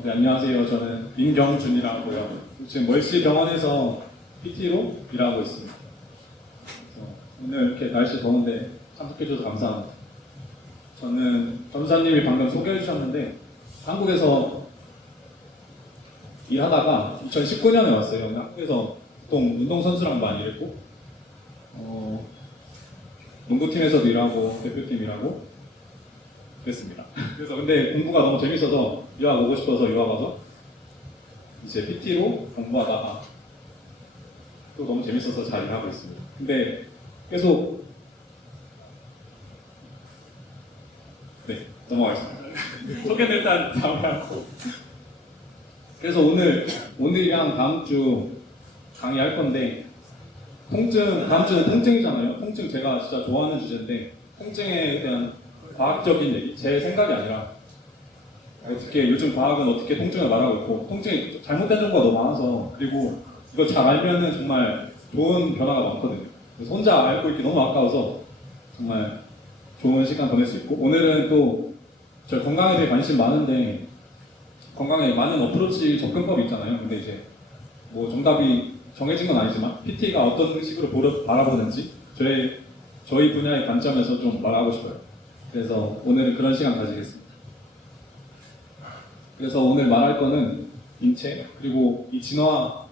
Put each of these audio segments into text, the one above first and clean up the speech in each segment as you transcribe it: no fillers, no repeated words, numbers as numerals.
네, 안녕하세요. 저는 임경준이라고요. 지금 멀시병원에서 PT로 일하고 있습니다. 오늘 이렇게 날씨 더운데 참석해주셔서 감사합니다. 저는 전사님이 방금 소개해 주셨는데 한국에서 일하다가 2019년에 왔어요. 한국에서 보통 운동선수랑 많이 일했고 농구팀에서도 일하고 대표팀 일하고 그랬습니다. 그래서 근데 공부가 너무 재밌어서 유학 오고 싶어서 유학 와서 이제 PT로 공부하다가 또 너무 재밌어서 잘 일하고 있습니다. 근데 계속 네, 넘어가겠습니다. 소개는 일단 다음에 하고 그래서 오늘이랑 다음 주 강의할 건데 다음 주는 통증이잖아요. 통증 제가 진짜 좋아하는 주제인데 통증에 대한 과학적인 얘기, 제 생각이 아니라 어떻게 요즘 과학은 어떻게 통증을 말하고 있고 통증이 잘못된 정보가 너무 많아서 그리고 이거 잘 알면은 정말 좋은 변화가 많거든요. 그래서 혼자 알고 있기 너무 아까워서 정말 좋은 시간 보낼 수 있고 오늘은 또 저 건강에 대해 관심 많은데 건강에 많은 어프로치 접근법이 있잖아요. 근데 이제 뭐 정답이 정해진 건 아니지만 PT가 어떤 식으로 바라보는지 저희 분야의 관점에서 좀 말하고 싶어요. 그래서 오늘은 그런 시간 가지겠습니다. 그래서 오늘 말할 거는 인체 그리고 이 진화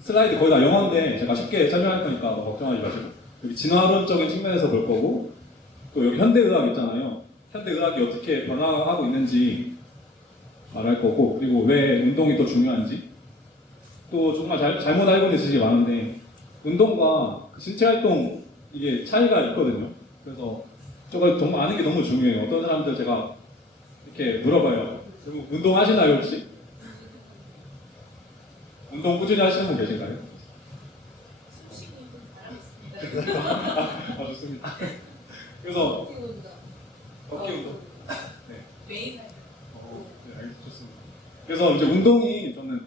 슬라이드 거의 다 영어인데 제가 쉽게 설명할 거니까 걱정하지 마시고 여기 진화론적인 측면에서 볼 거고 또 여기 현대의학 있잖아요. 현대의학이 어떻게 변화하고 있는지 말할 거고 그리고 왜 운동이 더 중요한지 또 정말 잘못 알고 있는 지식이 많은데 운동과 신체 활동 이게 차이가 있거든요. 그래서 저걸 정말 아는 게 너무 중요해요. 어떤 사람들 제가 이렇게 물어봐요. 운동 하시나요 혹시? 운동 꾸준히 하시는 분 계신가요? 아, 좋습니다. 그래서 걷기 운동. 네. 매일 네, 좋습니다. 그래서 이제 운동이 저는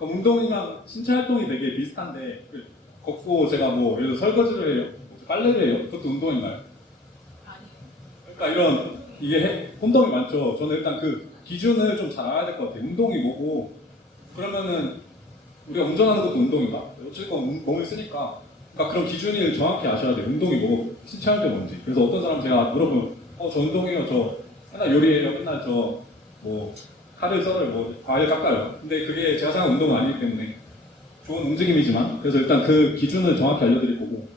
운동이랑 신체 활동이 되게 비슷한데 걷고 제가 뭐 예를 들어 설거지를 해요, 빨래를 해요. 그것도 운동인가요? 그러니까 이런 이게 혼동이 많죠. 저는 일단 그 기준을 좀 잘 알아야 될 것 같아요. 운동이 뭐고 그러면은 우리가 운전하는 것도 운동인가? 어쨌건 몸을 쓰니까 그러니까 그런 기준을 정확히 아셔야 돼요. 운동이 뭐고 신체 활동이 뭔지. 그래서 어떤 사람 제가 물어보면 저 운동해요. 저 맨날 요리해요. 맨날 저 뭐 칼을 썰어요. 뭐 과일 깎아요. 근데 그게 제가 생각하는 운동은 아니기 때문에 좋은 움직임이지만 그래서 일단 그 기준을 정확히 알려드릴 거고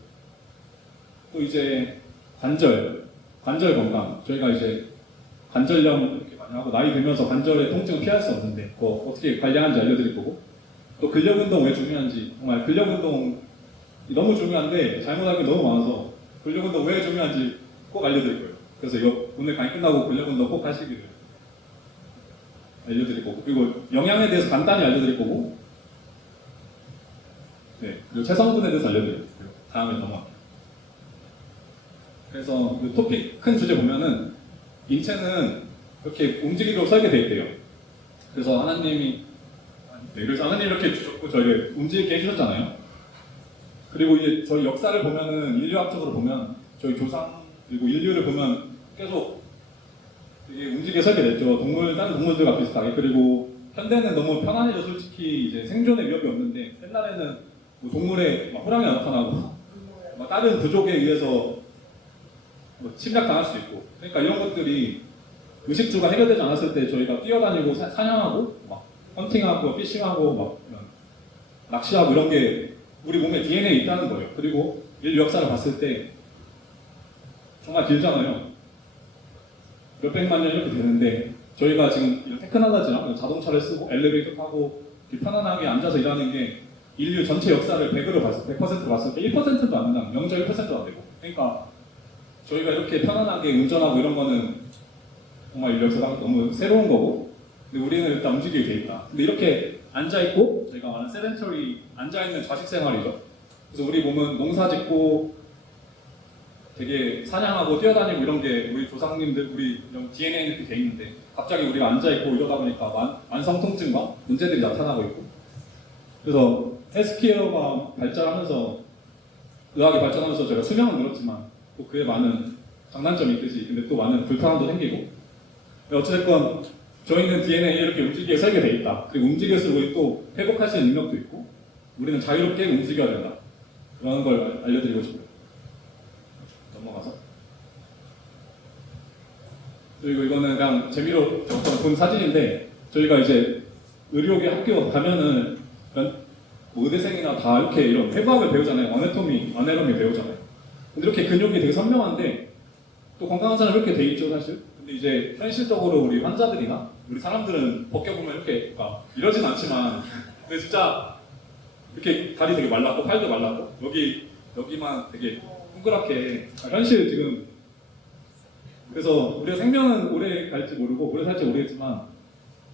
또 이제 관절 건강 저희가 이제 관절염 이렇게 많이 하고 나이 들면서 관절의 통증을 피할 수 없는데 그거 어떻게 관리하는지 알려드릴 거고 또 근력 운동 왜 중요한지 정말 근력 운동이 너무 중요한데 잘못 알고 너무 많아서 근력 운동 왜 중요한지 꼭 알려드릴 거예요. 그래서 이거 오늘 강의 끝나고 근력 운동 꼭 하시기를 알려드릴 거고 그리고 영양에 대해서 간단히 알려드릴 거고 네 그리고 체성분에 대해서 알려드릴 거고요. 다음에 넘어갈게요. 그래서 그 토픽 큰 주제 보면은 인체는 이렇게 움직이도록 설계되어 있대요. 그래서 하나님이 이렇게 주셨고 저희를 움직이게 해주셨잖아요. 그리고 이제 저희 역사를 보면은 인류학적으로 보면 저희 조상 그리고 인류를 보면 계속 되게 움직이게 설계됐죠. 다른 동물들과 비슷하게. 그리고 현대는 너무 편안해져 솔직히 이제 생존의 위협이 없는데 옛날에는 뭐 동물에 막 호랑이가 나타나고 막 다른 부족에 의해서 뭐 침략당할 수도 있고 그러니까 이런 것들이 의식주가 해결되지 않았을 때 저희가 뛰어다니고 사냥하고 막 헌팅하고 피싱하고 막 이런 낚시하고 이런 게 우리 몸에 DNA에 있다는 거예요. 그리고 인류 역사를 봤을 때 정말 길잖아요. 몇백만 년 이렇게 되는데 저희가 지금 이런 테크놀로지랑 자동차를 쓰고 엘리베이터 타고 편안하게 앉아서 일하는 게 인류 전체 역사를 100% 봤을 때 1%도 안 된다. 0.1%도 안 되고 그러니까 저희가 이렇게 편안하게 운전하고 이런 거는 정말 인류 역사가 너무 새로운 거고 근데 우리는 일단 움직이게 돼 있다. 근데 이렇게 앉아있고 저희가 말하는 세덴터리 앉아있는 좌식 생활이죠. 그래서 우리 몸은 농사 짓고 되게 사냥하고 뛰어다니고 이런 게 우리 조상님들 우리 이런 DNA에 이렇게 돼 있는데 갑자기 우리가 앉아있고 이러다 보니까 만성 통증과 문제들이 나타나고 있고 그래서 헬스케어가 발전하면서 의학이 발전하면서 저희가 수명은 늘었지만 또 그에 많은 장단점이 있듯이 근데 또 많은 불편함도 생기고 어찌됐건 저희는 DNA에 이렇게 움직이게 설계돼 있다. 그리고 움직일수록 우리 또 회복할 수 있는 능력도 있고 우리는 자유롭게 움직여야 된다. 그런 걸 알려드리고 싶어요. 넘어가서. 그리고 이거는 그냥 재미로 본 사진인데 저희가 이제 의료계 학교 가면은 뭐 의대생이나 다 이렇게 이런 해부학을 배우잖아요. 아네로미 배우잖아요. 근데 이렇게 근육이 되게 선명한데 또 건강한 사람 이렇게 돼 있죠 사실. 근데 이제 현실적으로 우리 환자들이나 우리 사람들은 벗겨보면 이렇게 막 이러진 않지만 근데 진짜 이렇게 다리 되게 말랐고 팔도 말랐고 여기만 되게 동그랗게 현실 지금 그래서 우리가 생명은 오래 갈지 모르고 오래 살지 모르겠지만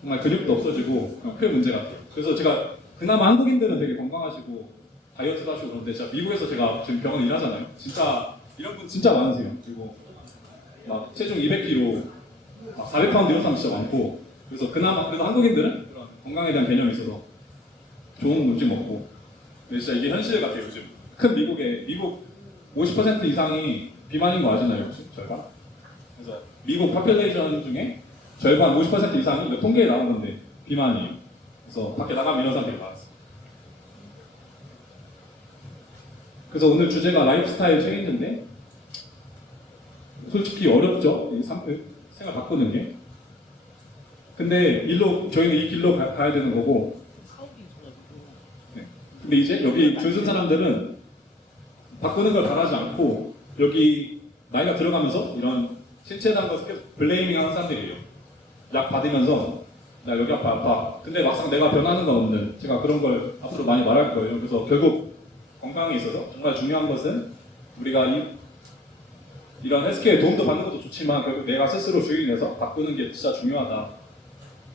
정말 근육도 없어지고 큰 문제 같아요. 그래서 제가 그나마 한국인들은 되게 건강하시고 다이어트도 하시고 그런데 진짜 미국에서 제가 지금 병원 일하잖아요. 진짜 이런 분 진짜 많으세요. 그리고 막 체중 200kg, 막 400파운드 이런 사람 진짜 많고 그래서 그나마 그래도 한국인들은 그런 건강에 대한 개념이 있어서 좋은 음식 먹고 근데 진짜 이게 현실 같아요 요즘. 큰 미국 50% 이상이 비만인 거 아시나요 혹시? 저희가? 그래서 미국 파퓰레이션 중에 절반 50% 이상이 이거 통계에 나온 건데 비만이에요. 그래서 밖에 나가면 이런 사람들이 많았어요. 그래서 오늘 주제가 라이프스타일 체인지인데 솔직히 어렵죠? 생활 바꾸는 게. 근데 저희는 이 길로 가야 되는 거고 네. 근데 이제 여기 줄 쓴 사람들은 바꾸는 걸 바라지 않고 여기 나이가 들어가면서 이런 신체에 대한 것을 계속 블레이밍 하는 사람들이에요. 약 받으면서 나 여기 아파. 근데 막상 내가 변하는 건 없는 제가 그런 걸 앞으로 많이 말할 거예요. 그래서 결국 건강에 있어서 정말 중요한 것은 우리가 이런 헬스케어에 도움도 받는 것도 좋지만 결국 내가 스스로 주인이 돼서 바꾸는 게 진짜 중요하다.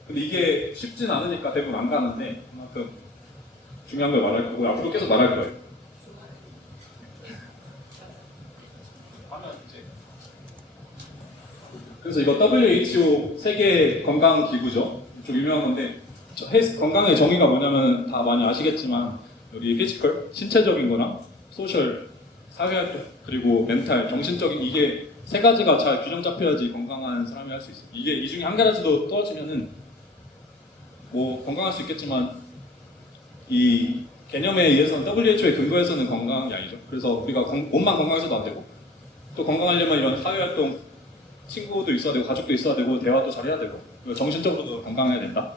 근데 이게 쉽진 않으니까 대부분 안 가는데 그만큼 중요한 걸 말할 거고 앞으로 계속 말할 거예요. 그래서 이거 WHO 세계 건강 기구죠. 좀 유명한 건데 건강의 정의가 뭐냐면 다 많이 아시겠지만 여기 피지컬, 신체적인 거랑 소셜, 사회활동 그리고 멘탈, 정신적인 이게 세 가지가 잘 균형 잡혀야지 건강한 사람이 할 수 있어요. 이게 이 중에 한 가지도 떨어지면은 뭐 건강할 수 있겠지만 이 개념에 의해서는 WHO의 근거에서는 건강이 아니죠. 그래서 우리가 몸만 건강해서도 안 되고 또 건강하려면 이런 사회활동 친구도 있어야 되고 가족도 있어야 되고 대화도 잘 해야 되고 정신적으로도 건강해야 된다.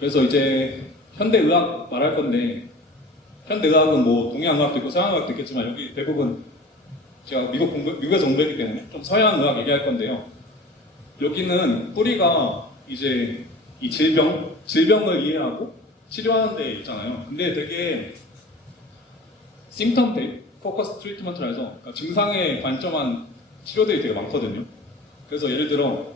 그래서 이제 현대의학 말할 건데 현대의학은 뭐 동양의학도 있고 서양의학도 있겠지만 여기 대부분 제가 미국에서 공부했기 때문에 좀 서양의학 얘기할 건데요. 여기는 뿌리가 이제 이 질병을 이해하고 치료하는 데 있잖아요. 근데 되게 심텀 포커스 트리트먼트라 해서 그러니까 증상에 관점한 치료들이 되게 많거든요. 그래서 예를 들어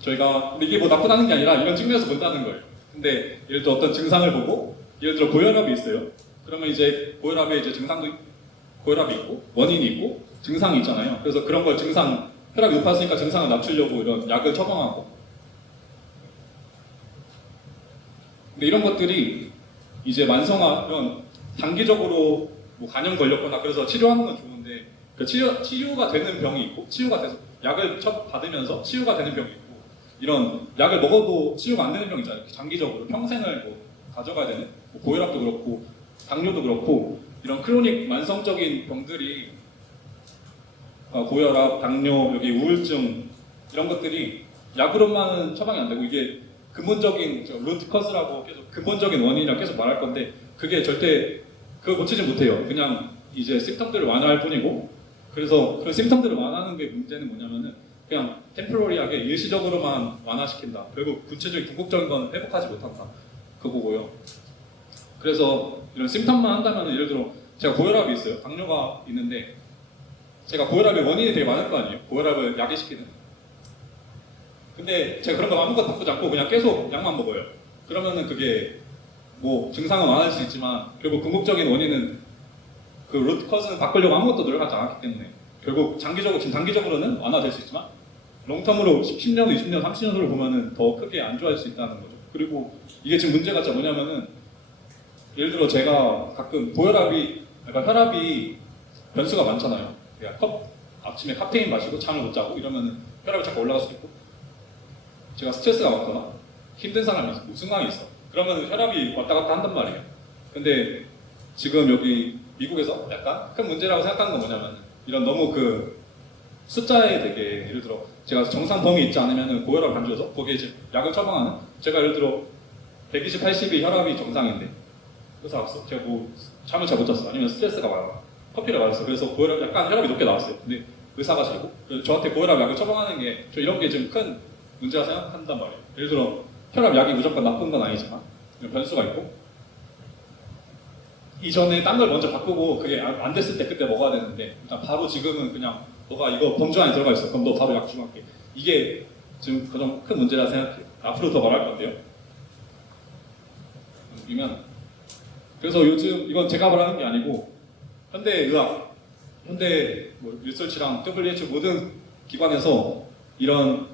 저희가 이게 뭐 나쁘다는 게 아니라 이런 측면에서 본다는 거예요. 근데 예를 들어 어떤 증상을 보고 예를 들어 고혈압이 있어요. 그러면 이제 고혈압에 이제 고혈압이 있고 원인이 있고 증상이 있잖아요. 그래서 그런 걸 혈압이 높았으니까 증상을 낮추려고 이런 약을 처방하고 근데 이런 것들이 이제 이런 단기적으로 뭐 간염 걸렸거나 그래서 치료하는 건 좋은데 그 치유가 되는 병이 있고 치유가 돼서 약을 받으면서 치유가 되는 병이 있고 이런 약을 먹어도 치유가 안 되는 병이 있잖아요. 장기적으로 평생을 뭐 가져가야 되는 뭐 고혈압도 그렇고 당뇨도 그렇고 이런 크로닉 만성적인 병들이 고혈압, 당뇨, 여기 우울증 이런 것들이 약으로만은 처방이 안 되고 이게 근본적인 루트 커즈라고 계속 근본적인 원인이라고 계속 말할 건데 그게 절대 그걸 고치지 못해요. 그냥 이제 심텀들을 완화할 뿐이고 그래서 그 심텀들을 완화하는 게 문제는 뭐냐면은 그냥 템포러리하게 일시적으로만 완화시킨다. 결국 구체적인 궁극적인 건 회복하지 못한다. 그거고요. 그래서 이런 심텀만 한다면 예를 들어 제가 고혈압이 있어요. 당뇨가 있는데 제가 고혈압의 원인이 되게 많을 거 아니에요. 고혈압을 야기시키는. 근데 제가 그런 거 아무것도 바꾸지 않고 그냥 계속 약만 먹어요. 그러면은 그게 뭐 증상은 완화할 수 있지만 결국 궁극적인 원인은 그 루트 커즈는 바꾸려고 아무것도 노력하지 않았기 때문에 결국 지금 단기적으로는 완화될 수 있지만 롱텀으로 10년, 20년, 30년으로 보면은 더 크게 안 좋아질 수 있다는 거죠. 그리고 이게 지금 문제가 진짜 뭐냐면은 예를 들어 제가 가끔 혈압이 변수가 많잖아요. 내가 아침에 카페인 마시고 잠을 못 자고 이러면 혈압이 자꾸 올라갈 수도 있고, 제가 스트레스가 많거나 힘든 사람이 있어, 뭐 순간이 있어. 그러면 혈압이 왔다 갔다 한단 말이에요. 근데 지금 여기 미국에서 약간 큰 문제라고 생각하는 건 뭐냐면, 이런 너무 그 숫자에 되게, 예를 들어 제가 정상 범위 있지 않으면 고혈압 간주여서 거기에 이제 약을 처방하는, 제가 예를 들어 120, 80이 혈압이 정상인데 그래서 알았어. 제가 뭐 잠을 잘 못 잤어, 아니면 스트레스가 많아, 커피를 마셨어. 그래서 고혈압, 약간 혈압이 높게 나왔어요. 근데 의사가 싫고 저한테 고혈압 약을 처방하는 게, 저 이런 게 좀 큰 문제라 생각한단 말이에요. 예를 들어 혈압 약이 무조건 나쁜 건 아니지만 변수가 있고, 이전에 딴 걸 먼저 바꾸고 그게 안 됐을 때 그때 먹어야 되는데, 일단 바로 지금은 그냥 너가 이거 범주 안에 들어가 있어, 그럼 너 바로 약 주문할게. 이게 지금 가장 큰 문제라 생각해요. 앞으로 더 말할 건데요. 그래서 요즘, 이건 제가 말하는 게 아니고 현대의학, 현대 뭐 리서치랑 WHO 모든 기관에서 이런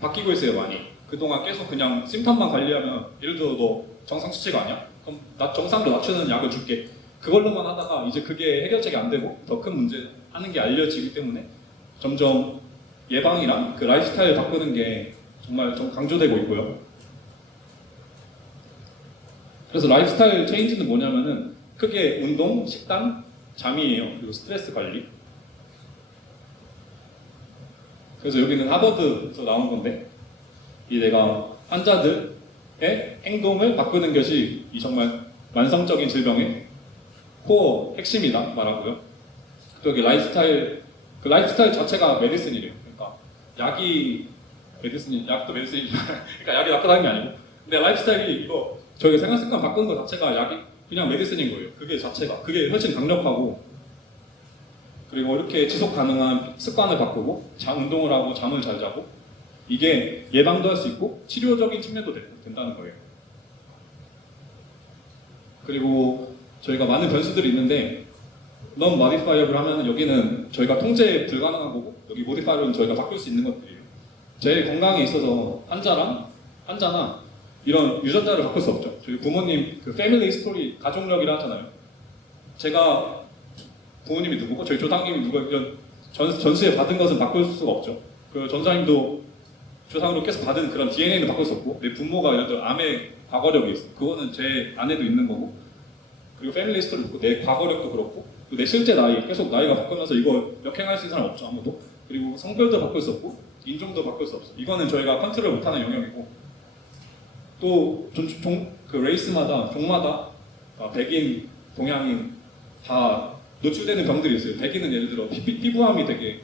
바뀌고 있어요, 많이. 그동안 계속 그냥 심텀만 관리하면, 예를 들어 너 정상 수치가 아니야? 그럼 정상도 낮추는 약을 줄게. 그걸로만 하다가 이제 그게 해결책이 안 되고 더 큰 문제 하는 게 알려지기 때문에 점점 예방이랑 그 라이프스타일 바꾸는 게 정말 좀 강조되고 있고요. 그래서 라이프스타일 체인지는 뭐냐면은 크게 운동, 식단, 잠이에요. 그리고 스트레스 관리. 그래서 여기는 하버드에서 나온 건데, 이 내가 환자들의 행동을 바꾸는 것이 이 정말 만성적인 질병의 코어 핵심이다 말하고요. 또 여기 라이프스타일, 그 라이프스타일 자체가 메디슨이래요. 그러니까 약이 메디슨이, 약도 메디슨이 그러니까 약이 나쁘다는 게 아니고, 근데 라이프스타일이 이거 저희가 생활습관 바꾸는 것 자체가 약이 그냥 메디슨인 거예요. 그게 자체가, 그게 훨씬 강력하고, 그리고 이렇게 지속 가능한 습관을 바꾸고 운동을 하고 잠을 잘 자고, 이게 예방도 할 수 있고 치료적인 측면도 된다는 거예요. 그리고 저희가 많은 변수들이 있는데, non modifiable 하면 여기는 저희가 통제 불가능한 거고, 여기 modifier는 저희가 바꿀 수 있는 것들이에요. 제 건강에 있어서 환자나 이런 유전자를 바꿀 수 없죠. 저희 부모님 그 패밀리 스토리, 가족력이라 하잖아요. 제가 부모님이 누구고 저희 조상님이 누구, 이런 전수에 받은 것은 바꿀 수가 없죠. 그 전사님도 조상으로 계속 받은 그런 DNA는 바꿀 수 없고, 내 부모가 예를 들어 암의 과거력이 있어, 그거는 제 안에도 있는 거고, 그리고 패밀리 스토리 있고 내 과거력도 그렇고, 또 내 실제 나이, 계속 나이가 바꾸면서 이거 역행할 수 있는 사람 없죠, 아무도. 그리고 성별도 바꿀 수 없고 인종도 바꿀 수 없어. 이거는 저희가 컨트롤 못하는 영역이고, 또 그 레이스마다, 종마다 백인, 동양인 다 노출되는 병들이 있어요. 백인은 예를 들어 피부암이 되게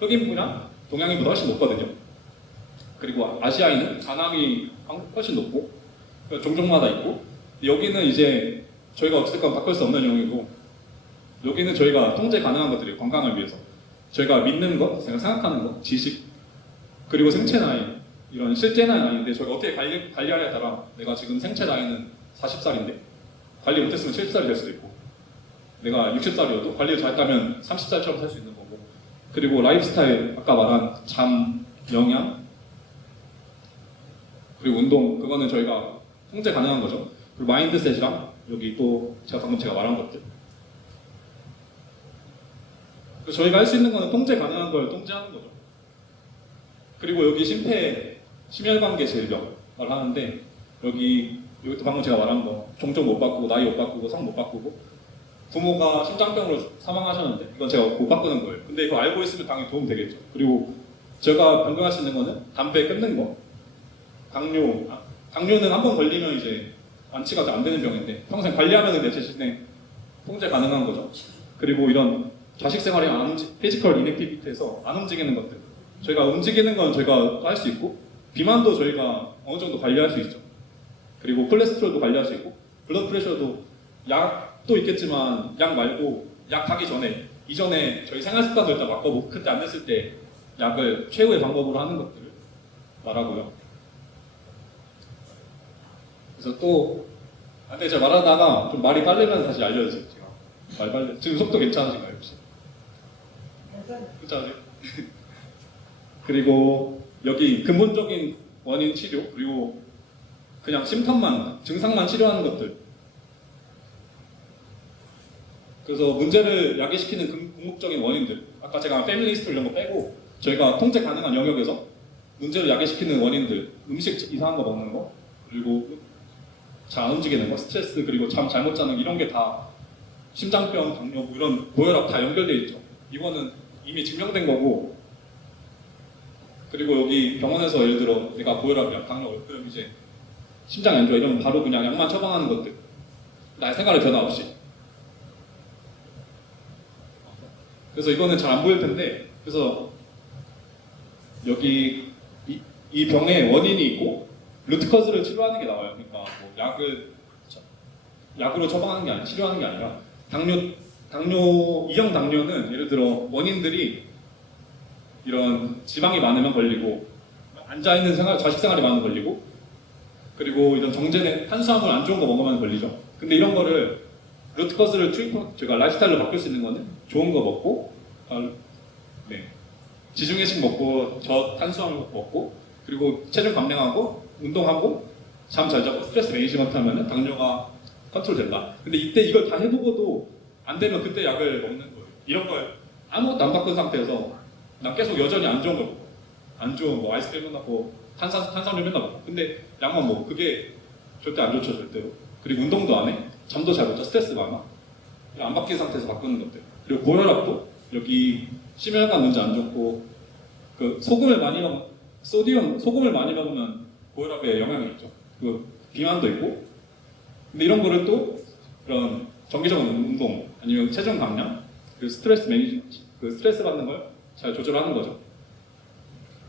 흑인보다 동양인보다 훨씬 높거든요. 그리고 아시아인은 간암이 훨씬 높고, 종족마다 있고, 여기는 이제 저희가 어쨌든 바꿀 수 없는 영역이고, 여기는 저희가 통제 가능한 것들이에요. 건강을 위해서 저희가 믿는 것, 제가 생각하는 것, 지식, 그리고 생체 나이, 이런 실제 나이는 아닌데 저희가 어떻게 관리하냐에 따라, 내가 지금 생체 나이는 40살인데 관리 못했으면 70살이 될 수도 있고, 내가 60살이어도 관리를 잘했다면 30살처럼 살 수 있는 거고, 그리고 라이프스타일, 아까 말한 잠, 영양, 그리고 운동, 그거는 저희가 통제 가능한 거죠. 그리고 마인드셋이랑 여기 또 방금 제가 말한 것들, 저희가 할 수 있는 거는 통제 가능한 걸 통제하는 거죠. 그리고 여기 심혈관계 질병을 하는데, 여기도 방금 제가 말한 거, 종족 못 바꾸고, 나이 못 바꾸고, 성 못 바꾸고, 부모가 심장병으로 사망하셨는데 이건 제가 못 바꾸는 거예요. 근데 이거 알고 있으면 당연히 도움 되겠죠. 그리고 제가 변경할 수 있는 거는 담배 끊는 거, 당뇨는 한 번 걸리면 이제 완치가 안 되는 병인데 평생 관리하면 내 자신의 통제 가능한 거죠. 그리고 이런 자식 생활에 피지컬 인액티비티에서 안 움직이는 것들, 저희가 움직이는 건 저희가 할 수 있고, 비만도 저희가 어느 정도 관리할 수 있죠. 그리고 콜레스테롤도 관리할 수 있고, 블러드 프레셔도 약도 있겠지만 약 말고 약 가기 전에, 이전에 저희 생활 습관도 일단 바꿔보고, 그때 안 됐을 때 약을 최후의 방법으로 하는 것들을 말하고요. 그래서 또, 근데 제가 말하다가 좀 말이 빠르면 다시 알려주세요. 제가 말 빨리. 지금 속도 괜찮으신가요 혹시? 괜찮으세요? 그리고 여기 근본적인 원인 치료, 그리고 그냥 증상만 치료하는 것들. 그래서 문제를 야기시키는 궁극적인 원인들, 아까 제가 패밀리 히스토리 이런 거 빼고 저희가 통제 가능한 영역에서 문제를 야기시키는 원인들, 음식 이상한 거 먹는 거, 그리고 잘 안 움직이는 거, 스트레스, 그리고 잠 잘못 자는 거, 이런 게 다 심장병, 당뇨, 뭐 이런 고혈압 다 연결돼 있죠. 이거는 이미 증명된 거고, 그리고 여기 병원에서 예를 들어 내가 고혈압이야, 당뇨, 그럼 이제 심장이 안 좋아 이러면 바로 그냥 약만 처방하는 것들, 나의 생활의 변화 없이. 그래서 이거는 잘 안 보일 텐데, 그래서 여기 이 병의 원인이 있고 루트커즈를 치료하는 게 나와요. 그러니까 뭐 약으로 처방하는 게 아니라 치료하는 게 아니라 당뇨 2형 당뇨는 예를 들어 원인들이 이런 지방이 많으면 걸리고, 앉아 있는 자식 생활이 많으면 걸리고, 그리고 이런 정제된 탄수화물 안 좋은 거 먹으면 걸리죠. 근데 이런 거를 루트커즈를 제가 라이프스타일로 바꿀 수 있는 거는 좋은 거 먹고, 지중해식 먹고 저탄수화물 먹고, 그리고 체중 감량하고 운동하고 잠 잘 자고 스트레스 매니지먼트 하면은 당뇨가 컨트롤 된다. 근데 이때 이걸 다 해보고도 안 되면 그때 약을 먹는 거예요. 이런 걸 아무것도 안 바꾼 상태에서 난 계속 여전히 안 좋은 거 먹고, 안 좋은 뭐 아이스크림 맨날 먹고 탄산류 맨날 먹고, 근데 약만 먹고, 그게 절대 안 좋죠, 절대로. 그리고 운동도 안 해, 잠도 잘 못 자, 스트레스 많아. 안 바뀐 상태에서 바꾸는 것들. 그리고 고혈압도 여기 심혈관 문제 안 좋고, 그 소금을 많이 먹으면 고혈압에 영향이 있죠. 그 비만도 있고. 근데 이런 거를 또 그런 정기적인 운동 아니면 체중 감량, 그 스트레스 매니지먼트, 그 스트레스 받는 걸 잘 조절하는 거죠.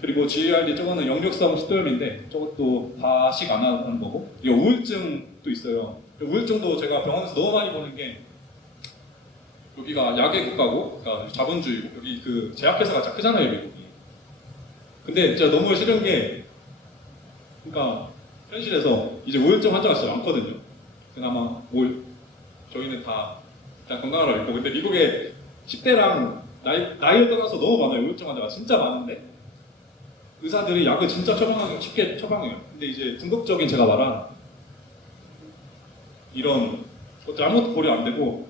그리고 GARD 저거는 역류성 식도염인데 저것도 다식 안 하는 거고, 이거 우울증도 있어요. 우울증도 제가 병원에서 너무 많이 보는 게, 여기가 약의 국가고, 그러니까 자본주의고, 여기 그 제약회사가 진짜 크잖아요, 미국이. 근데 진짜 너무 싫은 게, 그러니까 현실에서 이제 우울증 환자가 진짜 많거든요. 그나마 저희는 다 일단 건강하라고 있고, 근데 미국에 10대랑 나이를 떠나서 너무 많아요. 우울증 환자가 진짜 많은데 의사들이 약을 진짜 쉽게 처방해요. 근데 이제 궁극적인 제가 말한 이런 것들 아무것도 고려 안 되고,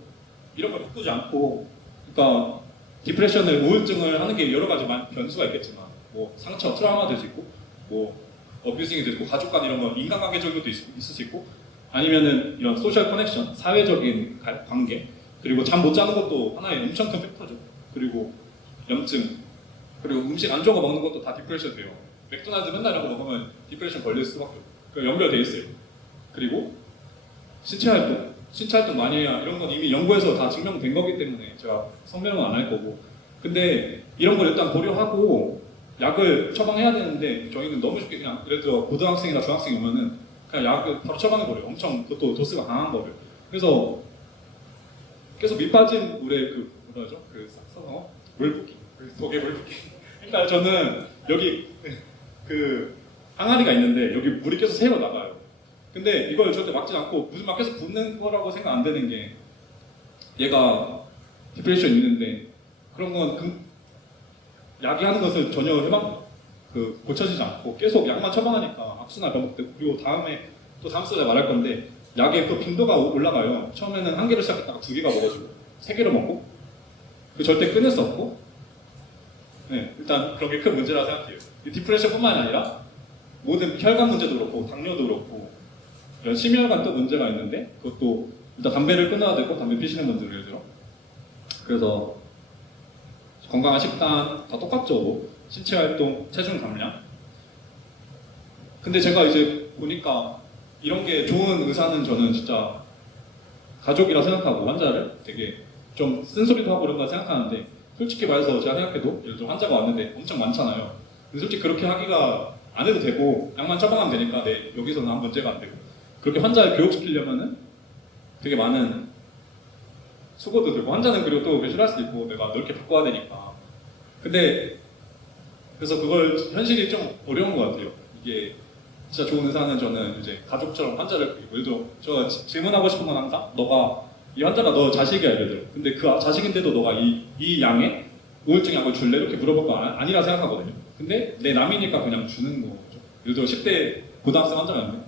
이런 걸 바꾸지 않고, 그러니까 디프레션을, 우울증을 하는 게 여러 가지 변수가 있겠지만, 뭐 상처, 트라우마 될 수 있고, 뭐 어뷰징이 될 수 있고, 가족 간 이런 거 인간관계적인 것도 있을 수 있고, 아니면은 이런 소셜 커넥션, 사회적인 관계, 그리고 잠 못 자는 것도 하나의 엄청 큰 팩터죠. 그리고 염증, 그리고 음식 안 좋은 거 먹는 것도 다 디프레션 돼요. 맥도날드 맨날 이런 거 먹으면 디프레션 걸릴 수밖에 없고, 그 연결돼 있어요. 그리고 신체 활동 많이 해야, 이런 건 이미 연구에서 다 증명된 거기 때문에 제가 설명은 안 할 거고. 근데 이런 걸 일단 고려하고 약을 처방해야 되는데, 저희는 너무 쉽게 그냥, 예를 들어 고등학생이나 중학생이 오면은 그냥 약을 바로 처방해버려요. 엄청 그것도 도수가 강한 거를. 그래서 계속 밑 빠진 물에 뭐라죠? 물 붓기. 독에 물 붓기. 그러니까 저는 여기 그 항아리가 있는데 여기 물이 계속 새어 나가요. 근데 이걸 절대 막지 않고 무슨 막 계속 붓는 거라고 생각 안 되는 게, 얘가 디프레션 있는데 그런 건 약이 하는 것을 전혀 고쳐지지 않고 계속 약만 처방하니까 악순환 반복되고, 그리고 다음 시간에 말할 건데 약의 그 빈도가 올라가요. 처음에는 1개로 시작했다가 2개가 먹어지고 3개로 먹고, 그 절대 끊을 수 없고, 일단 그런 게 큰 문제라 생각해요. 디프레션뿐만 아니라 모든 혈관 문제도 그렇고 당뇨도 그렇고 이런 심혈관 또 문제가 있는데, 그것도 일단 담배를 끊어야 되고, 담배 피시는 분들 예를 들어. 그래서 건강한 식단 다 똑같죠. 신체 활동, 체중 감량. 근데 제가 이제 보니까 이런 게 좋은 의사는 저는 진짜 가족이라 생각하고, 환자를 되게 좀 쓴소리도 하고 그런 거 생각하는데, 솔직히 말해서 제가 생각해도 예를 들어 환자가 왔는데 엄청 많잖아요. 근데 솔직히 그렇게 하기가 안 해도 되고, 약만 처방하면 되니까 여기서는 아무 문제가 안 되고, 그렇게 환자를 교육시키려면은 되게 많은 수고도 들고, 환자는 그리고 또 싫어할 수도 있고, 내가 넓게 바꿔야 되니까. 근데 그래서 그걸 현실이 좀 어려운 것 같아요. 이게 진짜 좋은 의사는 저는 이제 가족처럼 환자를, 예를 들어 저 질문하고 싶은 건 항상, 이 환자가 너 자식이야 예를 들어. 근데 그 자식인데도 너가 이 양의 우울증 약을 줄래? 이렇게 물어볼 거 아니라 생각하거든요. 근데 내 남이니까 그냥 주는 거죠. 예를 들어 10대 고등학생 환자였는데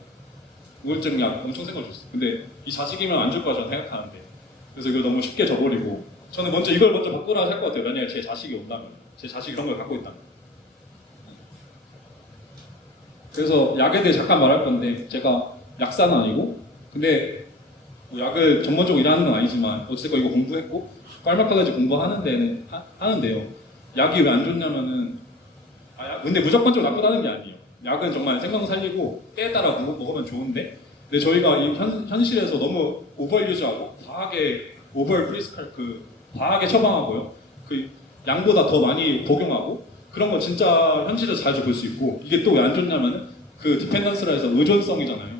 우울증 약 엄청 센 걸 줬어. 근데 이 자식이면 안 줄 거라 저는 생각하는데, 그래서 이걸 너무 쉽게 져버리고 저는 먼저 이걸 먼저 바꾸라 할 것 같아요. 만약에 제 자식이 온다면, 제 자식이 그런 걸 갖고 있다면. 그래서 약에 대해 잠깐 말할 건데 제가 약사는 아니고 근데 뭐 약을 전문적으로 일하는 건 아니지만 어쨌든 이거 공부했고 파르마콜로지 공부하는 데는 하는데요. 약이 왜 안 좋냐면은 근데 무조건적으로 나쁘다는 게 아니에요. 약은 정말 생명 살리고 때에 따라 먹으면 좋은데 근데 저희가 이 현실에서 너무 오버유즈하고 과하게 처방하고요. 그 양보다 더 많이 복용하고 그런 거 진짜 현실에서 자주 볼 수 있고 이게 또 왜 안 좋냐면은 그 디펜던스라 해서 의존성이잖아요.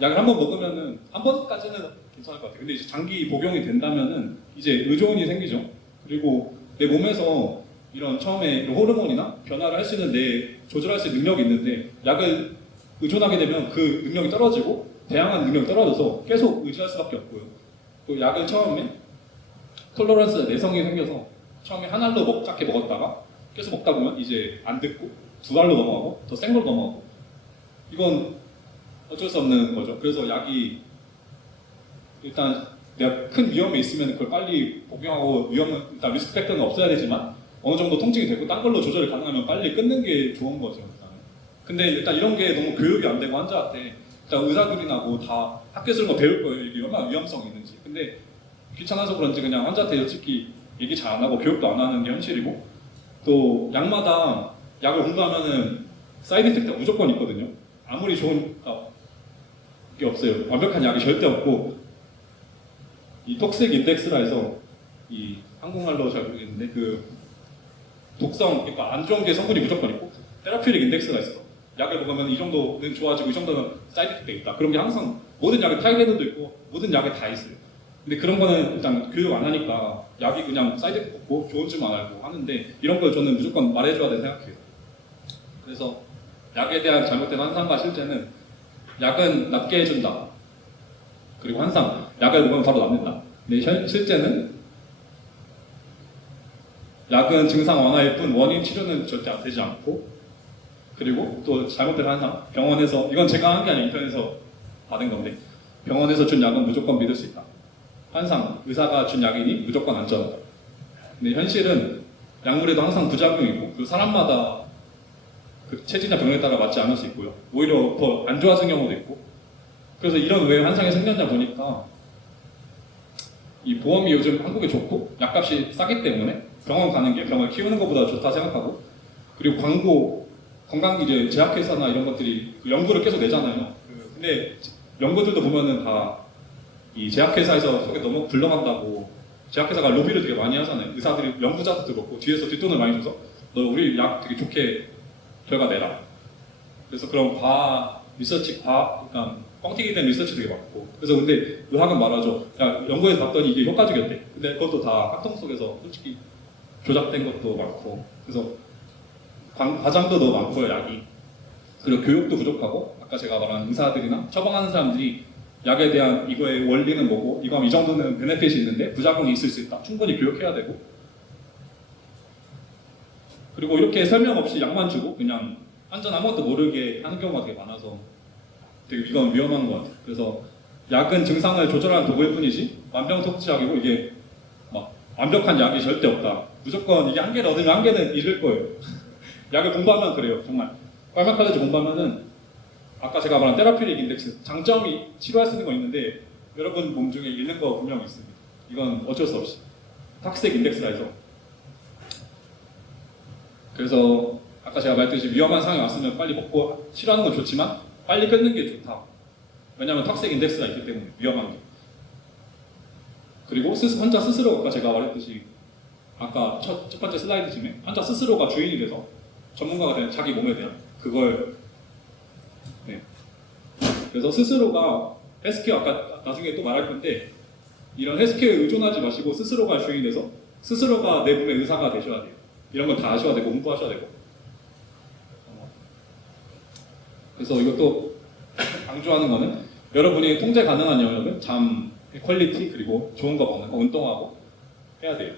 약을 한 번 먹으면은 한 번까지는 괜찮을 것 같아요. 근데 이제 장기 복용이 된다면은 이제 의존이 생기죠. 그리고 내 몸에서 이런 처음에 이런 호르몬이나 변화를 할 수 있는 조절할 수 있는 능력이 있는데 약을 의존하게 되면 그 능력이 떨어지고 대항하는 능력이 떨어져서 계속 의지할 수밖에 없고요. 또 약을 처음에 톨러런스 내성이 생겨서 처음에 한 알로 작게 먹었다가 계속 먹다 보면 이제 안 듣고 두 알로 넘어가고 더 센 걸로 넘어가고 이건 어쩔 수 없는 거죠. 그래서 약이 일단 내가 큰 위험에 있으면 그걸 빨리 복용하고 위험은 일단 리스크 팩터는 없어야 되지만 어느 정도 통증이 되고 딴 걸로 조절이 가능하면 빨리 끊는 게 좋은 거죠. 근데 일단 이런 게 너무 교육이 안 되고 환자한테 일단 의사들이나 뭐 다 학교에서 이런 거 배울 거예요. 이게 얼마나 위험성이 있는지. 근데 귀찮아서 그런지 그냥 환자한테 솔직히 얘기 잘 안 하고 교육도 안 하는 게 현실이고 또 약마다 약을 공부하면은 사이드 이펙트가 무조건 있거든요. 아무리 좋은 게 없어요. 완벽한 약이 절대 없고 이 톡식 인덱스라 해서 이 한국말로 잘 모르겠는데 그 독성 그러니까 안 좋은 게 성분이 무조건 있고 테라퓨릭 인덱스가 있어. 약을 먹으면 이 정도는 좋아지고 이 정도는 사이드 이펙트가 있다. 그런 게 항상 모든 약에 타이레놀도 있고 모든 약에 다 있어요. 근데 그런 거는 일단 교육 안 하니까 약이 그냥 사이드 이펙트 없고 좋은 줄만 알고 하는데 이런 걸 저는 무조건 말해줘야 된다고 생각해요. 그래서 약에 대한 잘못된 환상과 실제는 약은 낫게 해준다. 그리고 항상 약을 먹으면 바로 낫는다. 근데 실제는 약은 증상 완화일 뿐 원인 치료는 절대 안 되지 않고 그리고 또 잘못된 환상 병원에서 이건 제가 한 게 아니라 인터넷에서 받은 건데 병원에서 준 약은 무조건 믿을 수 있다. 환상 의사가 준 약이니 무조건 안전하다. 근데 현실은 약물에도 항상 부작용이 있고 그 사람마다 그 체질이나 병에 따라 맞지 않을 수 있고요. 오히려 더 안 좋아지는 경우도 있고. 그래서 이런 왜 환상이 생겼냐 보니까 이 보험이 요즘 한국에 좋고 약값이 싸기 때문에 병원 가는 게 병을 키우는 것보다 좋다 생각하고 그리고 광고 건강 이제 제약회사나 이런 것들이 그 연구를 계속 내잖아요. 근데 연구들도 보면은 다 이 제약회사에서 속에 너무 굴러간다고 제약회사가 로비를 되게 많이 하잖아요. 의사들이 연구자들도 그렇고 뒤에서 뒷돈을 많이 줘서 너 우리 약 되게 좋게 결과 내라. 그래서 그런 그러니까 뻥튀기 된 리서치 되게 많고. 그래서 근데 의학은 말하죠. 야, 연구에서 봤더니 이게 효과적이었대. 근데 그것도 다 학통 속에서 솔직히 조작된 것도 많고. 그래서 과장도 너무 많고요, 약이. 그리고 교육도 부족하고, 아까 제가 말한 의사들이나 처방하는 사람들이 약에 대한 이거의 원리는 뭐고, 이거 하면 이 정도는 베네핏이 있는데 부작용이 있을 수 있다. 충분히 교육해야 되고. 그리고 이렇게 설명 없이 약만 주고 그냥 완전 아무것도 모르게 하는 경우가 되게 많아서 되게 이건 위험한 것 같아요. 그래서 약은 증상을 조절하는 도구일 뿐이지 만병통치약이고 이게 막 완벽한 약이 절대 없다. 무조건 이게 한 개를 얻으면 한 개는 잃을 거예요. 약을 공부하면 그래요. 정말 파르마콜로지 공부하면은 아까 제가 말한 테라퓨릭 인덱스 장점이 치료할 수 있는 거 있는데 여러분 몸 중에 잃는 거 분명히 있습니다. 이건 어쩔 수 없이 탁색 인덱스라 해서 그래서 아까 제가 말했듯이 위험한 상황이 왔으면 빨리 먹고 치료하는 건 좋지만 빨리 끊는 게 좋다. 왜냐하면 탁색 인덱스가 있기 때문에 위험한 게. 그리고 환자 스스로 아까 제가 말했듯이 아까 첫 번째 슬라이드쯤에 환자 스스로가 주인이 돼서 전문가가 되는 자기 몸에 대한 그걸 그래서 스스로가 헬스케어 아까 나중에 또 말할 건데 이런 헬스케어에 의존하지 마시고 스스로가 주인이 돼서 스스로가 내 몸의 의사가 되셔야 돼요. 이런 걸 다 아셔야 되고 공부하셔야 되고 그래서 이것도 강조하는 거는 여러분이 통제 가능한 영역은 잠, 퀄리티 그리고 좋은 거 먹는 거 운동하고 해야 돼요.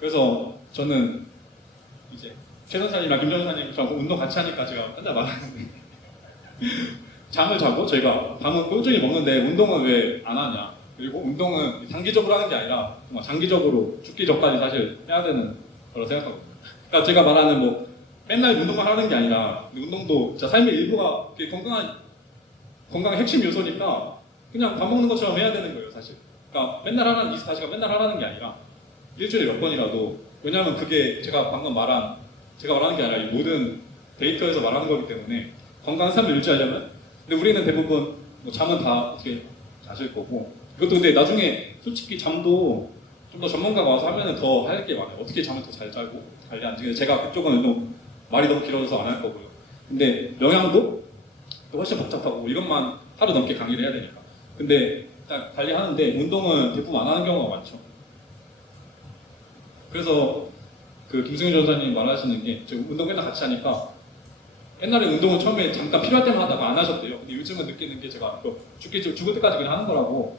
그래서 저는 이제 최 선사님이랑 김 전사님 저하고 운동 같이 하니까 제가 맨날 말하는데 잠을 자고 저희가 밤은 꾸준히 먹는데 운동은 왜 안 하냐 그리고 운동은 단기적으로 하는 게 아니라 정말 장기적으로 죽기 전까지 사실 해야 되는 거라고 생각하거든요. 그러니까 제가 말하는 뭐 맨날 운동만 하는 게 아니라 운동도 진짜 삶의 일부가 건강의 핵심 요소니까 그냥 밥 먹는 것처럼 해야 되는 거예요, 사실. 그러니까 맨날 하라는 24시간 맨날 하라는 게 아니라 일주일에 몇 번이라도, 왜냐하면 그게 제가 방금 말하는 게 아니라 이 모든 데이터에서 말하는 거기 때문에 건강한 삶을 유지하려면, 근데 우리는 대부분 뭐 잠은 다 어떻게 자실 거고, 이것도 근데 나중에 솔직히 잠도 좀 더 전문가가 와서 하면은 더 할 게 많아요. 어떻게 잠을 더 잘 자고 관리 안 지고, 제가 그쪽은 좀 말이 너무 길어져서 안 할 거고요. 근데 영양도 또 훨씬 복잡하고 이것만 하루 넘게 강의를 해야 되니까. 근데 일단 관리하는데 운동은 대부분 안 하는 경우가 많죠. 그래서 그 김승현 전사님 말하시는 게, 제가 운동 맨날 같이 하니까 옛날에 운동은 처음에 잠깐 필요할 때만 하다가 안 하셨대요. 근데 요즘은 느끼는 게 제가 죽을 때까지 그냥 하는 거라고.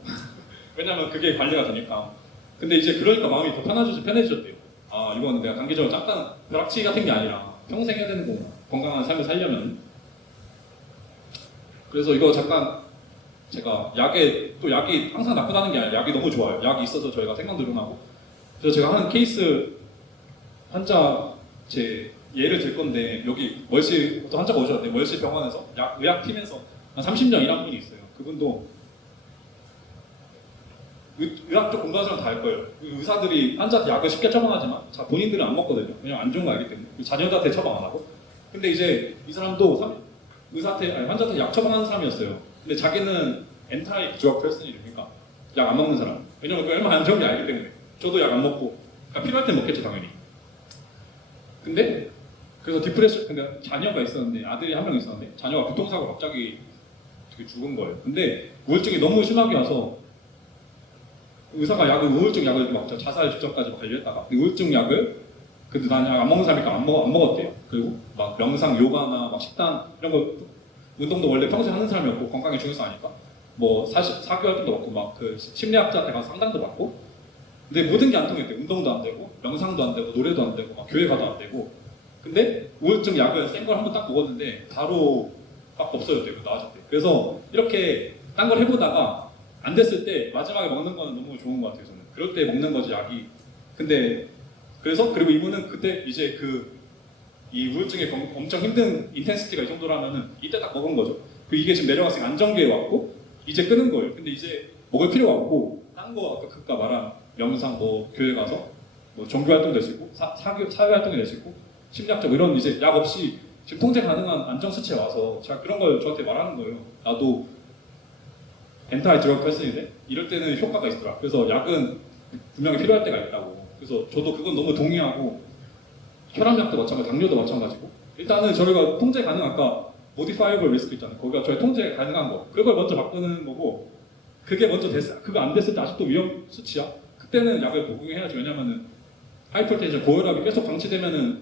왜냐면 그게 관리가 되니까. 근데 이제 그러니까 마음이 더 편해지셨대요. 아, 이거는 내가 단기적으로 잠깐 벼락치기 같은 게 아니라 평생 해야 되는 거구나. 건강한 삶을 살려면. 그래서 이거 잠깐 제가 약이 항상 나쁘다는 게 아니라 약이 너무 좋아요. 약이 있어서 저희가 생각 늘어나고. 그래서 제가 하는 케이스 환자 제 예를 들 건데, 여기 멀시 어떤 환자가 오셨는데 멀시 병원에서 의학팀에서 한 30년 일한 분이 있어요. 그분도 의학 쪽 공부하시면 다 알 거예요. 의사들이 환자한테 약을 쉽게 처방하지만 본인들은 안 먹거든요. 왜냐면 안 좋은 거 알기 때문에. 자녀들한테 처방 안 하고. 근데 이제 이 사람도 환자한테 약 처방하는 사람이었어요. 근데 자기는 엔타이 드럭 퍼슨이니까 약 안 먹는 사람. 왜냐면 그 얼마나 안 좋은 게 알기 때문에. 저도 약 안 먹고, 그러니까 필요할 때 먹겠죠, 당연히. 근데 그래서 근데 자녀가 있었는데, 아들이 한 명 있었는데 자녀가 교통사고로 갑자기 죽은 거예요. 근데 우울증이 너무 심하게 와서 의사가 우울증 약을 막 자살 직전까지 관리했다가, 우울증 약을 근데 난 약 안 먹는 사람이니까 안 먹었대요. 그리고 막 명상, 요가나 막 식단 이런 거, 운동도 원래 평소에 하는 사람이었고 건강에 중요해서 하니까 뭐 4개월 정도 먹고 막 그 심리학자한테 가서 상담도 받고. 근데 모든 게 안 통했대. 운동도 안 되고 명상도 안 되고 노래도 안 되고 막 교회 가도 안 되고. 근데 우울증 약을 센 걸 한 번 딱 먹었는데 바로 막 없어졌대요. 나아졌대요. 그래서 이렇게 딴 걸 해보다가 안 됐을 때 마지막에 먹는 거는 너무 좋은 것 같아요. 저는 그럴 때 먹는 거지, 약이. 근데 그리고 이분은 그때 이제 이 우울증의 엄청 힘든 인텐시티가 이 정도라면은 이때 딱 먹은 거죠. 이게 지금 내려갔으니까 안정기에 왔고 이제 끄는 거예요. 근데 이제 먹을 필요가 없고 딴 거 아까 말한 명상, 뭐 교회 가서 뭐 종교 활동도 될 수 있고 사회 활동이 될 수 있고 심리학적 이런 이제 약 없이 지금 통제 가능한 안정 수치에 와서 제가 그런 걸 저한테 말하는 거예요. 나도 엔타이 드럭 퍼슨인데 이럴 때는 효과가 있더라. 그래서 약은 분명히 필요할 때가 있다고. 그래서 저도 그건 너무 동의하고, 혈압약도 마찬가지, 당뇨도 마찬가지고. 일단은 저희가 통제 가능한, 아까 modifiable risk 있잖아요. 거기가 저희 통제 가능한 거, 그걸 먼저 바꾸는 거고, 그게 먼저 그거 안 됐을 때 아직도 위험 수치야. 그때는 약을 복용해야지. 왜냐면은 하이퍼텐션, 고혈압이 계속 방치되면은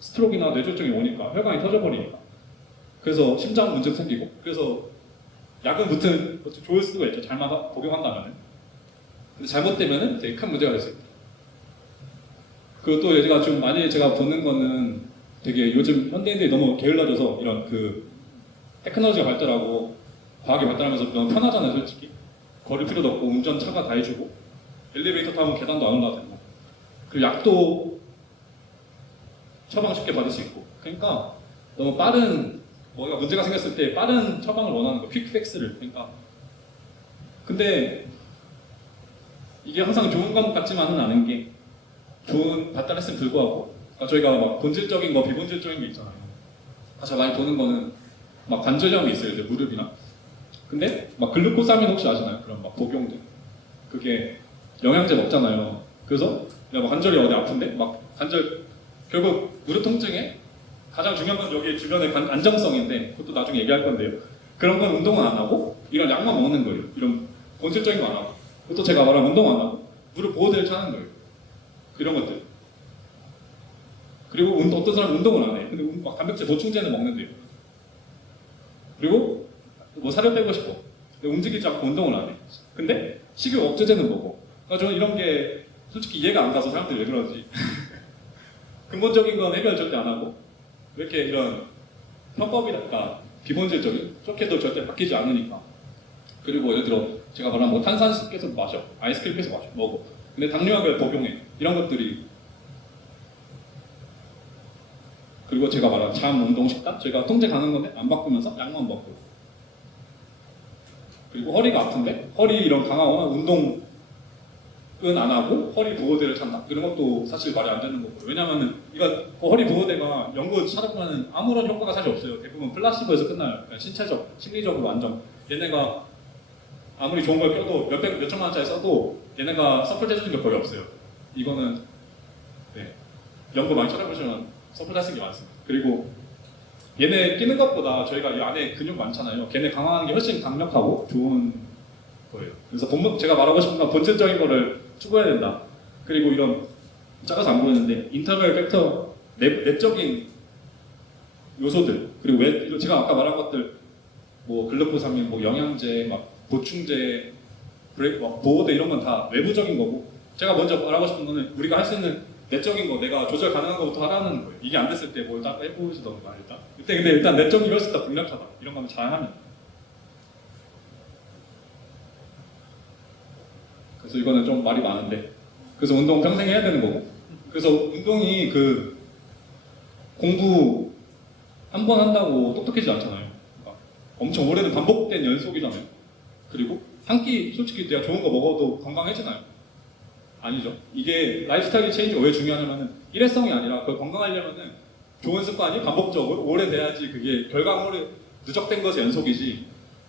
스트로크나 뇌졸중이 오니까, 혈관이 터져버리니까. 그래서 심장 문제도 생기고. 그래서 약은 무튼 좋을 수가 있죠. 잘만 복용한다면은. 근데 잘못되면은 되게 큰 문제가 될 수 있다. 그리고 또 제가 좀 많이 제가 보는 거는, 되게 요즘 현대인들이 너무 게을러져서 이런 테크놀로지가 발달하고 과학이 발달하면서 너무 편하잖아요, 솔직히. 걸을 필요도 없고 운전 차가 다 해주고 엘리베이터 타면 계단도 안 올라가도 되고, 그리고 약도 처방 쉽게 받을 수 있고. 그러니까 너무 뭐가 문제가 생겼을 때 빠른 처방을 원하는 거, 퀵픽스를. 그러니까 근데 이게 항상 좋은 것 같지만은 않은 게, 발달했음에 불구하고, 그러니까 저희가 막 본질적인 거, 비본질적인 게 있잖아요. 제가 많이 보는 거는 막 관절염이 있어요, 이제 무릎이나. 근데 막 글루코사민 혹시 아시나요? 그런 막 복용들. 그게 영양제 먹잖아요. 그래서 내가 막 관절이 어디 아픈데 막 결국 무릎 통증에 가장 중요한 건 여기 주변의 안정성인데, 그것도 나중에 얘기할 건데요. 그런 건 운동은 안 하고 이런 약만 먹는 거예요. 이런 본질적인 거 안 하고. 그것도 제가 말한 운동 안 하고 무릎 보호대를 차는 거예요. 이런 것들. 그리고 어떤 사람은 운동을 안 해. 근데 막 단백질 보충제는 먹는데요. 그리고 뭐 살을 빼고 싶어. 근데 움직이지 않고 운동을 안 해. 근데 식욕 억제제는 먹어. 그러니까 저는 이런 게 솔직히 이해가 안 가서 사람들이 왜 그러지. 근본적인 건 해결 절대 안 하고, 왜 이렇게 이런 편법이랄까 비본질적인, 좋게도 절대 바뀌지 않으니까. 그리고 예를 들어 제가 말한 뭐 탄산수 계속 마셔, 아이스크림 계속 마셔, 먹어. 근데 당뇨약을 복용해. 이런 것들이. 그리고 제가 말한 잠, 운동, 식단, 제가 통제 가는 건데 안 바꾸면서 약만 먹고. 그리고 허리가 아픈데 허리 이런 강화거나 운동은 안 하고 허리 보호대를 찬다. 이런 것도 사실 말이 안 되는 거고. 왜냐면은 이거 허리 보호대가 연구 찾아보면 아무런 효과가 사실 없어요. 대부분 플라시보에서 끝나요. 그러니까 신체적, 심리적으로 완전. 얘네가 아무리 좋은 걸 껴도 몇백, 몇천만 원짜리 써도 얘네가 서포트 해주는 게 거의 없어요. 이거는 네, 연구 많이 찾아보시면 서포트 하시는 게 많습니다. 그리고 얘네 끼는 것보다 저희가 이 안에 근육 많잖아요. 걔네 강화하는 게 훨씬 강력하고 좋은 거예요. 그래서 제가 말하고 싶은 건 본질적인 거를 추구해야 된다. 그리고 이런 작아서 안 보이는데 인터널 팩터, 내적인 요소들, 그리고 제가 아까 말한 것들 뭐 글루코사민, 뭐 영양제, 막 보충제, 막 보호대 이런 건 다 외부적인 거고, 제가 먼저 말하고 싶은 거는 우리가 할 수 있는 내적인 거, 내가 조절 가능한 것부터 하라는 거예요. 이게 안 됐을 때 뭘 딱 해보시던가 일단. 근데 일단 내적인 게 훨씬 더 강력하다. 이런 거는 잘 하면. 그래서 이거는 좀 말이 많은데. 그래서 운동 평생 해야 되는 거고. 그래서 운동이 공부 한 번 한다고 똑똑해지지 않잖아요. 그러니까 엄청 오래된 반복된 연속이잖아요. 그리고 한 끼 솔직히 내가 좋은 거 먹어도 건강해지나요? 아니죠. 이게 라이프스타일 체인지가 왜 중요하냐면은 일회성이 아니라 그걸 건강하려면은 좋은 습관이 반복적으로 오래돼야지 그게 결과물이 누적된 것의 연속이지.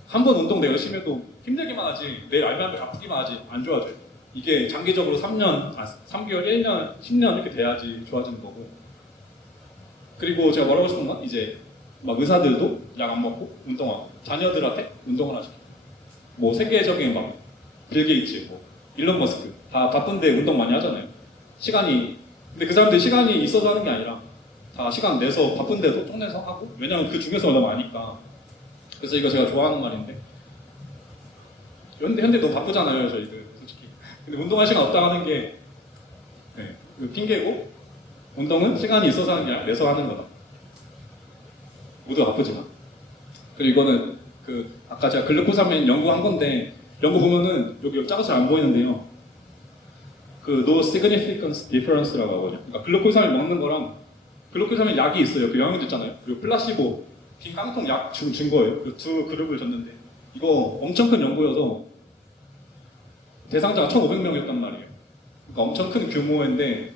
한 번 운동 내가 열심히 해도 힘들기만 하지 내일 알면 아프기만 하지 안 좋아져요. 이게 장기적으로 3개월, 1년, 10년 이렇게 돼야지 좋아지는 거고. 그리고 제가 말하고 싶은 건 이제 막 의사들도 약 안 먹고 운동하고 자녀들한테 운동을 하시고 뭐 세계적인 막 빌 게이츠, 뭐 일론 머스크 다 바쁜데 운동 많이 하잖아요. 근데 그 사람들이 시간이 있어서 하는 게 아니라 다 시간 내서 바쁜데도 쪽내서 하고, 왜냐면 그 중요성을 너무 아니까. 그래서 이거 제가 좋아하는 말인데, 현대 너무 바쁘잖아요 저희들 솔직히. 근데 운동할 시간 없다 하는 게 핑계고, 운동은 시간이 있어서 하는 게 아니라 내서 하는 거다. 모두 바쁘지만. 그리고 이거는 아까 제가 글루코사민 연구한 건데, 연구 보면은 여기 작아서 안 보이는데요. No significance difference라고 하거든요. 그러니까 글루코사민 먹는 거랑 글루코사민 약이 있어요. 그 영양제 있잖아요. 그리고 플라시보, 빈 깡통 약 준 거예요. 그 두 그룹을 줬는데 이거 엄청 큰 연구여서 대상자가 1,500명이었단 말이에요. 그러니까 엄청 큰 규모인데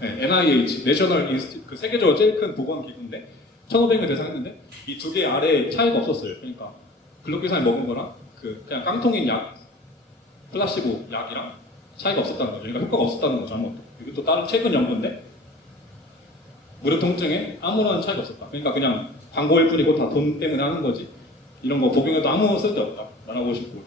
NIH, 내셔널 인스티튜트, 그 세계적으로 제일 큰 보건기구인데 1,500명 대상했는데 이 두 개 아래 차이가 없었어요. 그러니까 글루코사민 먹은 거랑 그냥 깡통인 약, 플라시보 약이랑 차이가 없었다는 거죠. 그러니까 효과가 없었다는 거죠. 아무것도. 이것도 다른 최근 연구인데 무릎 통증에 아무런 차이가 없었다. 그러니까 그냥 광고일 뿐이고 다 돈 때문에 하는 거지. 이런 거 복용해도 아무 쓸데없다. 말하고 싶고.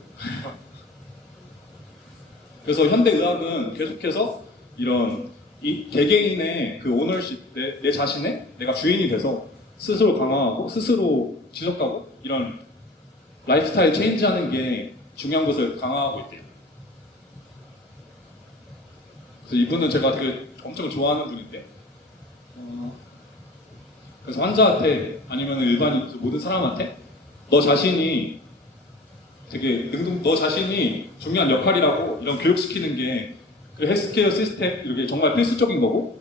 그래서 현대의학은 계속해서 이런 개개인의 그 오너십, 내 자신의 내가 주인이 돼서 스스로 강화하고 스스로 지속하고 이런 라이프스타일 체인지하는 게 중요한 것을 강화하고 있대요. 그래서 이분은 제가 되게 엄청 좋아하는 분인데, 그래서 환자한테 아니면 일반인 모든 사람한테 너 자신이 너 자신이 중요한 역할이라고 이런 교육시키는 게 헬스케어 시스템 이게 정말 필수적인 거고,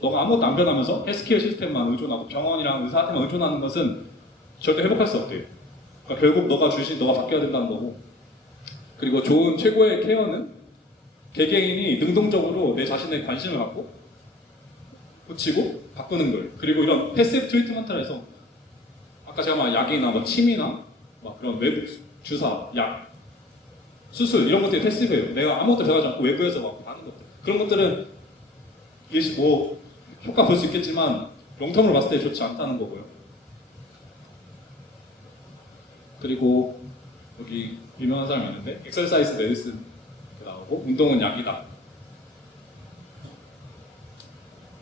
너가 아무것도 안 변하면서 헬스케어 시스템만 의존하고 병원이랑 의사한테만 의존하는 것은 절대 회복할 수 없대요. 그러니까 결국 너가 바뀌어야 된다는 거고. 그리고 좋은 최고의 케어는 개개인이 능동적으로 내 자신에 관심을 갖고 고치고 바꾸는 거예요. 그리고 이런 패시브 트리트먼트라 해서 아까 제가 막 약이나 뭐 침이나 막 그런 외부 주사, 약, 수술 이런 것들이 패시브예요. 내가 아무것도 변하지 않고 외부에서 막 하는 것들. 그런 것들은 뭐 효과 볼 수 있겠지만 롱텀으로 봤을 때 좋지 않다는 거고요. 그리고 여기 유명한 사람이 있는데 엑서사이즈 메디슨 나오고 운동은 약이다.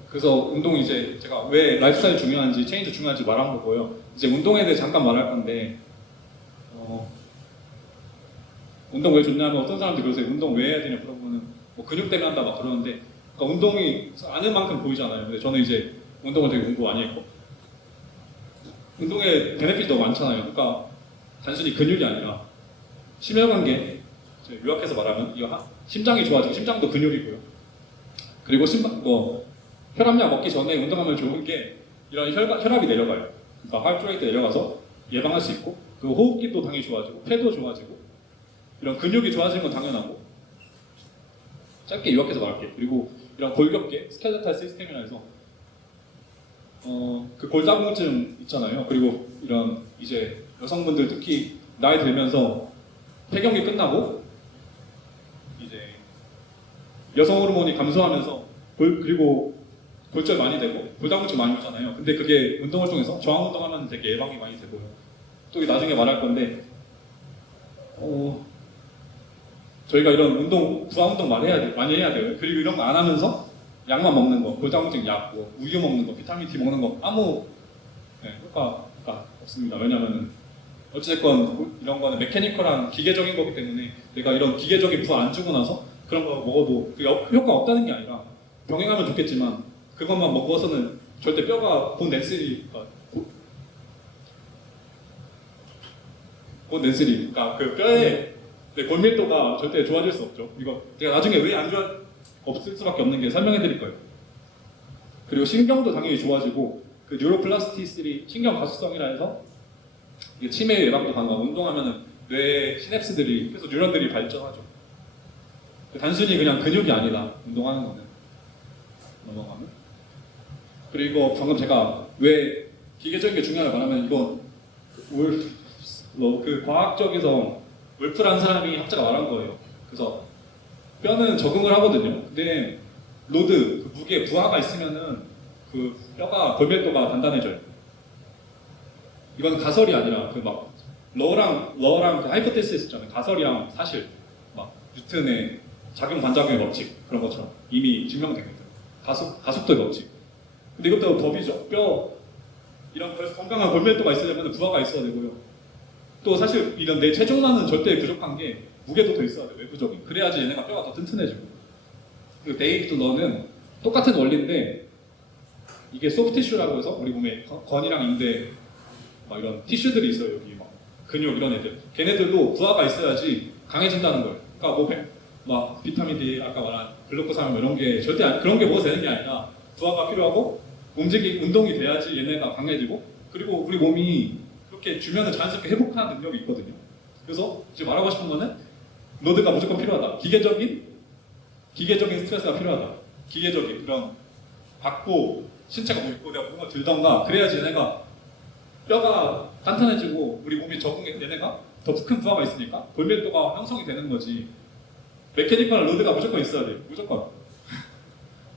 그래서 운동 이제 제가 왜 라이프스타일 중요한지 체인지 중요한지 말한 거고요. 이제 운동에 대해 잠깐 말할 건데 운동 왜 좋냐면 어떤 사람들이 그러세요. 운동 왜 해야 되냐 물어보면 뭐 근육 때문에 한다 막 그러는데, 그러니까 운동이 아는 만큼 보이잖아요. 근데 저는 이제 운동을 되게 공부 많이 했고 운동에 베네핏이 너무 많잖아요. 그러니까 단순히 근육이 아니라 심혈관계, 요약해서 말하면 심장이 좋아지고 심장도 근육이고요. 그리고 혈압약 먹기 전에 운동하면 좋은 게 이런 혈압이 내려가요. 그러니까 하트레이트 내려가서 예방할 수 있고, 그 호흡기도 당연히 좋아지고, 폐도 좋아지고, 이런 근육이 좋아지는 건 당연하고, 짧게 요약해서 말할게요. 그리고 이런 골격계, 스켈레탈 시스템이라 해서 그 골다공증 있잖아요. 그리고 이런 이제 여성분들 특히 나이 들면서 폐경기 끝나고 이제 여성 호르몬이 감소하면서 그리고 골절 많이 되고 골다공증 많이 오잖아요. 근데 그게 운동을 통해서 저항 운동하면 되게 예방이 많이 되고요. 또 나중에 말할 건데 저희가 이런 운동, 부하 운동 많이 해야 돼요. 그리고 이런 거 안 하면서 약만 먹는 거, 골다공증 약, 우유 먹는 거, 비타민 D 먹는 거 아무 효과가 없습니다. 왜냐하면 어찌됐건 이런 거는 메케니컬한 기계적인 거기 때문에 내가 이런 기계적인 부하 안 주고 나서 그런 거 먹어도 효과 없다는 게 아니라 병행하면 좋겠지만 그것만 먹어서는 절대 뼈가 본 덴스리, 그러니까 그 뼈의 골밀도가 절대 좋아질 수 없죠. 이거 제가 나중에 왜 안 없을 수밖에 없는 게 설명해 드릴 거예요. 그리고 신경도 당연히 좋아지고 그 뉴로플라스티시티 신경 가속성이라 해서 이게 치매 예방도 가능하고 운동하면은 뇌 시냅스들이 계속 뉴런들이 발전하죠. 단순히 그냥 근육이 아니다 운동하는 거는 넘어가면. 그리고 방금 제가 왜 기계적인 게 중요하다고 말하면 이건 그 과학적에서 월프라는 사람이 학자가 말한 거예요. 그래서 뼈는 적응을 하거든요. 근데 로드, 그 무게, 부하가 있으면은 그 뼈가 골밀도가 단단해져요. 이건 가설이 아니라 그 막 러랑 그 하이포테시스 있잖아요. 가설이랑 사실 막 뉴턴의 작용 반작용의 법칙 그런 것처럼 이미 증명된 거예요. 가속도의 법칙. 근데 이것도 법이죠. 이런 건강한 골밀도가 있어야 되면 부하가 있어야 되고요. 또 사실 이런 내 체중만은 절대 부족한 게 무게도 더 있어야 돼요. 외부적인. 그래야지 얘네가 뼈가 더 튼튼해지고. 그리고 데이비드 러는 똑같은 원리인데 이게 소프티슈라고 해서 우리 몸에 건이랑 인대 막 이런 티슈들이 있어요. 여기 막 근육 이런 애들. 걔네들도 부하가 있어야지 강해진다는 거예요. 그러니까 막 비타민 D 아까 말한 글루코사민 이런 게 절대 그런 게 먹어도 되는 게 아니라 부하가 필요하고 운동이 돼야지 얘네가 강해지고 그리고 우리 몸이 그렇게 주면은 자연스럽게 회복하는 능력이 있거든요. 그래서 지금 말하고 싶은 거는 로드가 무조건 필요하다. 기계적인 스트레스가 필요하다. 기계적인 그런 받고 신체가 뭐 있고 내가 뭔가 들던가 그래야지 얘네가 뼈가 단단해지고 우리 몸이 얘네가 더 큰 부하가 있으니까 골밀도가 형성이 되는 거지. 메케니컬 로드가 무조건 있어야 돼요. 무조건.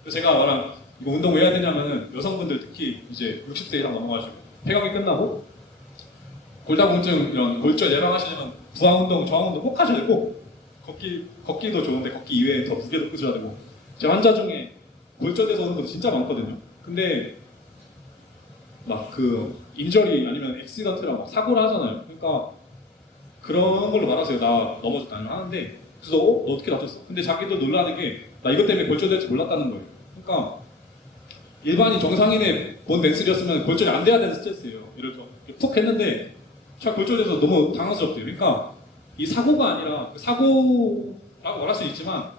제가 말한 이거 운동 왜 해야 되냐면은 여성분들 특히 이제 60세 이상 넘어가지고 폐경이 끝나고 골다공증 이런 골절 예방하시려면 부하 운동, 저항 운동 꼭 하셔야 되고 걷기도 좋은데 걷기 이외에 더 무게도 끄셔야 되고 제 환자 중에 골절돼서 오는 것도 진짜 많거든요. 근데 막 그 인저리 아니면 액시던트라고 사고를 하잖아요. 그러니까 그런 걸로 말하세요. 나 넘어졌다 하는데 그래서 너 어떻게 다쳤어? 근데 자기도 놀라는 게 나 이것 때문에 골절될지 몰랐다는 거예요. 그러니까 일반인 정상인의 본 댄스였으면 골절이 안 돼야 되는 스트레스예요. 예를 들어 푹 했는데 차 골절돼서 너무 당황스럽대요. 그러니까 이 사고가 아니라 사고라고 말할 수 있지만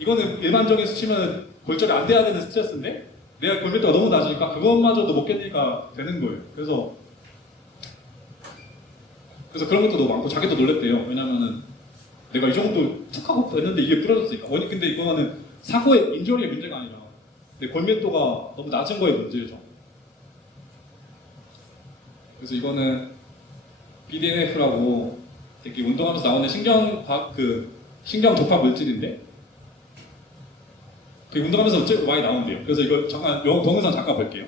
이거는 일반적인 수치면 골절이 안 돼야 되는 스트레스인데 내가 골밀도가 너무 낮으니까 그것마저도 못 견디니까 되는 거예요. 그래서 그런 것도 너무 많고 자기도 놀랬대요. 왜냐면은 내가 이 정도 툭 하고 됐는데 이게 부러졌으니까. 근데 이거는 사고의 인저리의 문제가 아니라 내 골밀도가 너무 낮은 거의 문제죠. 그래서 이거는 BDNF라고 되게 운동하면서 나오는 신경 도파 물질인데 그 운동하면서 많이 나온대요. 그래서 이거 잠깐 동영상 잠깐 볼게요.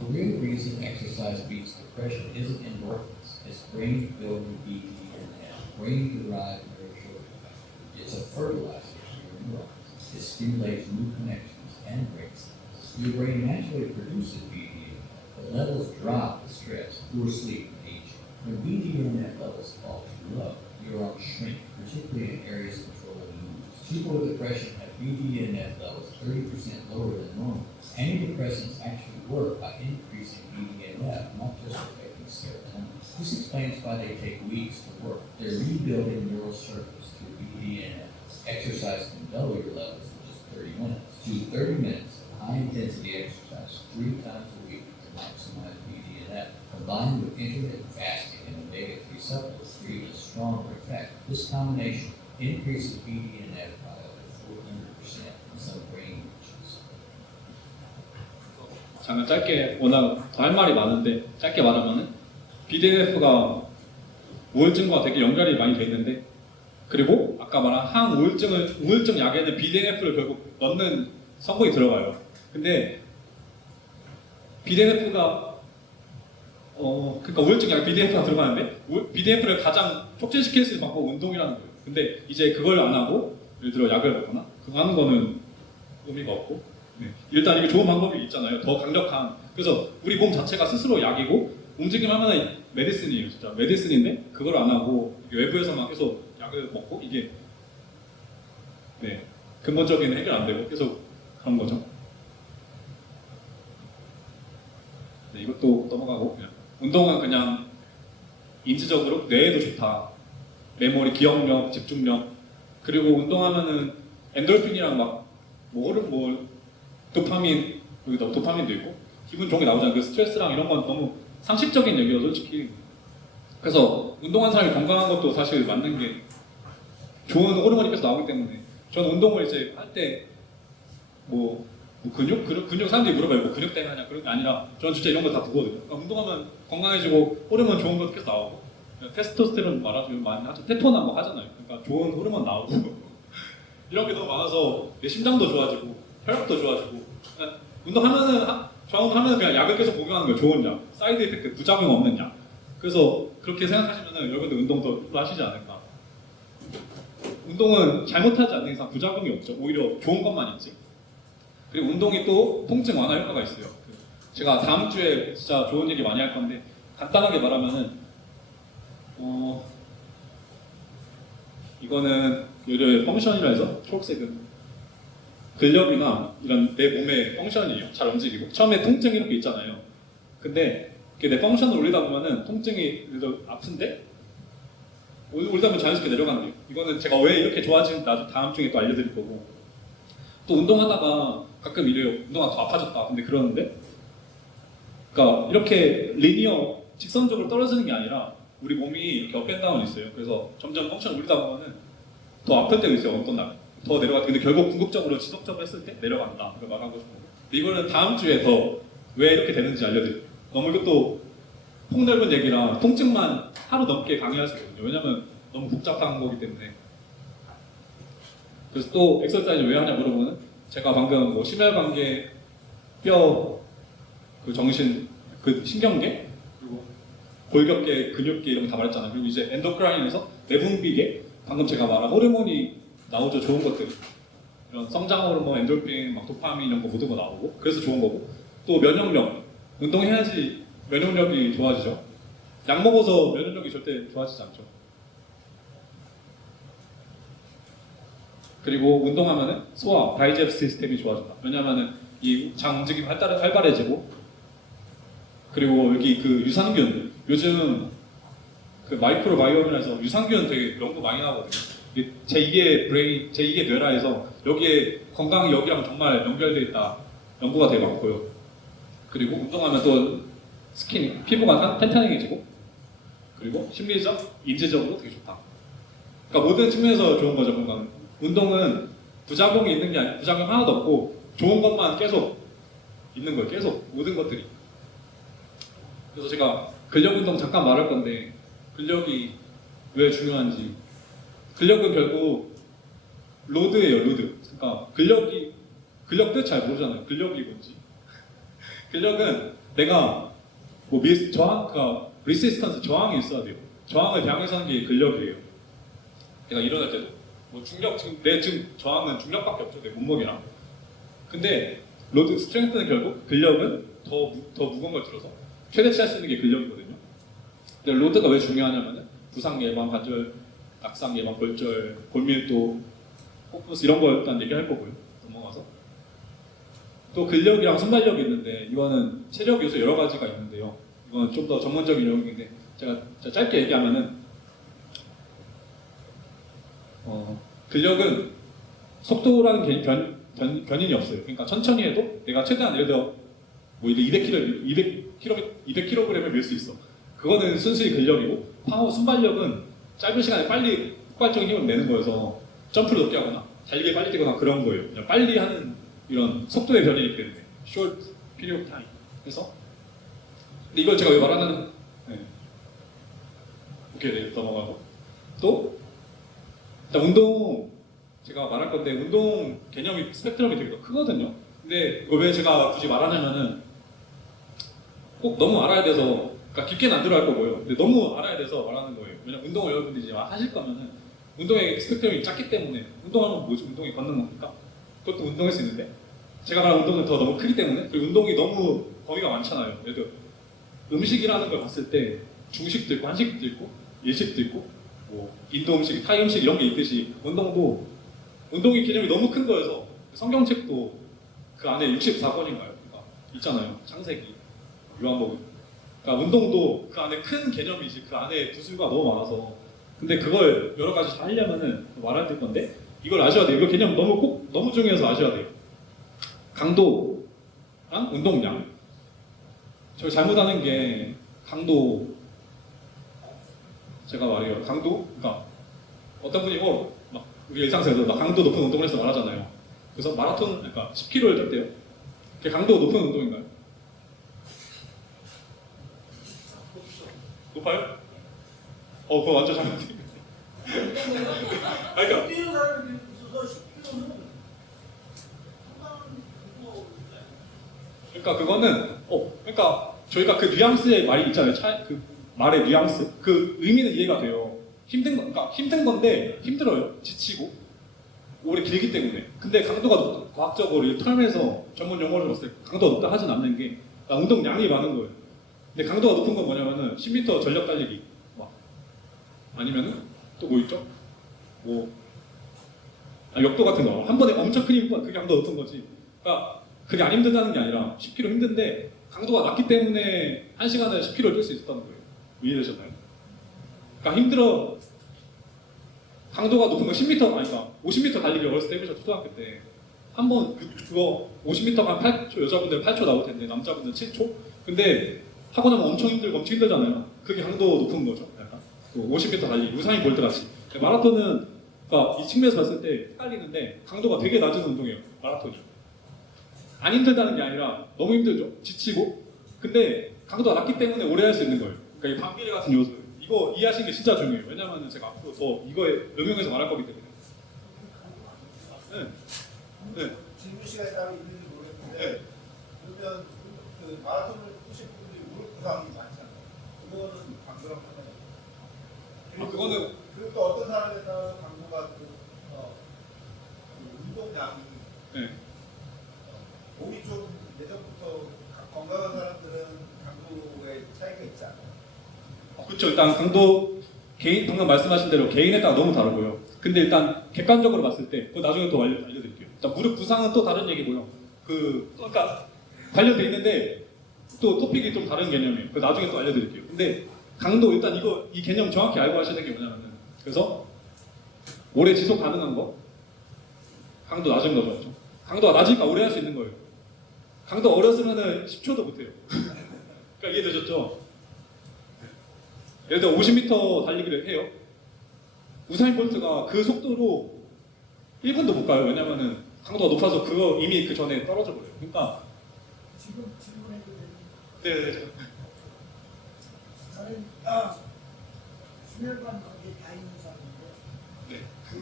The real reason exercise beats depression isn't endorphins. It's brain-building BDNF, brain-derived neurotropic factor. It's a fertilizer for your neurons. It stimulates new connections and brain cells. Your brain naturally produces BDNF, but levels drop with stress, poor sleep, and aging. When BDNF levels fall too low, neurons shrink, particularly in areas controlling mood. People with depression have BDNF levels 30% lower than normal. Antidepressants actually work by increasing BDNF, not just affecting serotonin. This explains why they take weeks to work. They're rebuilding neural circuits through BDNF. Exercise can double your levels in just 30 minutes. Do 30 minutes of high-intensity exercise 3 times a week to maximize BDNF. Combined with intermittent fasting and omega-3 supplements for even a stronger effect. This combination increases BDNF by over 400% in some brain regions. 잠깐 짧게 워낙 더 할 말이 많은데 짧게 말하면은 BDNF가 우울증과 되게 연결이 많이 돼 있는데 그리고 아까 말한 우울증 약에는 BDNF를 결국 넣는 성분이 들어가요. 근데 BDNF가 그러니까 우울증 약 BDNF가 들어가는데 BDNF를 가장 촉진시킬 수 있는 방법은 운동이라는 거예요. 근데 이제 그걸 안 하고 예를 들어 약을 먹거나 그거 하는 거는 의미가 없고 네. 일단 이게 좋은 방법이 있잖아요. 더 강력한 그래서 우리 몸 자체가 스스로 약이고 움직임하면 메디슨이에요. 진짜 메디슨인데 그걸 안 하고 외부에서만 계속 약을 먹고 이게 네 근본적인 해결 안 되고 계속 그런 거죠. 네, 이것도 넘어가고 그냥. 운동은 그냥 인지적으로 뇌에도 좋다. 메모리, 기억력, 집중력 그리고 운동하면은 엔돌핀이랑 뭐 도파민 여기다 도파민도 있고 기분 좋은 게 나오잖아요. 그 스트레스랑 이런 건 너무 상식적인 얘기예요, 솔직히. 그래서 운동한 사람이 건강한 것도 사실 맞는 게 좋은 호르몬이 계속 나오기 때문에 저는 운동을 이제 할 때 근육 사람들이 물어봐요. 뭐 근육 때문에 하냐 그런 게 아니라 저는 진짜 이런 거 다 보거든요. 그러니까 운동하면 건강해지고 호르몬 좋은 것도 계속 나오고 테스토스테론 말하죠 많이 하죠. 테토나 뭐 하잖아요. 그러니까 좋은 호르몬 나오고 이런 게 너무 많아서 내 심장도 좋아지고 혈압도 좋아지고 운동하면은 저운동하면 그냥 약을 계속 복용하는 거예요. 좋은 약, 사이드 이펙트, 부작용 없는 약. 그래서 그렇게 생각하시면은 여러분들 운동도 하시지 않을까. 운동은 잘못하지 않는 이상 부작용이 없죠. 오히려 좋은 것만 있지. 그리고 운동이 또 통증 완화 효과가 있어요. 제가 다음 주에 진짜 좋은 얘기 많이 할 건데 간단하게 말하면은 이거는 요즘 펑션이라 해서 초록색은 근력이나 이런 내 몸의 펑션이에요. 잘 움직이고 처음에 통증이 이렇게 있잖아요. 근데 이렇게 내 펑션을 올리다 보면은 통증이 예를 들어 아픈데 올리다 보면 자연스럽게 내려간대요. 이거는 제가 왜 이렇게 좋아지는지 나도 다음 주에 또 알려드릴 거고 또 운동하다가 가끔 이래요. 운동하다 더 아파졌다. 근데 그러는데 그러니까 이렇게 리니어 직선적으로 떨어지는 게 아니라 우리 몸이 이렇게 업앤다운이 있어요. 그래서 점점 펑션을 올리다 보면은 더 아플 때가 있어요. 어떤 날 더 내려가. 근데 결국 궁극적으로 지속적으로 했을 때 내려간다. 그걸 말하고 싶은 거고. 근데 이거는 다음 주에 더 왜 이렇게 되는지 알려드릴게요. 너무 이것도 폭넓은 얘기라 통증만 하루 넘게 강의할 수 있거든요. 왜냐면 너무 복잡한 거기 때문에. 그래서 또 엑서사이즈 왜 하냐 물어보면 제가 방금 뭐 심혈관계, 뼈, 그 정신, 그 신경계, 그리고 골격계, 근육계 이런 거 다 말했잖아요. 그리고 이제 엔도크라인에서 내분비계, 방금 제가 말한 호르몬이 나오죠. 좋은 것들. 이런 성장 호르몬, 엔돌핀, 도파민 이런 거 모든 거 나오고 그래서 좋은 거고 또 면역력, 운동해야지 면역력이 좋아지죠. 약 먹어서 면역력이 절대 좋아지지 않죠. 그리고 운동하면은 소화, 다이제스트 시스템이 좋아진다. 왜냐하면은 이 장 움직임이 활발해지고 그리고 여기 그 유산균 요즘 그 마이크로바이옴이라서 유산균 되게 연구 많이 나오거든요. 제2의 브레인, 제2의 뇌라 해서 여기에 건강이 여기랑 정말 연결되어 있다. 연구가 되게 많고요. 그리고 운동하면 또 스킨, 피부가 탄탄해지고 그리고 심리적, 인지적으로 되게 좋다. 그러니까 모든 측면에서 좋은 거죠, 건강은. 운동은 부작용이 있는 게 아니라 부작용 하나도 없고 좋은 것만 계속 있는 거예요. 계속 모든 것들이. 그래서 제가 근력 운동 잠깐 말할 건데 근력이 왜 중요한지. 근력은 결국 로드예요, 로드. 그러니까 근력 뜻 잘 모르잖아요. 근력이 뭔지. 근력은 내가 뭐 그러니까 리시스턴스 저항이 있어야 돼요. 저항을 향해서 하는 게 근력이에요. 내가 일어날 때도 뭐 중력 지금 저항은 중력밖에 없죠. 내 몸무게랑. 근데 로드 스트렝스는 결국 근력은 더 무거운 걸 들어서 최대치 할 수 있는 게 근력이거든요. 근데 로드가 왜 중요하냐면은 부상 예방, 관절 낙상 예방, 골절, 골밀도, 포커스 이런 거 일단 얘기할 거고요. 넘어가서 또 근력이랑 순발력이 있는데 이거는 체력 요소 여러 가지가 있는데요. 이건 좀 더 전문적인 영역인데 제가 짧게 얘기하면은 근력은 속도라는 견인이 없어요. 그러니까 천천히 해도 내가 최대한 예를 들어 뭐 200kg을 밀 수 있어. 그거는 순수히 근력이고 파워 순발력은 짧은 시간에 빨리 폭발적인 힘을 내는 거여서 점프를 높게 하거나 달리기 빨리 뛰거나 그런 거예요. 그냥 빨리 하는 이런 속도의 변이기 때문에 short period of time. 그래서 근데 이걸 제가 왜 말하는 오케이 네, 넘어가고 또 일단 운동 제가 말할 건데 운동 개념이 스펙트럼이 되게 크거든요. 근데 이거 왜 제가 굳이 말하냐면은 꼭 너무 알아야 돼서 그러니까 깊게는 안 들어갈 거고요. 근데 너무 알아야 돼서 말하는 거예요. 왜냐면 운동을 여러분들이 이제 하실 거면은 운동의 스펙트럼이 작기 때문에 운동하면 뭐지? 운동이 걷는 겁니까? 그것도 운동할 수 있는데 제가 말한 운동은 더 너무 크기 때문에 그리고 운동이 너무 범위가 많잖아요. 예를 들어 음식이라는 걸 봤을 때 중식도 있고 한식도 있고 일식도 있고 뭐 인도 음식, 타이 음식 이런 게 있듯이 운동의 개념이 너무 큰 거여서 성경책도 그 안에 64권인가요? 그러니까 있잖아요. 창세기, 요한복음. 그러니까 운동도 그 안에 큰 개념이지 그 안에 구술가 너무 많아서 근데 그걸 여러 가지 다 하려면은 말할 될 건데 이걸 아셔야 돼요. 이거 개념 너무 중요해서 아셔야 돼요. 강도랑 운동량. 저 잘못하는 게 강도 제가 말해요. 강도 그러니까 어떤 분이 막 우리 일상생활에서 막 강도 높은 운동을 해서 말하잖아요. 그래서 마라톤 그러니까 10km를 뛸때요. 그게 강도 높은 운동인가요? 높아요? 그거 완전 잘못된 그러니까 뛰는 사람이 있어서 10km는 그러니까 그거는 그러니까 저희가 그 뉘앙스의 말이 있잖아요. 그 말의 뉘앙스 그 의미는 이해가 돼요. 그러니까 힘든 건데 힘들어요. 지치고 오래 길기 때문에. 근데 강도가 과학적으로 이 텀에서 전문 용어를 봤을 때 강도가 높다 하진 않는 게 운동량이 많은 거예요. 근데 강도가 높은 건 뭐냐면은 10m 전력 달리기 막 아니면은 또 뭐 있죠? 역도 같은 거 한 번에 엄청 큰 힘, 그게 강도가 높은 거지. 그러니까 그게 안 힘들다는 게 아니라 10km 힘든데 강도가 낮기 때문에 1시간에 10km를 뛸 수 있었다는 거예요. 이해되셨나요? 그러니까 힘들어 강도가 높은 거 10m 아니까 50m 달리기 어렸을 때 해보셨죠? 초등학교 때 한 번 그거 50m가 8초 여자분들 8초 나올 텐데 남자분들 7초? 근데 하고 나면 엄청 힘들잖아요. 그게 강도 높은 거죠. 약간 50m 달리기 우사인 볼트 같이. 마라톤은 그러니까 이 측면에서 봤을 때 헷갈리는데 강도가 되게 낮은 운동이에요. 마라톤이. 안 힘들다는 게 아니라 너무 힘들죠. 지치고. 근데 강도가 낮기 때문에 오래 할 수 있는 거예요. 그러니까 이 반비례 같은 요소. 이거 이해하시는 게 진짜 중요해요. 왜냐하면 제가 앞으로 더 이거에 응용해서 말할 거기 때문에. 네. 질문 시간이 따로 있는지 모르겠는데 네. 그러면 그 마라톤을 뛰신 분들이 무릎 부상이 많잖아요. 그거는 강도랑 상관이 그거는 그리고 또 어떤 사람에 따라 강도가 그 운동량이 네. 몸이 좀 예전부터 건강한 사람들은 강도의 차이가 있지 않아요? 그렇죠. 일단 강도 개인 방금 말씀하신 대로 개인에 따라 너무 다르고요. 근데 일단 객관적으로 봤을 때 그거 나중에 또 알려드릴게요. 일단 무릎 부상은 또 다른 얘기고요. 그러니까 관련돼 있는데 또 토픽이 좀 다른 개념이에요. 그 나중에 또 알려드릴게요. 근데 강도 일단 이 개념 정확히 알고 하시는 게 뭐냐면은 그래서 오래 지속 가능한 거 강도 낮은 거죠. 그렇죠? 강도가 낮으니까 오래 할 수 있는 거예요. 강도 어렸으면은 10초도 못해요. 그러니까 이해되셨죠? 예를 들어 50m 달리기를 해요. 우사인 볼트가 그 속도로 1분도 못 가요. 왜냐면은 강도가 높아서 그거 이미 그 전에 떨어져 버려요. 그러니까 지금 질문해도 되는 네. 나는 수면관 관계 다 있는 사람인데 네. 그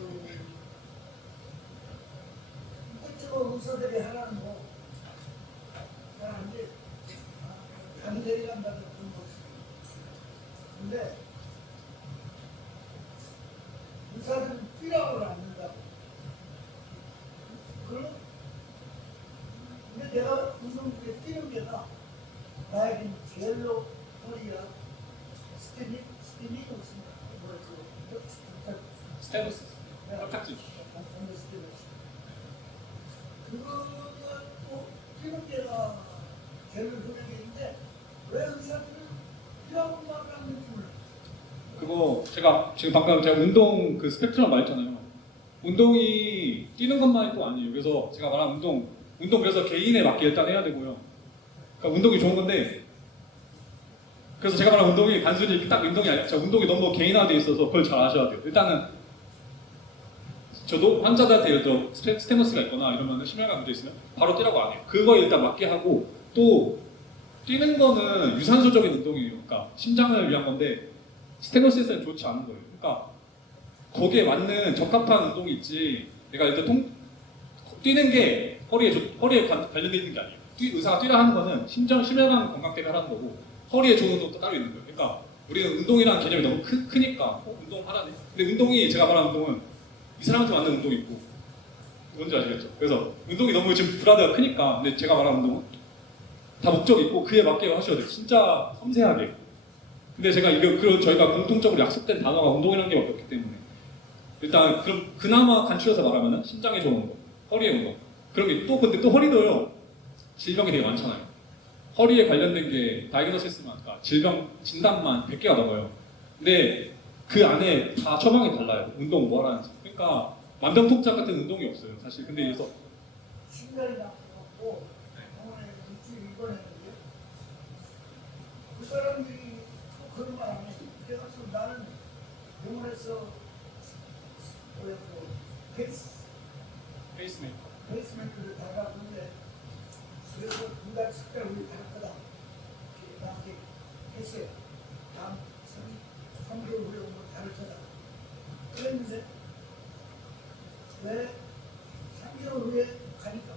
의사들이 하라는 거 잘안돼 강대리 간다는 그런 거 근데 의사들은 뛰라고 안 한다고 근데 내가 운동부에 뛰는 게 나에게는 제일로 허리야 스테미너스인가 스테무스. 깜짝지. 그거는 또 뛰는 게가 제일 효력인데 왜 의사들은 이라고 말을 하는지 몰라. 그거 제가 지금 방금 제가 운동 그 스펙트럼 말했잖아요. 운동이 뛰는 것만이 또 아니에요. 그래서 제가 말한 운동 그래서 개인에 맞게 일단 해야 되고요. 그러니까 운동이 좋은 건데 그래서 제가 말한 운동이 단순히 딱 운동이 아니라 제가 운동이 너무 개인화돼 있어서 그걸 잘 아셔야 돼요. 일단은 저도 환자들한테 예를 들어 스테노스가 있거나 이러면 심혈관 문제 있으면 바로 뛰라고 안 해요. 그거에 일단 맞게 하고 또 뛰는 거는 유산소적인 운동이에요. 그러니까 심장을 위한 건데 스테노시스는 좋지 않은 거예요. 그러니까 거기에 맞는 적합한 운동이 있지. 내가 일단 뛰는 게 허리에 관련돼 있는 게 아니에요. 의사가 뛰라 하는 거는 심혈관 건강 때문에 하라는 거고 허리에 좋은 운동도 따로 있는 거예요. 그러니까 우리는 운동이라는 개념이 너무 크니까 운동하라네. 근데 운동이 제가 말하는 운동은 이 사람한테 맞는 운동이 있고 뭔지 아시겠죠? 그래서 운동이 너무 지금 불화가 크니까 근데 제가 말하는 운동은 다 목적이 있고 그에 맞게 하셔야 돼요. 진짜 섬세하게. 근데 제가 그런 저희가 공통적으로 약속된 단어가 운동이라는 게 없기 때문에 일단 그럼 그나마 간추려서 말하면은 심장에 좋은 운동, 허리에 운동 그런 게 또 근데 또 허리도요 질병이 되게 많잖아요. 허리에 관련된 게 다이그노시스만 그러니까 질병 진단만 100개가 넘어요. 근데 그 안에 다 처방이 달라요. 운동 뭐 하라는지. 그러니까 만병통치약 같은 운동이 없어요, 사실. 근데 그래서 신경이 나쁘고 병원에 일주일 입원했는데 그 사람들이 또 그런 말 안 해. 그래가지고 나는 병원에서 페이스메이커를 달라는데 그래서 두 달 숙제를 우리 달 거다. 이렇게 나한테 했어요. 다음 3개월 후에 오면 다를 거다. 그랬는데 왜 3개월 후에 가니까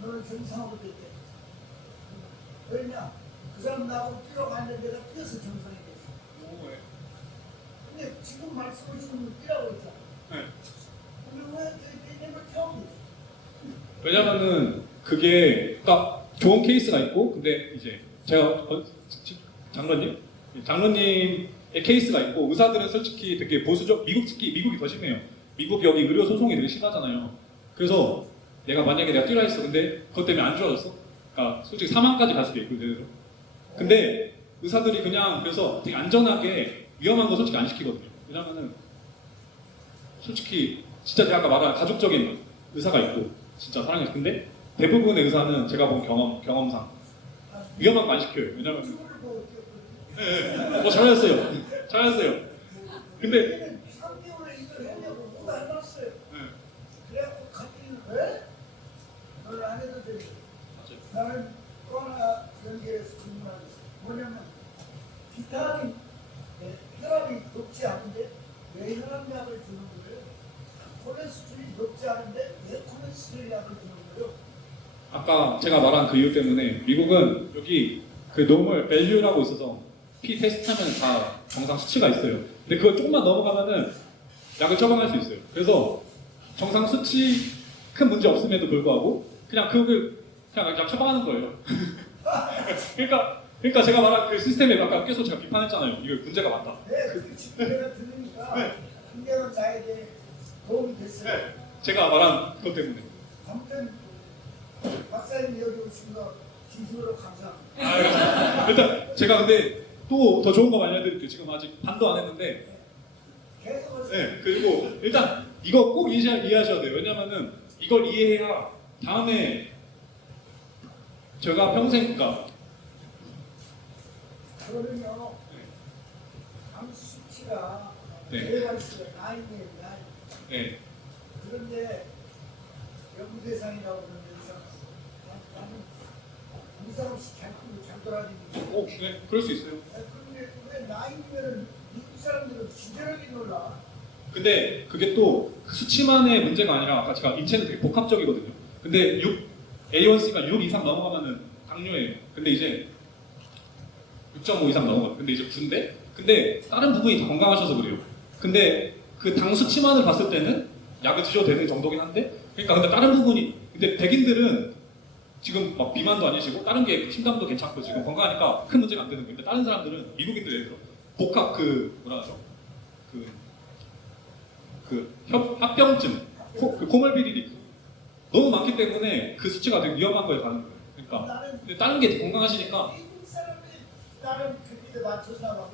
너는 정상으로 됐대. 왜냐? 그 사람 나하고 뛰러 갔는데 내가 뛰어서 정상이 됐어. 근데 지금 말씀하시는 분 뛰라고 했잖아. 네. 근데 왜 내가 태우는 거지? 왜냐면은 그게 그러니까 좋은 케이스가 있고 근데 이제 제가 장로님의 케이스가 있고 의사들은 솔직히 되게 보수적 특히 미국이 더 심해요. 미국 여기 의료 소송이 되게 심하잖아요. 그래서 만약에 내가 뛰라 했어. 근데 그것 때문에 안 좋아졌어. 그러니까 솔직히 사망까지 갈 수도 있고 그대로. 근데 의사들이 그냥 그래서 되게 안전하게 위험한 거 솔직히 안 시키거든요. 왜냐면은 솔직히 진짜 제가 아까 말한 가족적인 의사가 있고 진짜 사랑해서 근데 대부분의 의사는 제가 본 경험상 위험한 거 안 시켜요. 왜냐면 잘하셨어요. 근데 3개월에 이걸 하려고 뭐가 해놨어요. 그래갖고 갔더니 왜? 너를 안 해도 되지. 나는 또 하나 연계해서 질문하고 있어요. 뭐냐면 비타민, 혈압이 높지 않은데 왜 혈압약을 주는 거예요? 콜레스테롤이 높지 않은데 왜 콜레스테롤 약을 주는 거예요? 아까 제가 말한 그 이유 때문에 미국은 여기 그 노멀 밸류라고 있어서 피 테스트하면 다 정상 수치가 있어요. 근데 그걸 조금만 넘어가면은 약을 처방할 수 있어요. 그래서 정상 수치 큰 문제 없음에도 불구하고 그냥 약 처방하는 거예요. 그러니까 제가 말한 그 시스템에 아까 계속 제가 비판했잖아요. 이거 문제가 많다. 네, 그 집회가 들으니까 굉장히 나에게 도움이 됐어요. 네, 제가 말한 그것 때문에. 아무튼 박사님 여기 오신 거 진심으로 감사합니다. 일단 제가 근데 또 더 좋은 거 알려드릴게요. 지금 아직 반도 안 했는데. 계속 오세요. 네, 그리고 일단 이거 꼭 이해하셔야 돼요. 왜냐면은 이걸 이해해야 다음에 제가 평생 그러면요, 암 수치가 네. 내가 있어요. 나이네요, 나이. 네. 그런데 연구 대상이라고 그러는 데서 나는 무상 없이 잘 크고 잘 돌아다니고. 네, 그럴 수 있어요. 그런데 왜 나이면은 미국 사람들은 지저하게 놀라? 근데 그게 또그 수치만의 문제가 아니라 아까 제가 인체는 되게 복합적이거든요. 근데 A1C가 6 이상 넘어가면은 당뇨예요. 근데 이제 6.5 이상 넘어가요. 근데 이제 9인데 근데 다른 부분이 다 건강하셔서 그래요. 근데 그 당 수치만을 봤을 때는 약을 드셔도 되는 정도긴 한데 그러니까 근데 다른 부분이 근데 백인들은 지금 막 비만도 아니시고 다른 게 심장도 괜찮고 지금 건강하니까 큰 문제가 안 되는 거예요. 근데 다른 사람들은 미국인들 예를 들어 복합 뭐라 하죠? 그 합병증, 그 코몰비디티 너무 많기 때문에 그 수치가 되게 위험한 거에 가는 거예요. 그러니까 나는 근데 다른 게 건강하시니까. 미국 사람이 나는 그때 맞췄나 봐.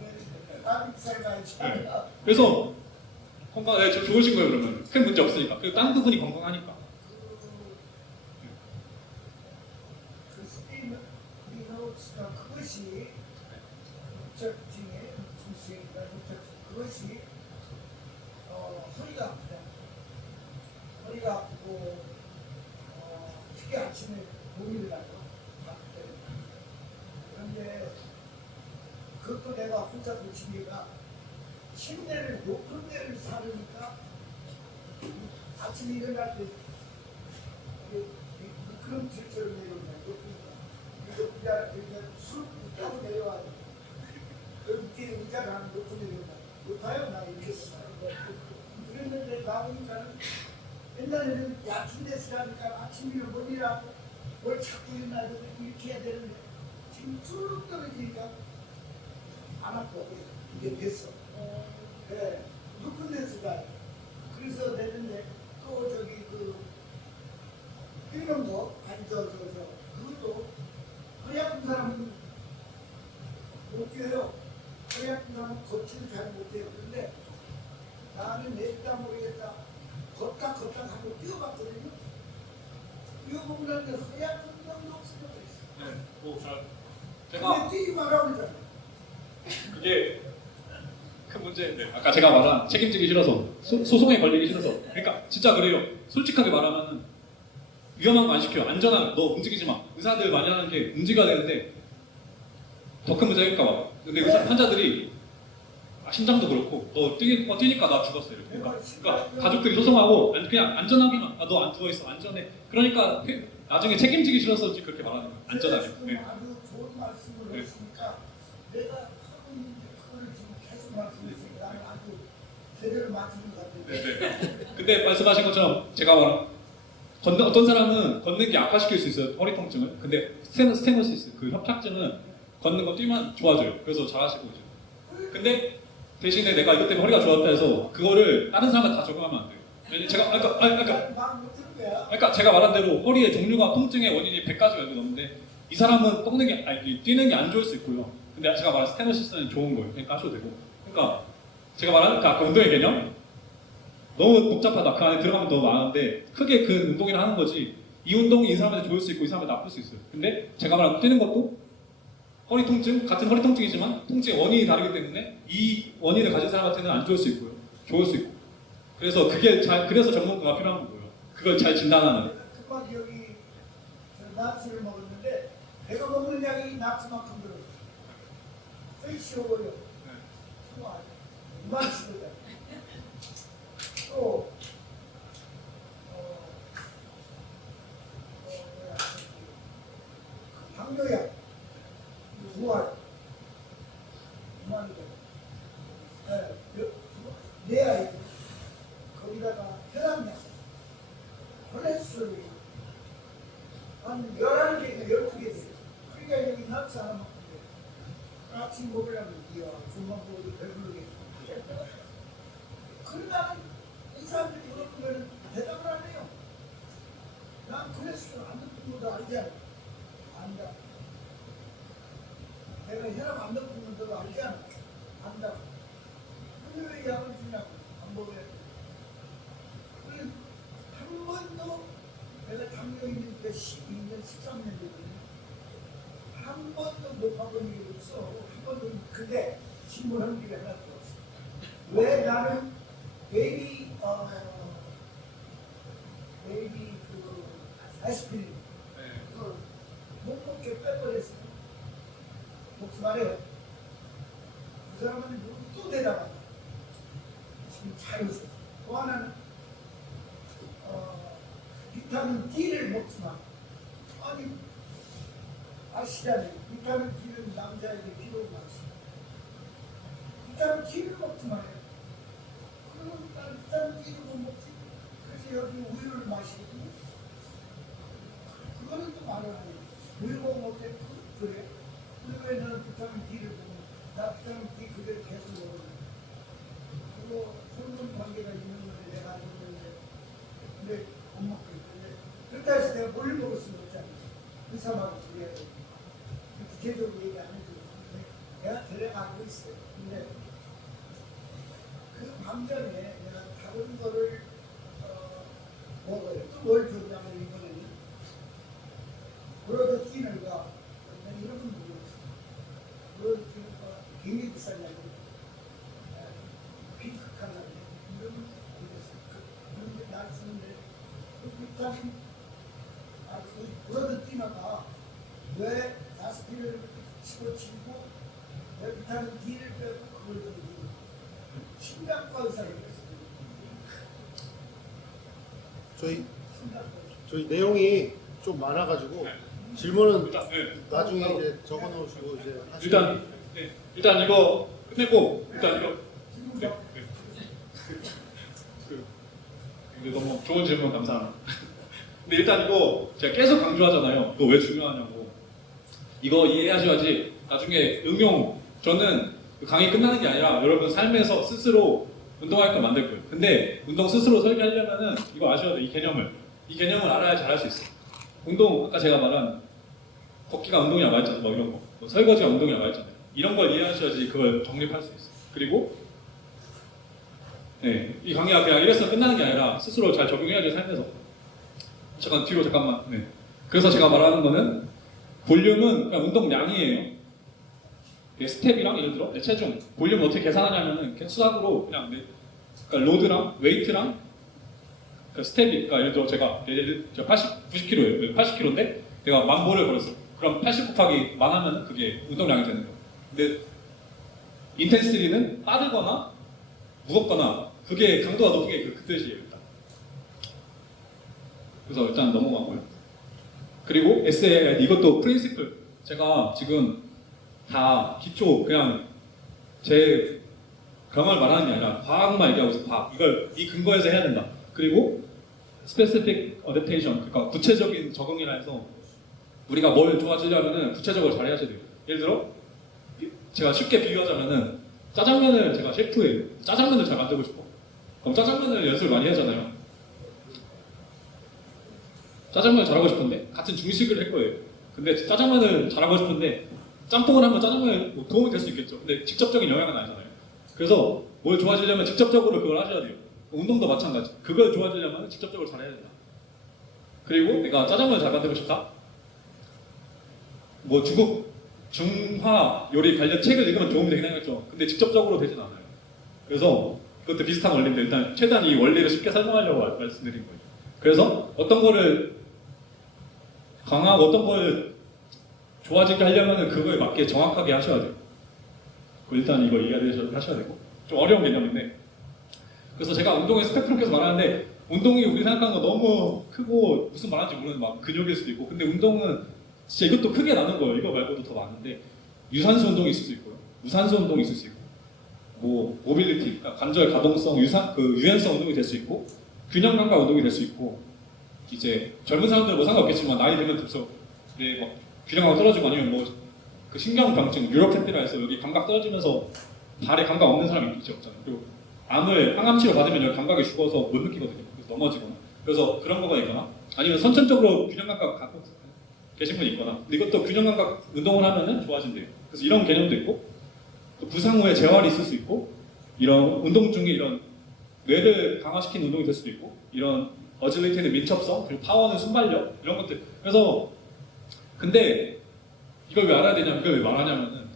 나는 그 사람 알지 않아. 그래서 건강 좋으신 거예요. 그러면 큰 문제 없으니까. 그리고 다른 부분이 건강하니까. 그 스테이먼 리노츠가 그것이 목적증에 중시행이다. 그것이 허리가 아프다. 허리가 아프고 특히 아침에 몸이 나고 아프대. 그런데 그것도 내가 혼자 고치기가 침대를 높은 데를 사르니까 아침에 일어날 때 그런 질처럼 내려온다. 높은 데 술 타고 내려와야 돼. 그 밑에 의자가 하는 높은 데 내려온다. 높아요? 나 이렇게 살고 그랬는데 나오니까는 옛날에는 얕은 데서 자니까 아침이면 못 일어나고 뭘 찾고 일어나야 되는데 이렇게 해야 되는데 지금 쭉 떨어지니까 안 아파. 이게 됐어. 네, 높은 데서 가요. 그래서 됐는데 또 저기 뛰는 거 아니 그것도 허리 아픈 사람은 못 뛰어요. 허리 아픈 사람은 걷지를 잘 못해요. 그런데 나는 냈다 모르겠다. 걷다 하고 뛰어봤거든요. 뛰어보고 나는데 허리 아픈 사람도 없어져 버렸어. 네, 뭐 근데 뛰지 말라고 그러잖아. 그게 큰 문제인데 아까 제가 말한 책임지기 싫어서 소송에 걸리기 싫어서 그러니까 진짜 그래요. 솔직하게 말하면은 위험한 거 안 시켜요. 안전한 너 움직이지 마. 의사들 많이 하는 게 움직여야 되는데 더 큰 문제가 일까 봐. 근데 의사 환자들이 심장도 그렇고 너 뛰니까 나 죽었어 이렇게. 그러니까 가족들이 소송하고 그냥 안전하게만 너 안 누워 있어 안전해. 그러니까 나중에 책임지기 싫어서 그렇게 말하는 거예요. 안전하게. 네. 아주 좋은 말씀을 네. 했으니까 내가 하고 있는데 그걸 지금 계속 말씀해주니까 나는 아주 제대로 맞추는 것 같아요. 네. 근데 말씀하신 것처럼 제가 말한 어떤 사람은 걷는 게 악화시킬 수 있어요. 허리 통증을. 근데 스테노시스 그 협착증은 걷는 거 뛰면 좋아져요. 그래서 잘하시고 이제. 근데 대신에 내가 이것 때문에 허리가 좋았다 해서 그거를 다른 사람한테 다 적용하면 안 돼요. 왜냐면 제가 그러니까 제가 말한 대로 허리의 종류가 통증의 원인이 100가지가 넘는데 이 사람은 뛰는 게 안 좋을 수 있고요. 근데 제가 말한 스테노시스는 좋은 거예요. 그러니까 하셔도 되고. 그러니까 제가 말한 아까 운동의 개념 너무 복잡하다. 그 안에 들어가면 너무 많은데 크게 그 운동이라 하는 거지 이 운동이 이 사람한테 좋을 수 있고 이 사람한테 나쁠 수 있어요. 근데 제가 말한 뛰는 것도 허리 통증, 같은 허리 통증이지만 통증의 원인이 다르기 때문에 이 원인을 가진 사람한테는 안 좋을 수 있고요. 좋을 수 있고. 그래서 그래서 전문가가 필요한 거고요. 그걸 잘 진단하는. 금방 여기 낙스를 먹었는데 내가 먹는 약이 낙스만큼 들어요. 되게 쉬워 보여. 이만치거든. 또 당뇨약 9알 이만이죠. 네 아이 거기다가 혈압약 콜레스테롤 한 11개가 12개 돼요. 그러니까 여기 낙스 하나 먹는데 아침 먹으려면 이와 금방 먹어도 배부르게 그러다가 이 사람들이 물어보면 대답을 안 해요. 난 콜레스테롤 안 높은 것도 알잖아. 안다. 내가 혈압 안 높은 것도 알잖아. 안다. 근데 왜 약을 주냐고. 안 먹어야 돼. 한 번도 내가 당뇨 있는 게 12년, 13년 됐거든. 한 번도 못 봐본 일이 없어. 한 번도. 근데 신문한 일이 하나도 없어. 왜 나는 베이비 아이스크림 못 먹게 빼버렸어. 먹지 말아요. 그 사람은 또 대답한다. 지금 잘 웃어. 또 하나는 비타민 D를 먹지 마. 아니 아시잖아요. 비타민 D는 남자에게 필요한 것이야. 비타민 D를 먹지 말아요. 그러면 난 비타민 D를 못 먹지. 그래서 여기 우유를 마시거든요. 그거는 또 말을 안 해. 우유 먹으면 그래. 근데 왜 너는 비타민 D를 먹는 나 비타민 D 그대로 계속 먹어. 그거 혼돈 관계가 있는 건데 뭘 먹을 수는 없잖아. 의사하고 그래야 돼. 구체적으로 얘기 안 해도 내가 데려가고 있어요. 근데 그 반면에 내가 다른 거를 먹어요. 또 뭘 줬냐면 이번에는 브로드티널과 이런 건 모르겠어요. 브로드티널과 굉장히 비싸냐고 핑크 컬러인데 이런 건 모르겠어요. 그런데 날 쓰는데 비타민 그 브로드티널가 왜 아스피린을 집어치고 왜 비타민 D를 빼고 그걸 좀 심장과 의사를 했어요. 저희 내용이 좀 많아가지고 질문은 일단, 네. 나중에 이제 적어놓으시고 이제 일단 네. 일단 이거 끝내고 일단 이거 네. 네. 근데 너무 좋은 질문 감사합니다. 근데 일단 이거 제가 계속 강조하잖아요. 이거 왜 중요하냐고. 이거 이해하셔야지 나중에 응용. 저는 그 강의 끝나는 게 아니라 여러분 삶에서 스스로 운동할 걸 만들 거예요. 근데 운동 스스로 설계하려면은 이거 아셔야 돼요. 이 개념을 알아야 잘할 수 있어요. 운동 아까 제가 말한 걷기가 운동이라고 했잖아요. 뭐 이런 거. 뭐 설거지가 운동이라고 했잖아요. 이런 걸 이해하셔야지 그걸 정립할 수 있어요. 그리고 네, 이 강의가 그냥 이래서 끝나는 게 아니라 스스로 잘 적용해야지 삶에서. 잠깐 뒤로 잠깐만. 네. 그래서 제가 말하는 거는 볼륨은 그냥 운동량이에요. 스텝이랑 예를 들어 내 체중 볼륨을 어떻게 계산하냐면은 그냥 수학으로 그냥 그러니까 로드랑 웨이트랑 그 스텝이 그러니까 예를 들어 제가 90kg예요. 80kg인데 내가 1000보를 걸었어. 그럼 80 곱하기 1000 하면 그게 운동량이 되는 거예요. 근데 인텐시티는 빠르거나 무겁거나 그게 강도가 높은 게 그 뜻이에요. 일단. 그래서 일단 넘어가고요. 그리고 SAI 이것도 프린시플 제가 지금 다 기초 그냥 제 그런 걸 말하는 게 아니라 과학만 얘기하고 있어요. 과학. 이걸 이 근거에서 해야 된다. 그리고 specific adaptation 그러니까 구체적인 적응이라 해서 우리가 뭘 좋아지려면은 구체적으로 잘 해야 돼요. 예를 들어 제가 쉽게 비유하자면은 짜장면을 제가 셰프예요. 짜장면을 잘 만들고 싶어. 그럼 짜장면을 연습을 많이 하잖아요. 짜장면을 잘하고 싶은데 같은 중식을 할 거예요. 근데 짜장면을 잘하고 싶은데 짬뽕을 하면 짜장면에 뭐 도움이 될 수 있겠죠. 근데 직접적인 영향은 아니잖아요. 그래서 뭘 좋아지려면 직접적으로 그걸 하셔야 돼요. 운동도 마찬가지. 그걸 좋아지려면 직접적으로 잘해야 된다. 그리고 내가 짜장면을 잘 만들고 싶다. 뭐 중국 중화 요리 관련 책을 읽으면 도움이 되긴 하겠죠. 근데 직접적으로 되진 않아요. 그래서 그것도 비슷한 원리인데 일단 최대한 이 원리를 쉽게 설명하려고 말씀드린 거예요. 그래서 어떤 거를 강화하고 어떤 걸 좋아지게 하려면 그거에 맞게 정확하게 하셔야 돼요. 일단 이거 이해하셔야 되고 좀 어려운 개념인데 그래서 제가 운동의 스펙트럼 계속 말하는데 운동이 우리 생각하는 거 너무 크고 무슨 말하는지 모르는 막 근육일 수도 있고 근데 운동은 진짜 이것도 크게 나눈 거예요. 이거 말고도 더 많은데 유산소 운동이 있을 수 있고요. 무산소 운동이 있을 수 있고 뭐 모빌리티, 그러니까 관절 가동성, 유연성 운동이 될 수 있고 균형 감각 운동이 될 수 있고 이제 젊은 사람들은 뭐 상관없겠지만 나이 들면 들수록 막 균형 감각 떨어지고 아니면 뭐 그 신경병증, 뉴로패티라 해서 여기 감각 떨어지면서 발에 감각 없는 사람이 있죠, 없잖아요. 그리고 항암 치료 받으면 여기 감각이 죽어서 못 느끼거든요. 그래서 넘어지거나. 그래서 그런 거가 있거나 아니면 선천적으로 균형 감각 갖고 계신 분이 있거나. 근데 이것도 균형 감각 운동을 하면은 좋아진대요. 그래서 이런 개념도 있고 또 부상 후에 재활이 있을 수 있고 이런 운동 중에 이런 뇌를 강화시키는 운동이 될 수도 있고 이런 어질리티는 민첩성 그리고 파워는 순발력 이런 것들. 그래서 근데 이걸 왜 알아야 되냐면 이걸 왜 말하냐면은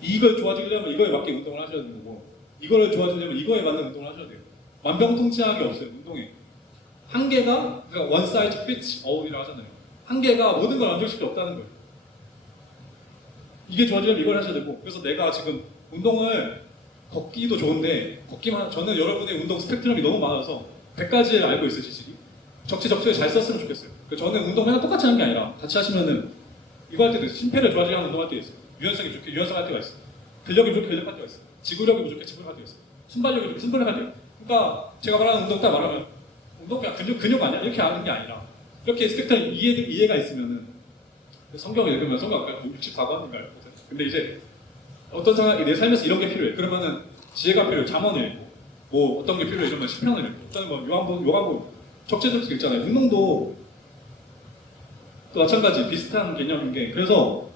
이걸 좋아지려면 이거에 맞게 운동을 하셔야 되는 거고 이거를 좋아지려면 이거에 맞는 운동을 하셔야 돼요. 만병통치약이 없어요. 운동에 한계가 그러니까 one size fits all이라고 하잖아요. 한계가 모든 걸 만들 수 없다는 거예요. 이게 좋아지려면 이걸 하셔야 되고 그래서 내가 지금 운동을 걷기도 좋은데 걷기만 저는 여러분의 운동 스펙트럼이 너무 많아서 100가지를 알고 있어요. 지식이 적재적소에 잘 썼으면 좋겠어요. 저는 운동 맨날 똑같이 하는 게 아니라 같이 하시면은 이거 할 때도 있어요. 심폐를 좋아지게 하는 운동 할 때 있어요. 유연성이 좋게 유연성 할 때가 있어요. 근력이 좋게 근력 할 때가 있어요. 지구력이 부족해 지구력 할 때가 있어요. 순발력이 좋게 순발력 할 때가. 그러니까 제가 말하는 운동 딱 말하면 운동 그냥 근육 아니야 이렇게 하는 게 아니라 이렇게 스펙트럼 이해가 있으면은 성경을 읽으면 성경 아까 64권인가요? 근데 이제 어떤 상황이 내 삶에서 이런 게 필요해. 그러면은 지혜가 필요해. 잠언을 읽고 뭐 어떤 게 필요해. 이러면 시편을 읽고 어떤 뭐 요한복음 적재적소 있잖아요. 운동도 또 마찬가지 비슷한 개념인 게 그래서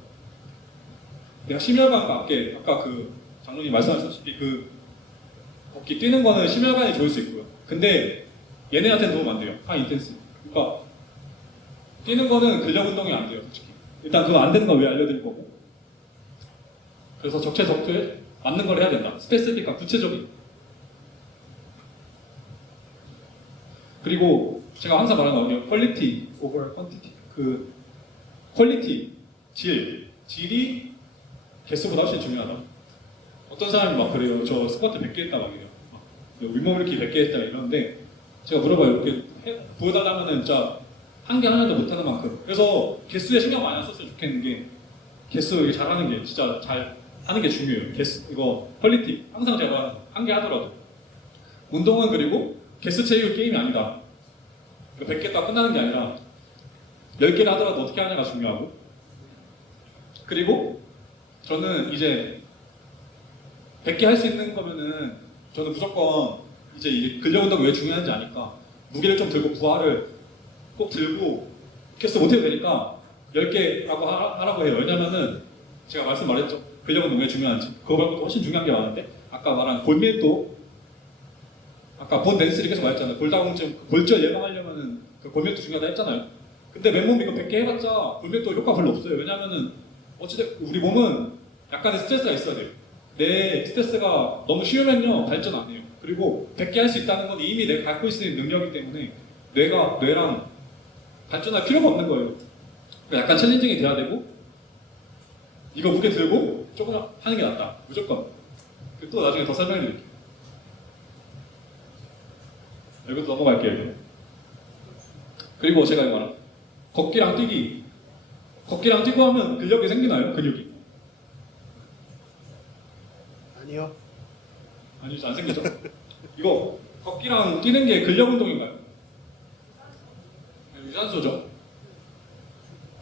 내가 심혈관과 함께 아까 그 장로님 말씀하셨다시피 그 걷기 뛰는 거는 심혈관이 좋을 수 있고요. 근데 얘네한테는 도움 안 돼요. 하이 인텐스. 그러니까 뛰는 거는 근력 운동이 안 돼요, 솔직히. 일단 그거 안 되는 건 왜 알려드릴 거고. 그래서 적재적소에 맞는 걸 해야 된다. 스페시픽한 구체적인. 그리고 제가 항상 말하는 게 퀄리티 오버 퀀티티. 그 퀄리티, 질이 개수보다 훨씬 중요하다. 어떤 사람이 막 그래요. 저 스쿼트 100개 했다 막 이래요. 윗몸일으키 100개 했다 이러는데 제가 물어봐요. 이렇게 보여달라면은 진짜 한 개 하나도 못하는 만큼. 그래서 개수에 신경 많이 안 썼으면 좋겠는 게 개수 이렇게 잘하는 게 진짜 잘 하는 게 중요해요. 개수 이거 퀄리티 항상 제가 한 개 하더라도 운동은 그리고 개수 채우기 게임이 아니다. 100개 딱 끝나는 게 아니라 10개를 하더라도 어떻게 하냐가 중요하고 그리고 저는 이제 100개 할 수 있는 거면은 저는 무조건 이제 근력 운동이 왜 중요한지 아니까 무게를 좀 들고 부하를 꼭 들고 개수 못해도 되니까 10개라고 하라고 해요. 왜냐면은 제가 말했죠. 근력 운동 왜 중요한지 그거 말고도 훨씬 중요한 게 많은데 아까 말한 골밀도 아까 본 댄스를 계속 말했잖아요. 골다공증 골절 예방하려면은 그 골밀도 중요하다 했잖아요. 근데 맨몸 이거 100개 해봤자 골밀도 효과 별로 없어요. 왜냐면은 어찌됐든 우리 몸은 약간의 스트레스가 있어야 돼요. 내 스트레스가 너무 쉬우면요 발전 안 해요. 그리고 100개 할 수 있다는 건 이미 내가 갖고 있는 능력이기 때문에 뇌랑 발전할 필요가 없는 거예요. 그러니까 약간 챌린징이 돼야 되고 이거 무게 들고 조금 하는 게 낫다. 무조건. 또 나중에 더 설명해 드릴게요. 이것도 넘어갈게요. 그리고 제가 말한 걷기랑 뛰기. 걷기랑 뛰고 하면 근력이 생기나요? 근육이? 아니요. 아니죠, 안 생기죠. 이거 걷기랑 뛰는 게 근력 운동인가요? 유산소죠.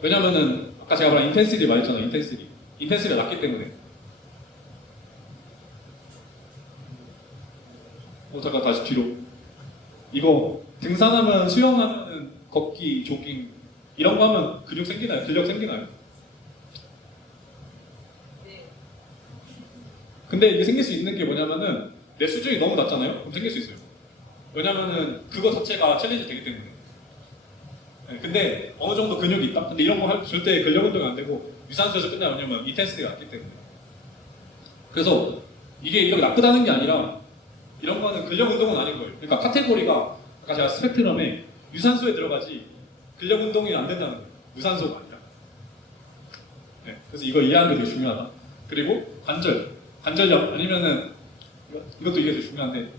왜냐면은 아까 제가 말한 인텐시티 말했잖아요. 인텐시티가 낮기 때문에. 잠깐 다시 뒤로. 이거 등산하면 수영하면 걷기, 조깅 이런 거 하면 근육 생기나요? 근력 생기나요? 근데 이게 생길 수 있는 게 뭐냐면은 내 수준이 너무 낮잖아요? 그럼 생길 수 있어요. 왜냐면은 그거 자체가 챌린지 되기 때문에. 네, 근데 어느 정도 근육이 있다? 근데 이런 거 줄 때 근력 운동이 안 되고 유산소에서 끝나면 왜냐면 인텐시티가 낮기 때문에. 그래서 이게 이렇게 나쁘다는 게 아니라 이런 거는 근력 운동은 아닌 거예요. 그러니까 카테고리가 아까 제가 스펙트럼에 유산소에 들어가지 근력 운동이 안 된다는 거예요. 무산소가 아니라. 네, 그래서 이거 이해하는 게 되게 중요하다. 그리고 관절력 아니면은 이것도 이게 되게 중요한데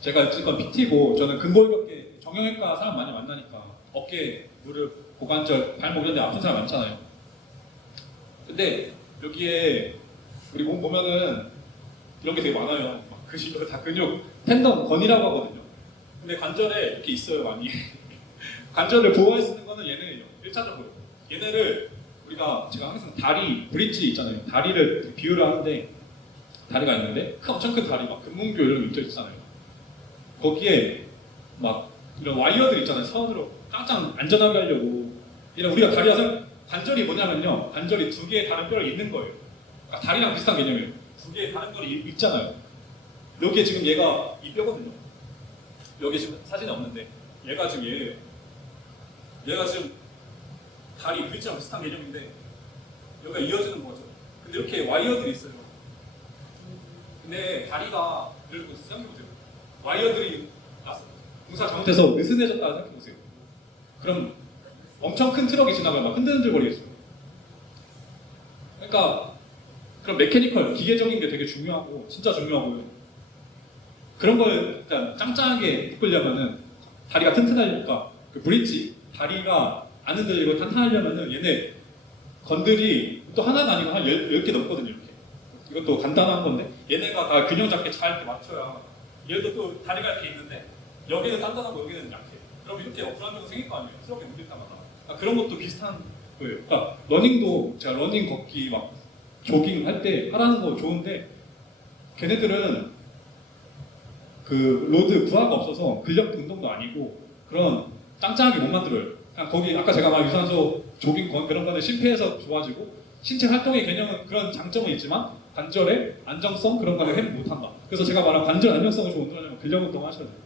제가 지금 PT고 저는 근골격계 정형외과 사람 많이 만나니까 어깨, 무릎, 고관절, 발목 이런 데 아픈 사람 많잖아요. 근데 여기에 우리 몸 보면은 이런 게 되게 많아요. 이거 다 근육, 텐덤, 건이라고 하거든요. 근데 관절에 이렇게 있어요, 많이. 관절을 보호할 수 있는 거는 얘네예요. 1차적으로. 얘네를 우리가 제가 항상 다리, 브릿지 있잖아요. 다리를 비유를 하는데 다리가 있는데 엄청 큰 다리, 막 금문교 이런 거 있잖아요. 거기에 막 이런 와이어들 있잖아요. 선으로 짱짱 안전하게 하려고. 이런 우리가 관절이 뭐냐면요. 관절이 두 개의 다른 뼈를 잇는 거예요. 그러니까 다리랑 비슷한 개념이에요. 두 개의 다른 뼈를 잇잖아요. 여기에 지금 얘가 이 뼈거든요. 여기 지금 사진이 없는데 얘가 지금 얘예요. 얘가 지금 다리 브릿지랑 비슷한 개념인데 여기가 이어지는 거죠. 근데 이렇게 와이어들이 있어요. 근데 다리가 예를 들고 생각해보세요. 와이어들이 공사 잘못해서 느슨해졌다고 생각해보세요. 그럼 엄청 큰 트럭이 지나가면 막 흔들흔들거리겠어요. 그러니까 그런 메케니컬, 기계적인 게 되게 중요하고 진짜 중요하고요. 그런 걸 일단 짱짱하게 이끌려면은 다리가 튼튼하니까 그 브릿지, 다리가 안 흔들리고 탄탄하려면은 얘네 건들이 또 하나가 아니고 한 10개 넘거든요. 이렇게. 이것도 간단한 건데 얘네가 다 균형 잡게 잘 이렇게 맞춰야 얘도 또 다리가 이렇게 있는데 여기는 단단하고 여기는 약해. 그럼 이렇게 불안정이 생길 거 아니에요. 트럭에 물릴 때마다. 그러니까 그런 것도 비슷한 거예요. 그러니까 러닝도 제가 러닝 걷기 막 조깅 할 때 하라는 거 좋은데 걔네들은 그 로드 부하가 없어서 근력 운동도 아니고 그런 짱짱하게 못 만들어요. 그냥 거기 아까 제가 막 유산소 조깅 그런 거는 심폐해서 좋아지고 신체 활동의 개념은 그런 장점은 있지만 관절의 안정성 그런 거는 회복 못한다. 그래서 제가 말한 관절 안정성을 좀 운동하려면 근력 운동 하셔야 돼요.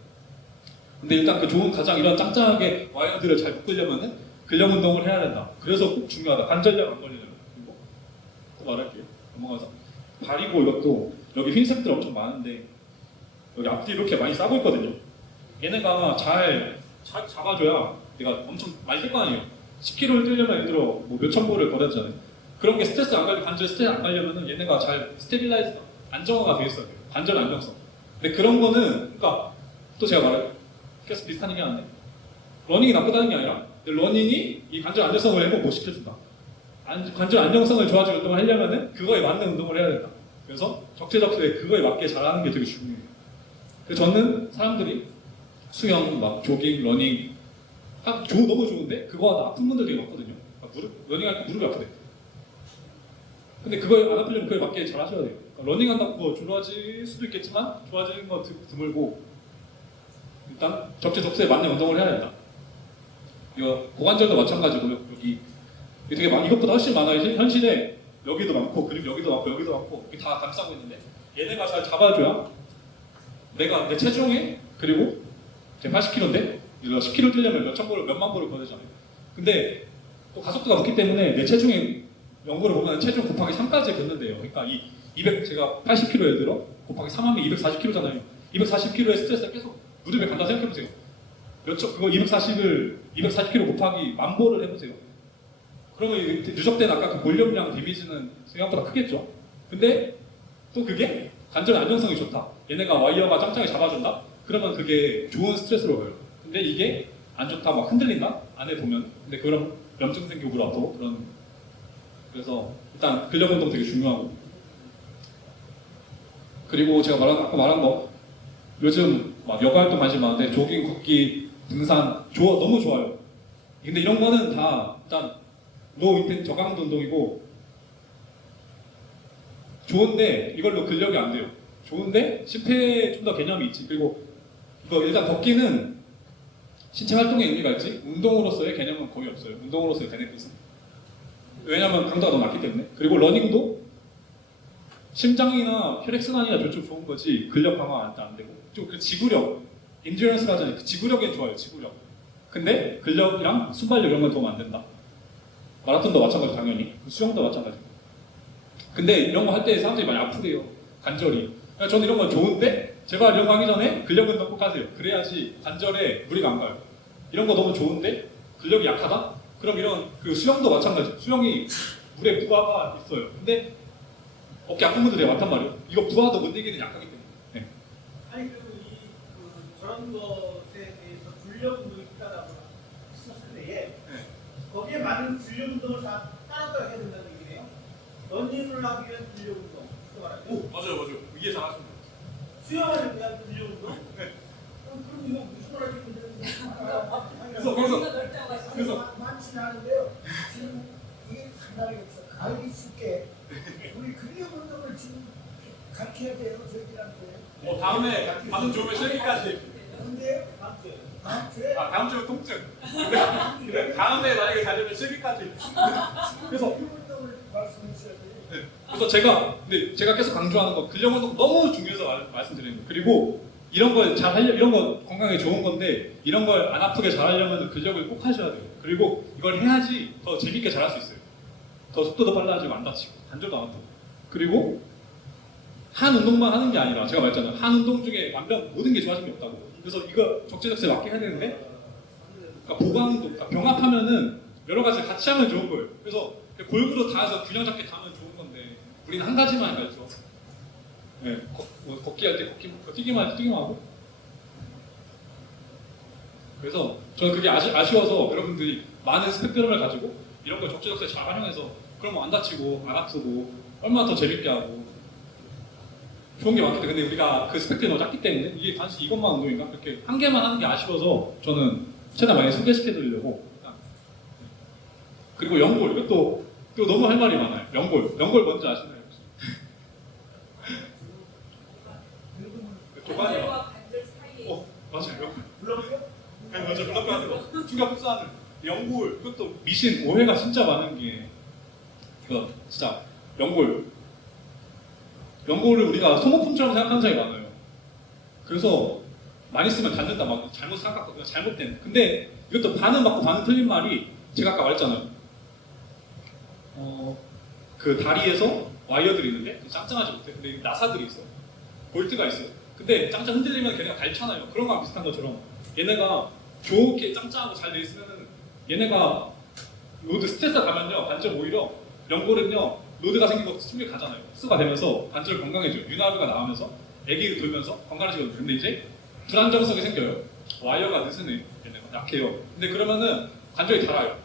근데 일단 그 좋은 가장 이런 짱짱하게 와이어들을 잘 묶으려면은 근력 운동을 해야 된다. 그래서 꼭 중요하다. 관절염 안 걸리려면. 그리고 또 말할게요. 넘어가서 발이고 이것도 여기 흰색들 엄청 많은데 여기 앞뒤 이렇게 많이 싸고 있거든요. 얘네가 잘 잡아줘야 얘가 엄청 많이 뛸 거 아니에요. 10kg를 뛰려면 예를 들어 뭐 몇천 보를 걸어야 되잖아요. 그런 게 스트레스 안 가려 관절 스트레스 안 가려면은 얘네가 잘 스테빌라이즈 안정화가 돼 있어야 돼요. 관절 안정성. 근데 그런 거는 그러니까 또 제가 말해요. 계속 비슷한 얘기 하는데 러닝이 나쁘다는 게 아니라 러닝이 이 관절 안정성을 회복 못 시켜준다. 관절 안정성을 좋아지는 운동을 하려면은 그거에 맞는 운동을 해야 된다. 그래서 적재적소에 그거에 맞게 잘하는 게 되게 중요해요. 그래서 저는 사람들이 수영, 막 조깅, 러닝 너무 좋은데 그거 아픈 분들 되게 많거든요. 러닝할 때 무릎이 아프대. 근데 그거에 안 아프려면 그거에 맞게 잘 하셔야 돼요. 그러니까 러닝한다고 좋아질 수도 있겠지만 좋아지는 거 드물고 일단 적재적소에 맞는 운동을 해야 된다. 이거 고관절도 마찬가지고요. 여기 되게 이것보다 훨씬 많아요. 현실에 여기도 많고 그리고 여기도 많고 여기도 많고 이게 다 감싸고 있는데 얘네가 잘 잡아줘야 내가 내 체중에 그리고 제 80kg인데 10kg 뛰려면 몇만 보를 걸어야 되잖아요. 근데 또 가속도가 높기 때문에 내 체중에 연구를 보면 체중 곱하기 3까지 걷는데요. 그러니까 제가 80kg 예를 들어 곱하기 3하면 240kg잖아요. 240kg의 스트레스가 계속 무릎에 간다 생각해보세요. 그거 240kg 곱하기 1000보를 해보세요. 그러면 누적된 아까 그 볼륨량 데미지는 생각보다 크겠죠. 근데 또 그게 관절 안정성이 좋다. 얘네가 와이어가 짱짱이 잡아준다. 그러면 그게 좋은 스트레스로 보여요. 근데 이게 안 좋다, 막 흔들린다. 안에 보면. 근데 그런 염증 생기고 무릎 아프고 그런. 그래서 일단 근력 운동 되게 중요하고. 그리고 제가 아까 말한 거 요즘 막 여가 활동 관심 많은데 조깅, 걷기, 등산 너무 좋아요. 근데 이런 거는 다 일단 노 인텐 저강도 운동이고 좋은데 이걸로 근력이 안 돼요. 좋은데 심폐에 좀 더 개념이 있지. 그리고 이거 일단 걷기는 신체 활동에 의미가 있지 운동으로서의 개념은 거의 없어요. 운동으로서의 베네핏은. 왜냐면 강도가 너무 낮기 때문에. 그리고 러닝도 심장이나 혈액순환이나 좀 좋은 거지 근력 강화 안 되고 좀 그 지구력, 인듀런스가 하잖아요. 그 지구력엔 좋아요. 지구력. 근데 근력이랑 순발력 이런 건 도움 안 된다. 마라톤도 마찬가지 당연히. 수영도 마찬가지고. 근데 이런 거 할 때 사람들이 많이 아프대요. 관절이. 저는 이런 건 좋은데 제발 이런 거 하기 전에 근력 운동 꼭 하세요. 그래야지 관절에 무리가 안 가요. 이런 거 너무 좋은데 근력이 약하다? 그럼 이런 그 수영도 마찬가지. 수영이 물에 부하가 있어요. 근데 어깨 아픈 분들 되게 많단 말이에요. 이거 부하도 못 이기는 약하기 때문에. 네. 아니 그리고 저런 것에 대해서 근력 운동이 있다라고 했었을 때에 거기에 많은 근력 운동을 다 따로 해야 된다는 얘기네요. 러닝을 하기 위한 근력 운동, 그 말하죠. 맞아요. 이해 잘 하십니다. 수영을 위한 근력 운동. 네. 그럼 이거 무슨 말 하시는데? 그래서 많지는 않은데요. 지금 이게 간단하게 없어. 알기 쉽게 우리 근력 운동을 지금 가르쳐야 돼요. 저희들한테. 다음에 반응 좋으면 실기까지. 근데 다음 주에 다음 주는 통증. 다음에 만약에 잘 되면 실기까지. 그래서 근력 운동을 말씀해 주셔야 돼요. 그래서 제가 계속 강조하는 거 근력 운동 너무 중요해서 말씀드리는 거예요. 그리고 이런 걸 잘 하려 이런 거 건강에 좋은 건데 이런 걸 안 아프게 잘 하려면 근력을 꼭 하셔야 돼요. 그리고 이걸 해야지 더 재밌게 잘할 수 있어요. 더 속도도 빨라지고 안 다치고 관절도 안 아프고. 그리고 한 운동만 하는 게 아니라 제가 말했잖아요. 한 운동 중에 모든 게 좋아진 게 없다고. 그래서 이거 적재적소에 맞게 해야 되는데 그러니까 보강도 그러니까 병합하면은 여러 가지 같이 하면 좋은 거예요. 그래서 골고루 다 해서 균형 잡게 다 하면 좋은 건데 우리는 한 가지만 가르쳐. 네, 걷기 할 때 뛰기만 할 때 뛰기만 하고. 그래서 저는 그게 아쉬워서 여러분들이 많은 스펙트럼을 가지고 이런 걸 적재적소에 잘 활용해서 그러면 안 다치고 안 아프고 얼마나 더 재밌게 하고 좋은 게 많겠다. 근데 우리가 그 스펙트럼이 너무 작기 때문에 이게 단순히 이것만 운동인가? 그렇게 한 개만 하는 게 아쉬워서 저는 최대한 많이 소개시켜드리려고. 그리고 연골, 이것도 너무 할 말이 많아요. 연골 뭔지 아시나요? 관절과 관절 사이에 맞아요. 불러보세요. 맞아, 블럭 하는 거. 두가 흡수하는 연골, 이것도 미신 오해가 진짜 많은 게 이거 진짜 연골을 우리가 소모품처럼 생각하는 사람이 많아요. 그래서 많이 쓰면 닿는다 막 잘못 생각하거든요. 잘못된. 근데 이것도 반은 맞고 반은 틀린 말이 제가 아까 말했잖아요. 그 다리에서 와이어들이 있는데 짱짱하지 못해. 근데 나사들이 있어. 볼트가 있어요. 근데 짱짱 흔들리면 걔네가 닳잖아요. 그런 거랑 비슷한 것처럼 얘네가 좋게 짱짱하고 잘 돼 있으면은 얘네가 로드 스트레스가 가면요 관절 오히려 연골은요 로드가 생기고 충격이 가잖아요. 흡수가 되면서 관절 건강해져요. 윤활유가 나오면서 애기 돌면서 건강해지거든요. 근데 이제 불안정성이 생겨요. 와이어가 느슨해요. 얘네가 약해요. 근데 그러면은 관절이 닳아요.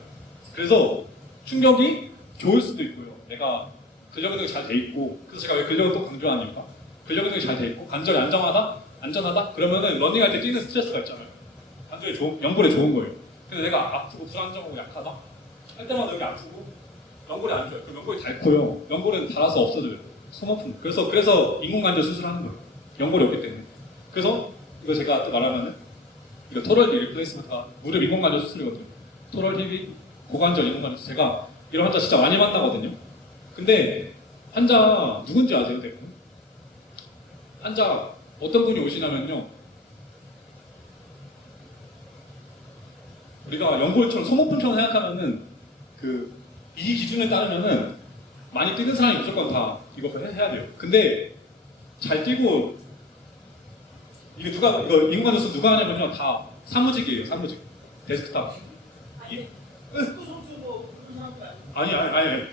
그래서 충격이 좋을 수도 있고요. 내가 근력 운동이 잘 돼 있고, 그래서 제가 왜 근력 운동 강조하니까 근력 운동이 잘 돼 있고 관절이 안전하다 그러면은 러닝할 때 뛰는 스트레스가 있잖아요. 관절이 연골에 좋은 거예요. 근데 내가 아프고 불안정하고 약하다 할 때마다 여기 아프고 연골이 안 좋아요. 그럼 연골이 닳고요. 연골은 닳아서 없어져요. 소모품. 그래서 인공관절 수술하는 거예요. 연골이 없기 때문에. 그래서 이거 제가 또 말하면은 이거 토럴 힙 리플레이스먼트가 무릎 인공관절 수술이거든요. 토럴 힙이 고관절 인공관절 수술. 제가 이런 환자 진짜 많이 만나거든요. 근데 환자 누군지 아세요, 대부분? 환자 어떤 분이 오시냐면요. 우리가 연골처럼 소모품처럼 생각하면은 이 기준에 따르면은 많이 뛰는 사람이 무조건 다 이거 해야 돼요. 근데 잘 뛰고 이거 인공관절 수술 누가 하냐면요 다 사무직이에요. 사무직. 데스크탑. 축구 선수 뭐 그런 사람도 아니고. 아니.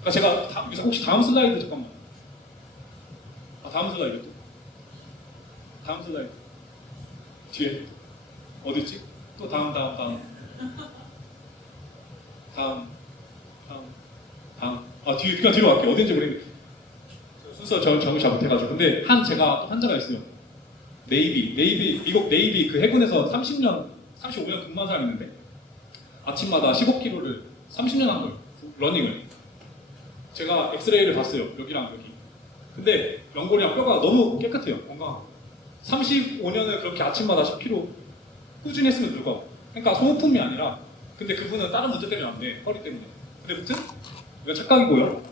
그러니까 제가 혹시 다음 슬라이드 잠깐만. 다음 슬라이드 또. 다음 슬라이드. 뒤에 어디 있지? 또 다음. 그냥 뒤로 갈게요. 어딘지 모르겠는데 순서 정을 잘 못해가지고. 근데 제가 또 환자가 있어요. 미국 네이비 그 해군에서 35년 근무한 사람이 있는데 아침마다 15km를 30년 한 거예요. 러닝을. 제가 엑스레이를 봤어요. 여기랑 여기. 근데 연골이랑 뼈가 너무 깨끗해요. 건강하고. 35년을 그렇게 아침마다 10km 꾸준히 했으면 불구하고. 그러니까 소모품이 아니라, 근데 그분은 다른 문제 때문에 안 돼. 허리 때문에. 근데 무튼 이거 착각이고요.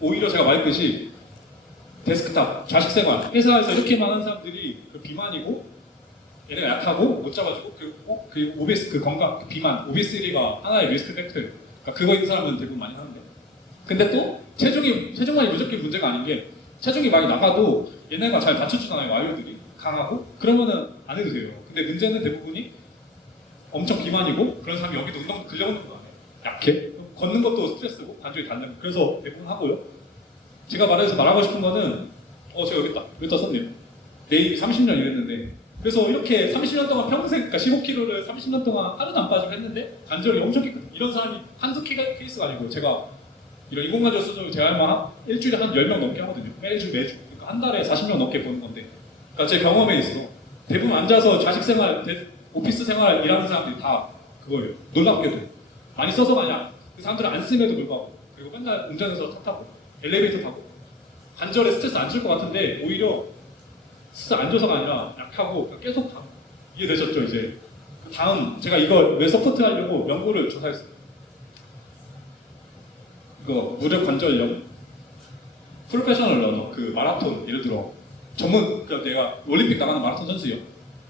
오히려 제가 말했듯이 데스크탑, 좌식 생활, 회사에서 이렇게만 하는 사람들이 비만이고 얘네가 약하고 못 잡아주고 그리고 오베스 건강 비만 오베스리가 하나의 리스크 팩터예요. 그러니까 그거 있는 사람은 대부분 많이 하는데. 근데 또 체중만이 무조건 문제가 아닌 게 체중이 많이 나가도 얘네가 잘 받쳐주잖아요. 와이어들이 강하고 그러면은 안 해도 돼요. 근데 문제는 대부분이 엄청 비만이고 그런 사람이 여기도 근력 운동도 안 해. 약해. 걷는 것도 스트레스고 관절이 닳는 거. 그래서 대부분 하고요. 제가 말하고 싶은 거는 제가 여기다 썼네요. 네이비 30년 일했는데 그래서 이렇게 30년 동안 평생 그러니까 15kg를 30년 동안 하루도 안 빠지고 했는데 관절이 엄청 깨끗해요. 이런 사람이 한두 케이스가 아니고 제가 이런 인공관절 수술 제가 일주일에 한 10명 넘게 하거든요. 매주. 그러니까 한 달에 40명 넘게 보는 건데 그러니까 제 경험에 있어 대부분 앉아서 좌식 생활, 오피스 생활 일하는 사람들이 다 그거예요. 놀랍게도 많이 써서가 아니라 그 사람들은 안 씀에도 불구하고 그리고 맨날 운전해서 차 타고 엘리베이터 타고 관절에 스트레스 안 줄 것 같은데 오히려 스트레스 안 줘서가 아니라 약하고 계속 가. 이해되셨죠 이제? 다음 제가 이거 왜 서포트 하려고 연구를 조사했어요. 이거 무릎 관절염 프로페셔널 러너 그 마라톤 예를 들어 그러니까 내가 올림픽 나가는 마라톤 선수예요.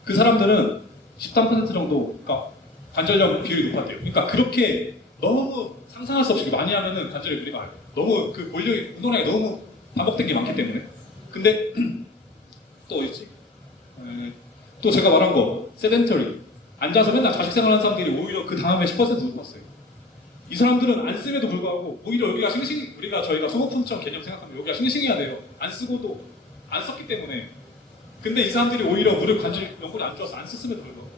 그 사람들은 13% 정도 그러니까 관절염 비율이 높았대요. 그러니까 그렇게 너무 상상할 수 없이 많이 하면은 관절에 무리가 가요. 너무 그 볼륨이 운동량이 너무 반복된 게 많기 때문에. 근데 또 있지. 또 제가 말한 거 세덴터리 앉아서 맨날 좌식 생활하는 사람들이 오히려 그 다음에 10% 높았어요. 이 사람들은 안 씀에도 불구하고 오히려 여기가 저희가 소모품처럼 개념 생각하면 여기가 싱싱해야 돼요. 안 쓰고도 안 썼기 때문에. 근데 이 사람들이 오히려 무릎 관절 연골이 안 좋아서 안 썼음에도 불구하고.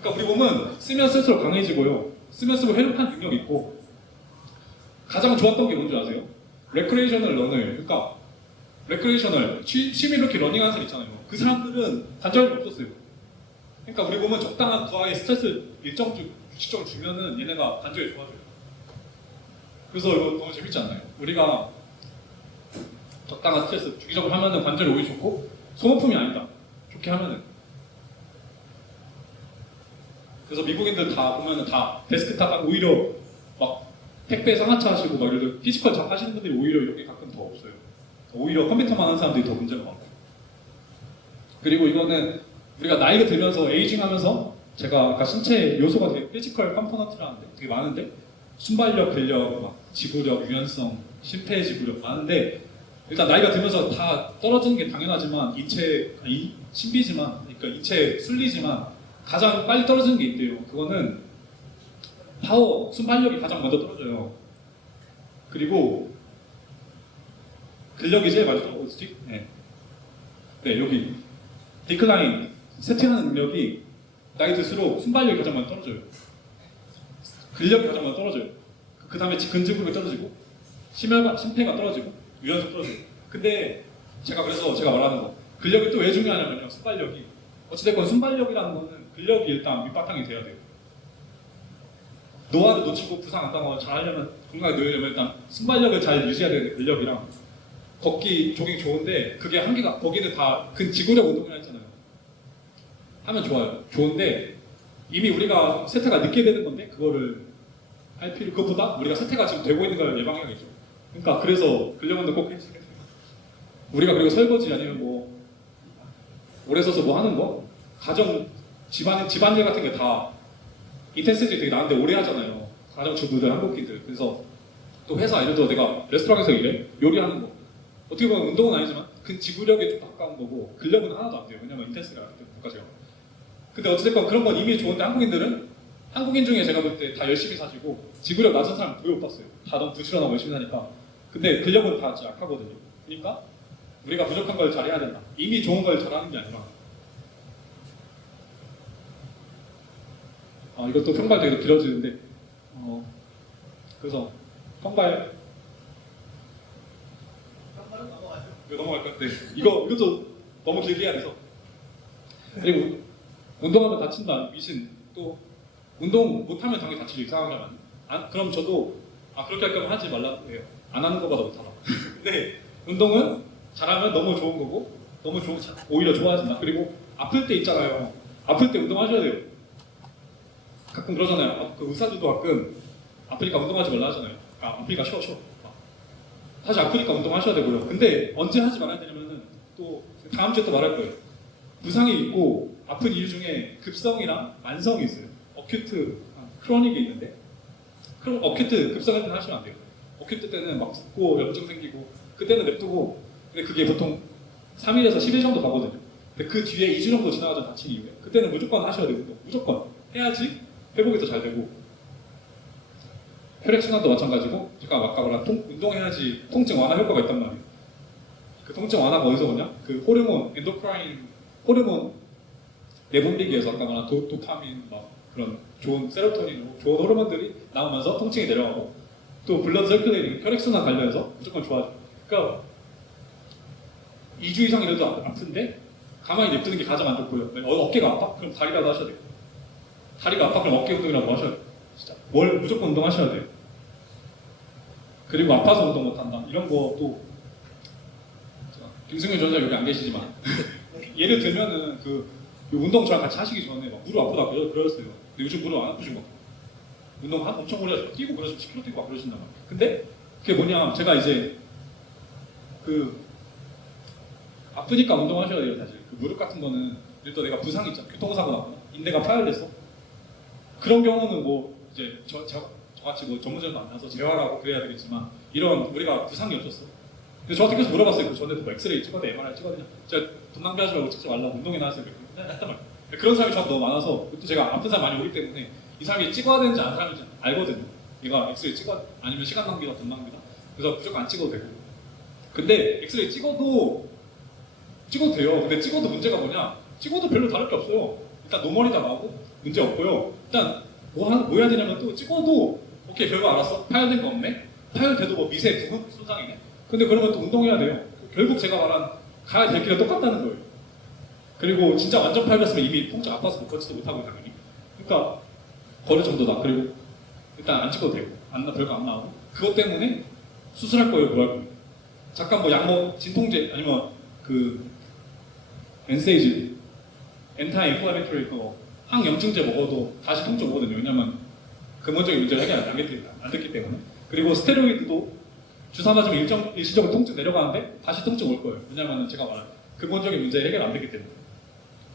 그러니까 우리 몸은 쓰면 쓸수록 강해지고요. 쓰면 쓸수록 회복한 능력이 있고 가장 좋았던 게 뭔지 아세요? 레크레이셔널 러너예요. 그러니까 레크레이셔널 취미로 이렇게 러닝하는 사람 있잖아요. 그 사람들은 관절이 없었어요. 그러니까 우리 몸은 적당한 부하의 스트레스 규칙적으로 주면은 얘네가 관절이 좋아져요. 그래서 이거 너무 재밌지 않나요? 우리가 적당한 스트레스 주기적으로 하면은 관절이 오히려 좋고 소모품이 아니다. 좋게 하면은 그래서 미국인들 다 보면은 다 데스크탑 오히려 막 택배 상하차 하시고 막 이런 피지컬 잡 하시는 분들이 오히려 이렇게 가끔 더 없어요. 오히려 컴퓨터만 하는 사람들이 더 문제가 많고. 그리고 이거는 우리가 나이가 들면서 에이징하면서 제가 아까 신체 요소가 되게 피지컬 컴포넌트라는데 되게 많은데 순발력, 근력, 막 지구력, 유연성, 심폐지구력 많은데 일단 나이가 들면서 다 떨어지는 게 당연하지만 신비지만 그러니까 인체 순리지만 가장 빨리 떨어지는 게 있대요. 그거는 파워, 순발력이 가장 먼저 떨어져요. 그리고 근력이 제일 많이 떨어지지? 네, 여기 디클라인 세팅하는 능력이 나이 들수록 순발력이 가장 많이 떨어져요. 근력이 가장 많이 떨어져요. 그 다음에 근지구력이 떨어지고 심폐가 떨어지고 유연성 떨어지고. 근데 그래서 제가 말하는 거 근력이 또 왜 중요하냐면요. 순발력이 어찌됐건 순발력이라는 거는 근력이 일단 밑바탕이 돼야 돼요. 노화를 놓치고 부상 안 당하고 잘하려면 건강하게 누리려면 일단 순발력을 잘 유지해야 되는데 근력이랑 걷기, 조깅 좋은데 그게 한계가 거기는 다 지구력 운동이라 했잖아요. 하면 좋아요. 좋은데 이미 우리가 쇠퇴가 늦게 되는 건데 그거를 할 필요 그것보다 우리가 쇠퇴가 지금 되고 있는 걸 예방해야겠죠. 그러니까 그래서 근력 운동 꼭 해주세요. 우리가 그리고 설거지 아니면 뭐 오래 서서 뭐 하는 거 가정 집안일 같은 게 다 인텐시티 되게 나은데 오래 하잖아요. 가정주부들 한국인들. 그래서 또 회사 예를 들어 내가 레스토랑에서 일해 요리하는 거 어떻게 보면 운동은 아니지만 그 지구력에 좀 가까운 거고 근력은 하나도 안 돼요. 왜냐면 인텐시티가 안 되니까 제가. 근데 어쨌든 그런 건 이미 좋은데 한국인 중에 제가 볼 때 다 열심히 사시고 지구력 낮은 사람 거의 못 봤어요. 다 너무 부지런하고 열심히 사니까. 근데 근력은 다 진짜 약하거든요. 그러니까 우리가 부족한 걸 잘해야 된다. 이미 좋은 걸 잘하는 게 아니라. 이것도 평발 되게 길어지는데 그래서 평발 평가는 넘어가죠. 이거 넘어갈 것 같은데 이것도 너무 길게 해야 돼서. 그리고 운동하면 다친다 미신 또 운동 못하면 당연히 다치죠. 이상하게 하면 그럼 저도 그렇게 할 거면 하지 말라고 해요. 안 하는 것보다 못하라. 근데 운동은 잘하면 너무 좋은 거고 오히려 좋아진다. 그리고 아플 때 있잖아요. 아플 때 운동하셔야 돼요. 가끔 그러잖아요. 그 의사들도 가끔 아프니까 운동하지 말라 하잖아요. 아프니까 쉬어. 사실 아프니까 운동하셔야 되고요. 근데 언제 하지 말아야 되냐면은 또 다음 주에 또 말할 거예요. 부상이 있고 아픈 이유 중에 급성이랑 만성이 있어요. 어큐트, 크로닉이 있는데 그럼 어큐트 급성할 때는 하시면 안 돼요. 어큐트 때는 막 붓고 염증 생기고 그때는 냅두고 근데 그게 보통 3일에서 10일 정도 가거든요. 근데 그 뒤에 2주 정도 지나가서 다친 이유에 그때는 무조건 하셔야 돼요. 무조건 해야지 회복이 더 잘 되고 혈액순환도 마찬가지고 제가 아까 말한 운동해야지 통증 완화 효과가 있단 말이에요. 그 통증 완화가 어디서 오냐? 그 호르몬, 엔도크라인 호르몬 내분비기에서 아까 말한 도파민 막 그런 좋은 세로토닌, 좋은 호르몬들이 나오면서 통증이 내려가고 또 블러드 서큘레이팅, 혈액순환 관련해서 무조건 좋아져요. 그러니까 2주 이상 이래도 아픈데 가만히 냅두는 게 가장 안 좋고요. 어깨가 아파? 그럼 다리라도 하셔야 돼요. 다리가 아파? 그럼 어깨 운동이라도 하셔야 돼요. 진짜 무조건 운동하셔야 돼요. 그리고 아파서 운동 못한다 이런 것도 김승윤 전자 여기 안 계시지만 예를 들면은 그 운동 저랑 같이 하시기 전에 막 무릎 아프다 그러셨어요. 근데 요즘 무릎 안 아프신 것 같아요. 운동 엄청 오래 하시고 뛰고 그러시면 10km 뛰고 막 그러신단 말이에요. 근데 그게 뭐냐 제가 이제 그 아프니까 운동하셔야 돼요. 사실 그 무릎 같은 거는 예를 들어 내가 부상이 있잖아. 교통사고 나거나 인대가 파열됐어. 그런 경우는 뭐 이제 저같이 뭐 전문적으로 만나서 재활하고 그래야 되겠지만 이런 우리가 부상이 없었어. 근데 저한테 계속 물어봤어요. 그 전에도 뭐 엑스레이 찍어야 MRI 찍어야 되냐. 제가 돈 낭비하지 말고 찍지 말라고 운동이나 하세요. 했단 말이에요. 그런 사람이 저한테 너무 많아서 또 제가 아픈 사람 많이 오기 때문에 이 사람이 찍어야 되는지 안 사람인지 알거든요. 얘가 엑스레이 찍어 아니면 시간 낭비다 돈 낭비다. 그래서 무조건 안 찍어도 되고. 근데 엑스레이 찍어도 돼요. 근데 찍어도 문제가 뭐냐? 찍어도 별로 다를 게 없어요. 일단 노멀이다 나오고 문제 없고요. 일단 뭐 해야 되냐면 또 찍어도 오케이 결과 알았어? 파열된 거 없네? 파열돼도 뭐 미세 부분 손상이네? 근데 그러면 또 운동해야 돼요. 결국 제가 말한 가야 될 길은 똑같다는 거예요. 그리고 진짜 완전 파열됐으면 이미 통증 아파서 걷지도 못하고 당연히. 그러니까 거를 정도다. 그리고 일단 안 찍어도 되고 별거 안 나오고 그것 때문에 수술할 거예요? 뭐 할 거예요? 잠깐 뭐 약먹 진통제 아니면 그 엔세이즈 엔타 인플라메토리 거 항염증제 먹어도 다시 통증 오거든요. 왜냐면 근본적인 문제를 해결 안 됐기 때문에. 그리고 스테로이드도 주사 맞으면 일시적으로 통증 내려가는데 다시 통증 올 거예요. 왜냐면 제가 말한 근본적인 문제 해결 안 됐기 때문에.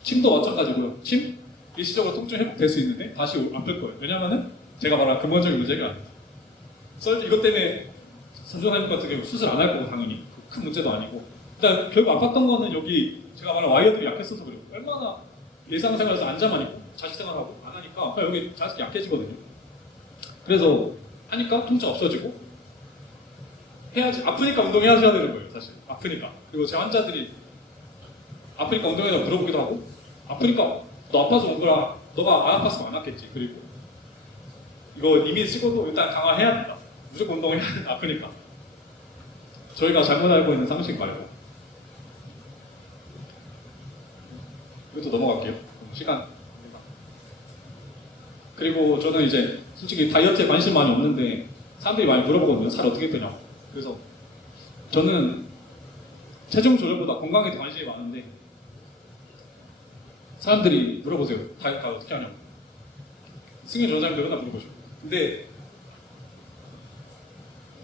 침도 마찬가지고요. 침 일시적으로 통증 회복될 수 있는데 다시 아플 거예요. 왜냐면은 제가 말한 근본적인 문제 해결 안 됐어요. 이것 때문에 선조사님 같은 경우 수술 안 할 거고 당연히 큰 문제도 아니고. 일단 결국 아팠던 거는 여기 제가 말한 와이어들이 약했어서 그래요. 얼마나 일상생활에서 앉아만 있고 자식생활하고 안 하니까 여기 자식 약해지거든요. 그래서 하니까 통증 없어지고 해야지. 아프니까 운동해야지 해야 되는 거예요. 사실 아프니까. 그리고 제 환자들이 아프니까 운동해서 물어보기도 하고 아프니까 너 아파서 온 거라 너가 안 아팠으면 안 왔겠지. 그리고 이거 이미 찍어도 일단 강화해야 된다. 무조건 운동해야 된다. 아프니까. 저희가 잘못 알고 있는 상식 말고. 이것도 넘어갈게요. 시간. 그리고 저는 이제 솔직히 다이어트에 관심 많이 없는데 사람들이 많이 물어보거든요. 살 어떻게 빼냐고. 그래서 저는 체중 조절보다 건강에 더 관심이 많은데 사람들이 물어보세요. 다이어트 어떻게 하냐고. 승인 전사님들 맨날 물어보죠. 근데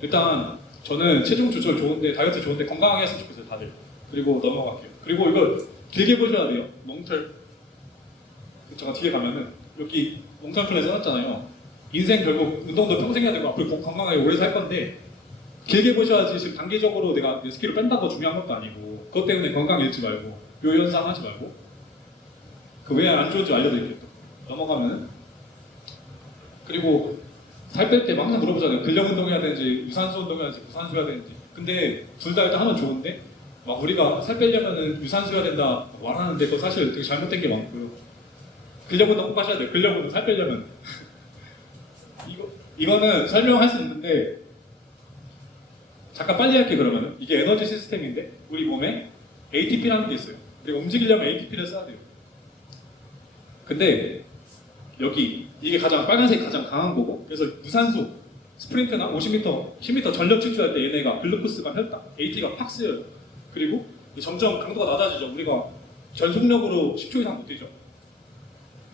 일단 저는 체중 조절 좋은데 다이어트 좋은데 건강하게 했으면 좋겠어요. 다들. 그리고 넘어갈게요. 그리고 이걸 길게 보셔야 돼요. 롱털. 제가 뒤에 가면은 여기 롱털 플랜 써놨잖아요. 인생 결국 운동도 평생 해야 되고 앞으로 건강하게 오래 살 건데 길게 보셔야지. 지금 단기적으로 내가 몇 kg 뺀다고 중요한 것도 아니고 그것 때문에 건강 잃지 말고 요현상 하지 말고 그 왜 안 좋은지 알려드릴게요. 또. 넘어가면 그리고 살 뺄 때 항상 물어보잖아요. 근력 운동 해야 되는지 유산소 운동 해야 되는지 무산소 해야 되는지. 근데 둘 다 일단 하면 좋은데 막 우리가 살 빼려면은 유산소 해야 된다 말하는데 그거 사실 되게 잘못된 게 많고요. 근력 운동 꼭 하셔야 돼요. 근력 운동 살 빼려면 이거는 설명할 수 있는데 잠깐 빨리 할게. 그러면은 이게 에너지 시스템인데 우리 몸에 ATP라는 게 있어요. 우리가 움직이려면 ATP를 써야 돼요. 근데 여기 이게 가장 빨간색이 가장 강한 거고 그래서 유산소 스프린트나 50m, 10m 전력 질주할 때 얘네가 글루코스가 혈당, AT가 팍 쓰여요. 그리고 점점 강도가 낮아지죠. 우리가 전속력으로 10초 이상 못 뛰죠.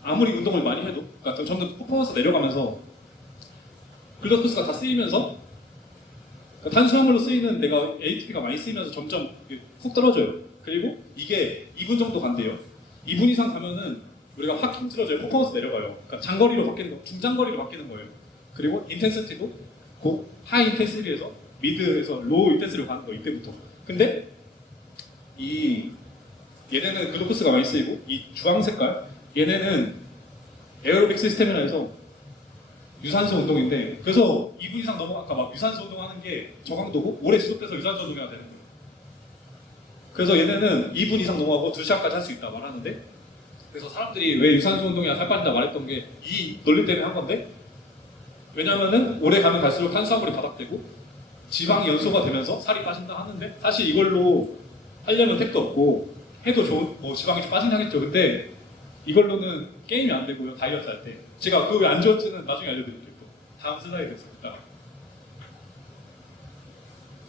아무리 운동을 많이 해도 그러니까 점점 퍼포먼스 내려가면서 글루코스가 다 쓰이면서 그러니까 탄수화물로 쓰이는 내가 ATP가 많이 쓰이면서 점점 훅 떨어져요. 그리고 이게 2분 정도 간대요. 2분 이상 가면은 우리가 확 힘들어져요. 퍼포먼스 내려가요. 그러니까 장거리로 바뀌는 거, 중장거리로 바뀌는 거예요. 그리고 인텐시티도 곧 하이 인텐시티에서 미드에서 로우 인텐시티로 가는 거 이때부터. 근데 얘네는 글루코스가 많이 쓰이고 이 주황 색깔 얘네는 에어로빅 시스템이라 해서 유산소 운동인데 그래서 2분 이상 넘어가니까 막 유산소 운동하는 게 저강도고 오래 지속돼서 유산소 운동해야 되는 거예요. 그래서 얘네는 2분 이상 넘어가고 2시간까지 할 수 있다 말하는데 그래서 사람들이 왜 유산소 운동이야 살 빠진다 말했던 게 이 논리 때문에 한 건데 왜냐면은 오래 가면 갈수록 탄수화물이 바닥되고 지방이 연소가 되면서 살이 빠진다 하는데 사실 이걸로 하려면 택도 없고 해도 좋은 뭐 지방이 좀 빠지긴 하겠죠. 근데 이걸로는 게임이 안 되고요. 다이어트 할 때 제가 그거 왜 안 좋은지는 나중에 알려드릴게요. 또. 다음 슬라이드에서 이따가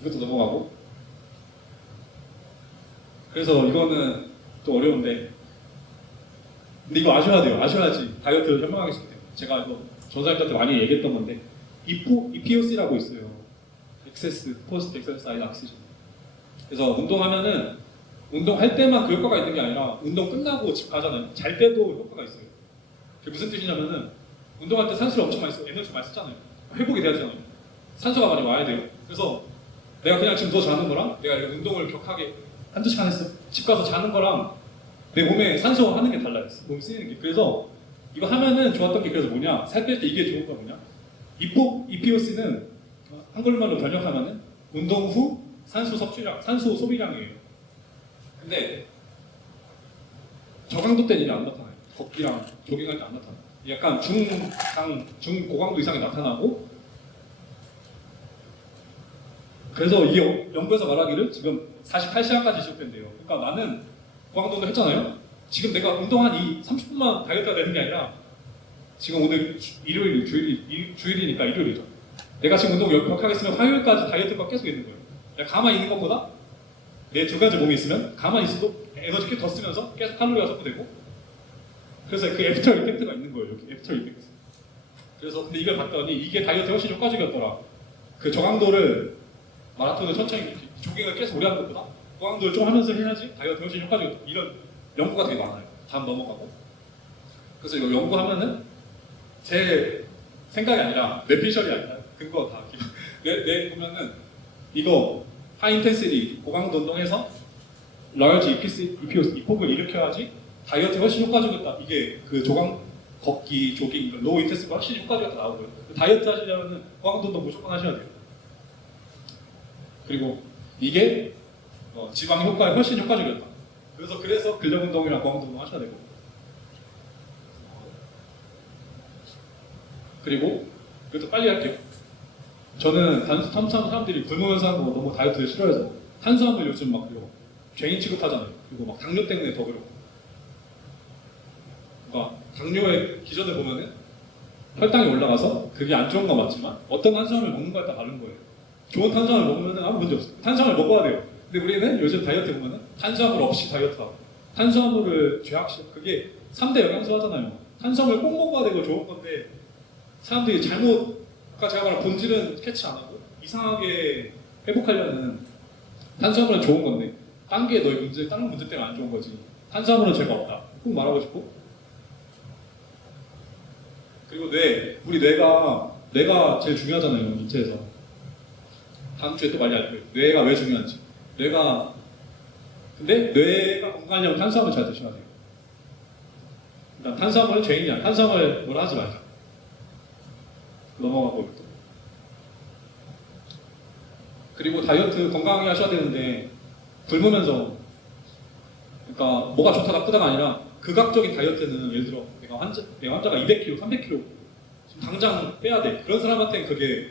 이것도 넘어가고 그래서 이거는 또 어려운데 근데 이거 아셔야 돼요. 아셔야지 다이어트를 현명하게 시작해요. 제가 이거 전사님한테 많이 얘기했던 건데 EPOC라고 있어요. Excess Post Exercise Oxygen. 그래서 운동하면은 운동할 때만 그 효과가 있는 게 아니라 운동 끝나고 집 가잖아요. 잘 때도 효과가 있어요. 그게 무슨 뜻이냐면은 운동할 때 산소를 엄청 많이 써, 에너지 많이 쓰잖아요. 회복이 돼야잖아요. 산소가 많이 와야 돼요. 그래서 내가 그냥 지금 더 자는 거랑 내가 이렇게 운동을 격하게 한두 시간 했어. 집 가서 자는 거랑 내 몸에 산소 하는 게 달라요. 몸 쓰이는 게. 그래서 이거 하면은 좋았던 게 그래서 뭐냐? 살 뺄 때 이게 좋은 거 뭐냐? EPOC는 한글말로 번역하면은 운동 후 산소 섭취량, 산소 소비량이에요. 근데 저강도 때는 안 나타나요. 걷기랑 조깅할 때 안 나타나요. 약간 중고강도 이상이 나타나고 그래서 이 연구에서 말하기를 지금 48시간까지 지속된대요. 그러니까 나는 고강도도 했잖아요. 지금 내가 운동한 이 30분만 다이어트가 되는 게 아니라 지금 오늘 주일이니까 일요일이죠. 내가 지금 운동 격하게 했으면 화요일까지 다이어트가 계속 있는 거예요. 내가 가만히 있는 것보다 내 두 가지 몸이 있으면 가만히 있어도 에너지 꽤 더 쓰면서 계속 칼로리가 섭취되고 그래서 그 애프터 이펙트가 있는 거예요. 여기 애프터 이펙트. 그래서 근데 이걸 봤더니 이게 다이어트에 훨씬 효과적이었더라. 그 저강도를 마라톤을 천천히 조깅을 계속 오래 하는 것보다 저강도를 좀 하면서 해야지 다이어트에 훨씬 효과적이었다. 이런 연구가 되게 많아요. 다음 넘어가고. 그래서 이거 연구하면은 제 생각이 아니라 뇌피셜이 아니라 근거가 다 뇌 보면은 이거 하이 인텐시티 고강도 운동해서 large 이폭을 일으켜야지 다이어트에 훨씬 효과적이었다. 이게 그 걷기, 조깅, 로우 인텐시티가 훨씬 효과적이었다 나오고요. 다이어트 하시려면 고강도 운동 무조건 하셔야 돼요. 그리고 이게 지방 효과에 훨씬 효과적이었다. 그래서 근력 운동이랑 고강도 운동 하셔야 되고. 그리고 이것도 빨리 할게요. 저는 탄수화물 사람들이 굶으면서 하는 거 너무 다이어트를 싫어해서 탄수화물 요즘 막 죄인 취급하잖아요. 그리고 막 당뇨 때문에 더 그렇고. 그러니까 당뇨의 기전을 보면은 혈당이 올라가서 그게 안 좋은 건 맞지만 어떤 탄수화물 먹는 거에 따라 다른 거예요. 좋은 탄수화물 먹으면 아무 문제 없어요. 탄수화물 먹어야 돼요. 근데 우리는 요즘 다이어트 보면은 탄수화물 없이 다이어트하고 탄수화물을 죄악시 그게 3대 영양소 하잖아요. 탄수화물 꼭 먹어야 되고 좋은 건데 사람들이 잘못 아까 제가 말한 본질은 캐치 안 하고 이상하게 회복하려는 탄수화물은 좋은 건데 다른 게 너의 문제, 다른 문제 때문에 안 좋은 거지. 탄수화물은 죄가 없다. 꼭 말하고 싶고. 그리고 우리 뇌가 제일 중요하잖아요, 인체에서. 다음 주에 또 많이 알 거예요. 뇌가 왜 중요한지. 근데 뇌가 건강하려면 탄수화물 잘 드셔야 돼요. 일단 탄수화물은 죄인이야. 탄수화물 뭐라 하지 말자. 넘어가고 또. 그리고 다이어트 건강하게 하셔야 되는데 굶으면서 그러니까 뭐가 좋다 나쁘다가 아니라 극악적인 다이어트는 예를 들어 내가 환자가 200kg, 300kg 지금 당장 빼야 돼. 그런 사람한테는 그게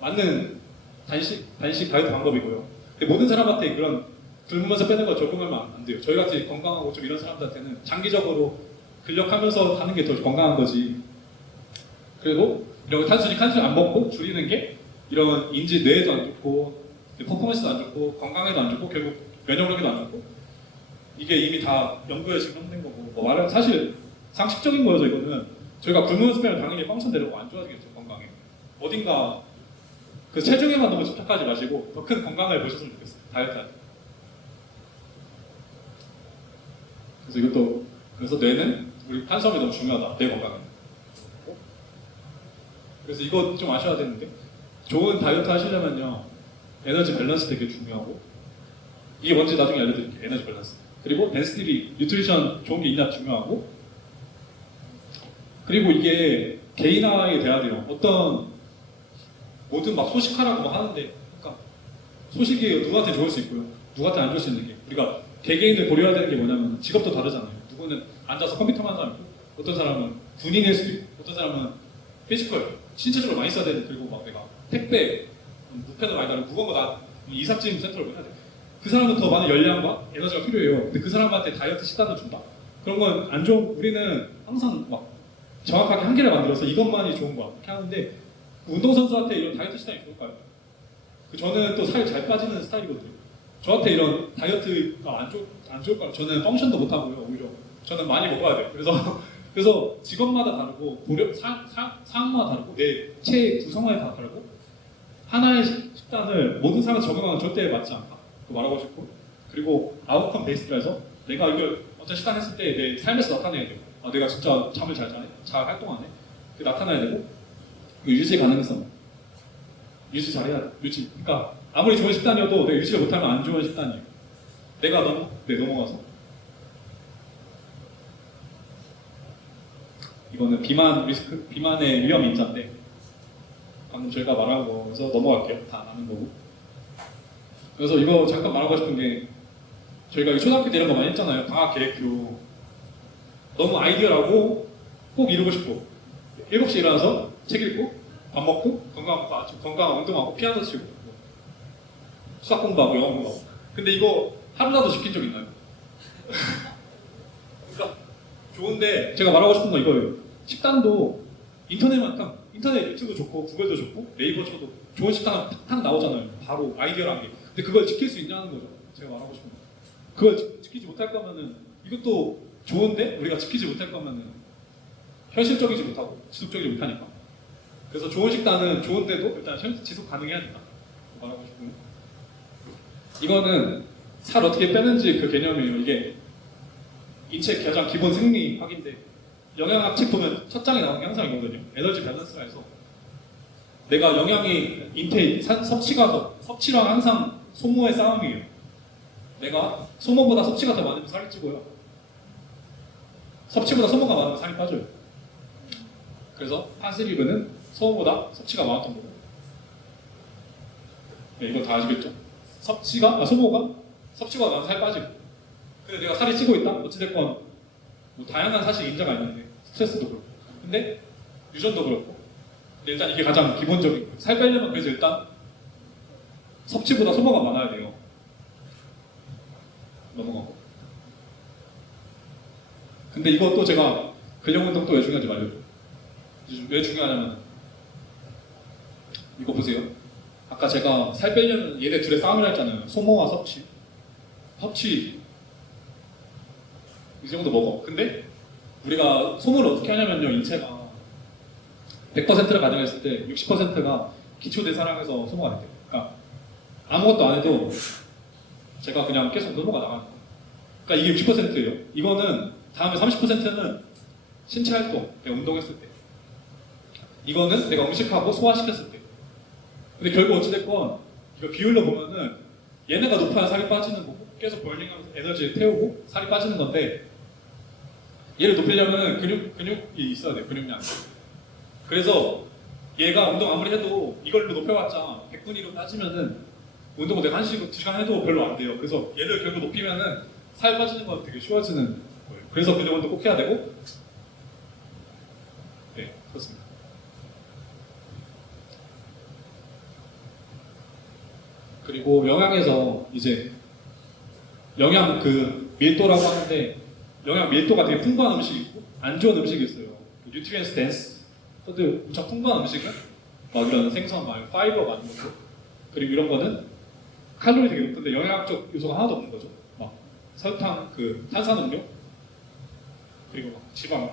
맞는 단식 다이어트 방법이고요. 근데 모든 사람한테 그런 굶으면서 빼는 거 적용하면 안 돼요. 저희 같이 건강하고 좀 이런 사람들한테는 장기적으로 근력하면서 하는 게 더 건강한 거지. 그리고 이런 단순히 칼슘 안 먹고 줄이는 게 이런 인지 뇌에도 안 좋고 퍼포먼스도 안 좋고 건강에도 안 좋고 결국 면역력에도 안 좋고 이게 이미 다 연구에 지금 한된 거고 뭐 말하면 사실 상식적인 거여서 이거는 저희가 굶으면서 빼면 당연히 뻥선 되려고 안 좋아지겠죠 건강에 어딘가 그 체중에만 너무 집착하지 마시고 더 큰 건강을 보셨으면 좋겠어요 다이어트 할 때. 그래서 뇌는 우리 탄수화물이 너무 중요하다 뇌 건강에. 그래서 이거 좀 아셔야 되는데 좋은 다이어트 하시려면요 에너지 밸런스 되게 중요하고 이게 뭔지 나중에 알려드릴게요. 에너지 밸런스. 그리고 덴시티, 뉴트리션 좋은 게 있냐 중요하고 그리고 이게 개인화에 돼야 돼요. 모든 막 소식하라고 뭐 하는데 그러니까 소식이 누구한테 좋을 수 있고요. 누구한테 안 좋을 수 있는 게 우리가 개개인을 고려해야 되는 게 뭐냐면 직업도 다르잖아요. 누구는 앉아서 컴퓨터만 하는 사람 있고 어떤 사람은 군인일 수도 있고 어떤 사람은 피지컬, 신체적으로 많이 써야 되는 그리고 막 내가 택배, 무편을 많이 다루고 무거운 거 다 이삿짐 센터를 해야 돼. 그 사람은 더 많은 열량과 에너지가 필요해요. 근데 그 사람한테 다이어트 식단을 준다? 그런 건 안 좋은, 우리는 항상 막 정확하게 한계를 만들어서 이것만이 좋은 거야. 이렇게 하는데 운동선수한테 이런 다이어트 식단이 좋을까요? 저는 또 살 잘 빠지는 스타일이거든요. 저한테 이런 다이어트가 안 좋을까요? 저는 펑션도 못하고요. 오히려 저는 많이 먹어야 돼요. 그래서 직업마다 다르고 상황마다 다르고 내 체 구성에 다 다르고 하나의 식단을 모든 사람에 적용하면 절대 맞지 않다. 말하고 싶고 그리고 아웃컴 베이스라 해서 내가 이걸 어떤 식단 했을 때 내 삶에서 나타내야 되고 내가 진짜 잠을 잘 자네? 잘 활동하네? 그게 나타나야 되고 유지 가능성 유지 잘해야 돼. 그러니까 아무리 좋은 식단이어도 내가 유지를 못하면 안 좋은 식단이에요. 내가 넘어가서 이거는 비만의 위험 인자인데 방금 저희가 말한 거에서 넘어갈게요. 다 아는 거고. 그래서 이거 잠깐 말하고 싶은 게 저희가 초등학교 때 이런 거 많이 했잖아요. 방학 계획표. 너무 아이디어라고 꼭 이루고 싶고 7시에 일어나서 책 읽고 밥 먹고 건강한 운동하고 피아노 치고 수학 공부하고 영어 공부하고 근데 이거 하루라도 지킨 적 있나요? 그러니까 좋은데 제가 말하고 싶은 건 이거예요. 식단도 인터넷 유튜브 좋고 구글도 좋고 네이버 쳐도 좋은 식단 딱 나오잖아요. 바로 아이디어라는 게. 근데 그걸 지킬 수 있냐는 거죠. 제가 말하고 싶은 거. 그걸 지키지 못할 거면은 이것도 좋은데 우리가 지키지 못할 거면은 현실적이지 못하고 지속적이지 못하니까. 그래서 좋은 식단은 좋은데도 일단 지속 가능해야 된다. 말하고 싶은. 이거는 살 어떻게 빼는지 그 개념이에요. 이게 인체 가장 기본 생리학인데 영양학 책 보면 첫 장에 나오는 게 항상 이거거든요. 에너지 밸런스가 해서 내가 영양이 섭취랑 항상 소모의 싸움이에요. 내가 소모보다 섭취가 더 많으면 살이 찌고요. 섭취보다 소모가 많으면 살이 빠져요. 그래서 파스리브는 소모보다 섭취가 많았던 거고. 네, 이거 다 아시겠죠? 소모가 섭취가 많으면 살이 빠지고. 근데 내가 살이 찌고 있다? 어찌됐건 뭐 다양한 사실 인자가 있는데 스트레스도 그렇고. 근데 유전도 그렇고. 근데 일단 이게 가장 기본적인 거예요. 살 빼려면 그래서 일단 섭취보다 소모가 많아야 돼요. 넘어가고. 근데 이것도 제가 근력 운동 또 왜 중요한지 말해줘요. 왜 중요하냐면 이거 보세요. 아까 제가 살 빼려면 얘네 둘의 싸움을 했잖아요. 소모와 섭취. 섭취 이 정도 먹어. 근데 우리가 소모를 어떻게 하냐면요. 인체가 100%를 가정했을 때 60%가 기초대사량에서 소모가 된대요. 그러니까 아무것도 안 해도 제가 그냥 계속 소모가 나가는 거예요. 그러니까 이게 60%예요. 이거는 다음에 30%는 신체 활동, 내가 운동했을 때. 이거는 내가 음식하고 소화시켰을 때. 근데 결국 어찌됐건 이거 비율로 보면은 얘네가 높아야 살이 빠지는 거고 계속 벌링하면서 에너지를 태우고 살이 빠지는 건데 얘를 높이려면 근육이 있어야 돼. 근육량. 그래서 얘가 운동 아무리 해도 이걸로 높여봤자 100분위 1로 따지면은 운동을 내가 1시간, 2시간 해도 별로 안 돼요. 그래서 얘를 결국 높이면은 살 빠지는 건 되게 쉬워지는 거예요. 그래서 근력 운동 꼭 해야 되고. 네, 그렇습니다. 그리고 영양에서 이제 영양 그 밀도라고 하는데 영양 밀도가 되게 풍부한 음식이 있고 안 좋은 음식이 있어요. 뉴트리언스 덴스 푸드 엄청 풍부한 음식은 막 이런 생선, 막 파이버 많은 것도 그리고 이런 거는 칼로리 되게 높은데 영양적 요소가 하나도 없는 거죠. 막 설탕, 그 탄산음료 그리고 막 지방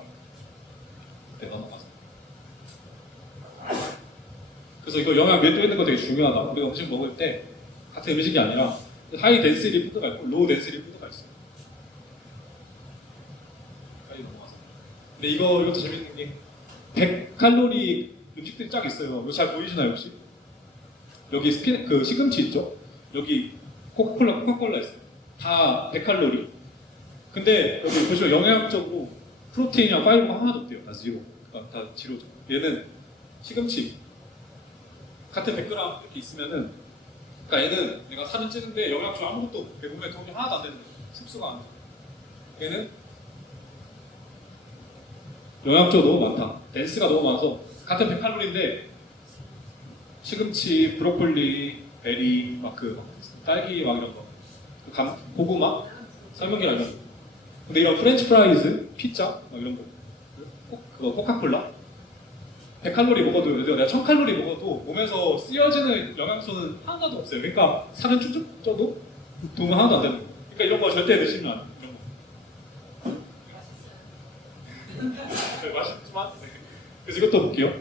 네, 넘어가서 그래서 이거 영양 밀도 있는 거 되게 중요하다. 우리가 음식 먹을 때 같은 음식이 아니라 하이 덴시티 푸드가 있고 로우 덴시티 푸드가 있어요. 근데 이것도 재밌는 게 100칼로리 음식들이 쫙 있어요. 이거 잘 보이시나요 혹시? 여기 그 시금치 있죠? 여기 코카콜라 있어요. 다 100칼로리. 근데 여기 보시면 영양적으로 프로테인이랑 파이버가 하나도 없대요. 다 지로. 그러니까 다 지로죠. 얘는 시금치 같은 100g 이렇게 있으면은 그러니까 얘는 내가 살은 찌는데 영양소 아무것도 내 몸에 도움이 하나도 안 되는 거예요. 습수가 안 돼. 얘는 영양소가 너무 많다. 덴스가 너무 많아서 같은 100칼로리인데 시금치, 브로콜리, 베리, 딸기 막 이런 거, 고구마, 설명기랑 이런 거. 근데 이런 프렌치 프라이즈, 피자 막 이런 거, 그거 코카콜라 100칼로리 먹어도 내가 1000칼로리 먹어도 몸에서 쓰여지는 영양소는 하나도 없어요. 그러니까 살은 쭉쭉 쪄도 도움이 하나도 안 되는 거예요. 그러니까 이런 거 절대 드시면 안 돼요. 네, 맛있지만 네. 그래서 이것도 볼게요.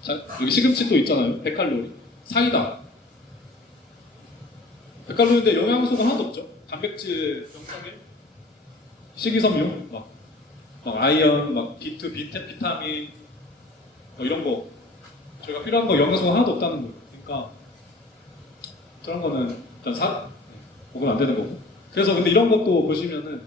자, 여기 시금치 또 있잖아요. 100칼로리. 사이다. 100칼로리인데 영양소가 하나도 없죠. 단백질 0.1, 식이섬유, 막 아이언, 막 B2, 비타민, 이런 거 저희가 필요한 거 영양소가 하나도 없다는 거예요. 그러니까 그런 거는 일단 먹으면 안 되는 거고. 그래서 근데 이런 것도 보시면은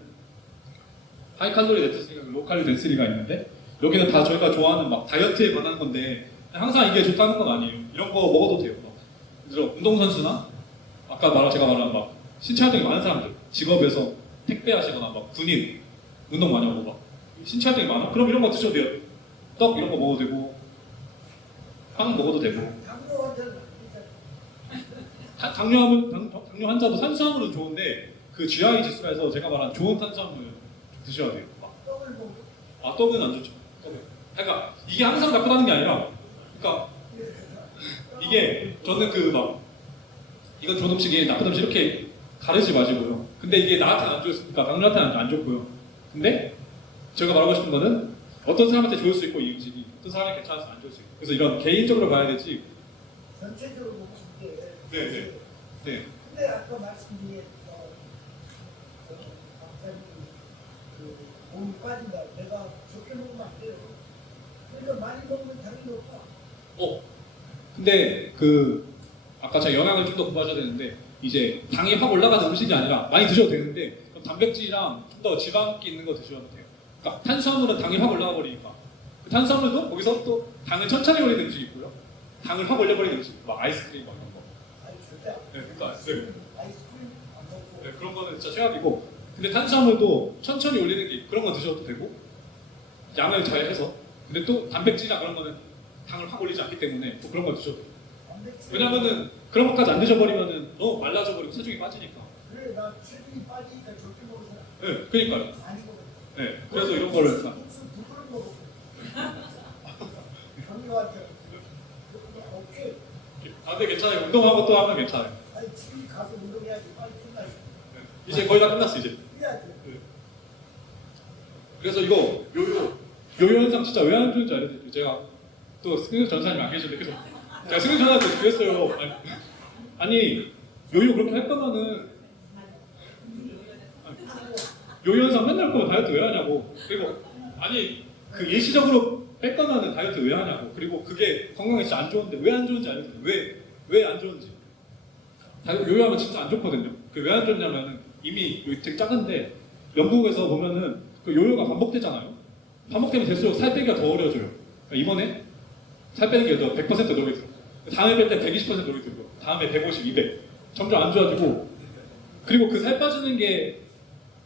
하이 칼로리 덴시티가 로우 칼로리 덴시티가 있는데 여기는 다 저희가 좋아하는 막 다이어트에 관한 건데 항상 이게 좋다는 건 아니에요. 이런 거 먹어도 돼요. 그래서 운동선수나 아까 제가 말한 막 신체 활동이 많은 사람들 직업에서 택배하시거나 막 군인 운동 많이 하고 막 신체 활동이 많아? 그럼 이런 거 드셔도 돼요. 떡 이런 거 먹어도 되고 빵 먹어도 되고 당뇨 환자도 탄수화물은 좋은데 그 GI 지수에서 제가 말한 좋은 탄수화물 드셔야 돼요. 떡은 안 좋죠. 그러니까 이게 항상 나쁘다는 게 아니라 그러니까 이게 저는 이건 좋은 음식이 나쁜 음식 이렇게 가르지 마시고요. 근데 이게 나한테는 안 좋으니까 당뇨한테는 안 좋고요. 근데 제가 말하고 싶은 거는 어떤 사람한테 좋을 수 있고 이 음식이 어떤 사람한테 괜찮아서 안 좋을 수 있고 그래서 이런 개인적으로 봐야 되지. 전체적으로 보면 이게 네. 근데 아까 말씀드린 박사님 그 몸이 빠진다. 내가 적게 먹으면 안 돼요. 그러니까 많이 먹으면 다른 게 없다. 근데 그 아까 제가 영양을 좀 더 공부하셔야 되는데 이제 당이 확 올라가는 음식이 아니라 많이 드셔도 되는데 단백질이랑 좀 더 지방기 있는 거 드셔도 돼요. 그러니까 탄수화물은 당이 확 올라가 버리니까 그 탄수화물도 거기서 또 당을 천천히 올리는 음식이 있고요. 당을 확 올려버리는 음식, 막 아이스크림 막 이런 거. 아니 절대 안 네, 그러니까 아이스크림 안 먹고 네, 그런 거는 진짜 최악이고. 근데 탄수화물도 천천히 올리는 게 있고 그런 거 드셔도 되고 양을 잘 해서. 근데 또 단백질이나 그런 거는 당을 확 올리지 않기 때문에 또 그런 거 드셔도 돼요. 단백질. 왜냐면은 그런 것까지 안 드셔버리면은 너무 말라져 버리고 체중이 빠지니까. 그래 나 체중이 빠지니까 적게 먹어서 네, 그러니까요. 아니거든. 네, 그래서 이런 거를 국수 두 그릇 먹어. 경료한테 오케이. 아, 근데 괜찮아요. 운동하고 또 하면 괜찮아요. 아니 지금 가서 운동해야지 빨리 끝나지. 이제 거의 다 끝났어 이제. 해야지. 그래서 이거 요요 현상 진짜 왜 안 좋은지 알려드릴게요. 제가 또 승윤 전사님 안 계시는데 그래서 제가 승윤 전사한테 그랬어요. 아니 요요 그렇게 할 거면은 요요 현상 맨날 할 거면 다이어트 왜 하냐고. 그리고 아니 그 일시적으로 뺄 거면은 다이어트 왜 하냐고. 그리고 그게 건강에 진짜 안 좋은데 왜 안 좋은지 알려드릴게요. 왜 안 좋은지. 요요하면 진짜 안 좋거든요. 그 왜 안 좋냐면은 이미 되게 작은데 영국에서 보면은 그 요요가 반복되잖아요. 반복되면 될수록 살 빼기가 더 어려워져요. 그러니까 이번에 살 빼는 게 더 100% 노력이 들어. 다음에 뺄 때 120% 노력이 들고, 다음에 150, 200. 점점 안 좋아지고, 그리고 그 살 빠지는 게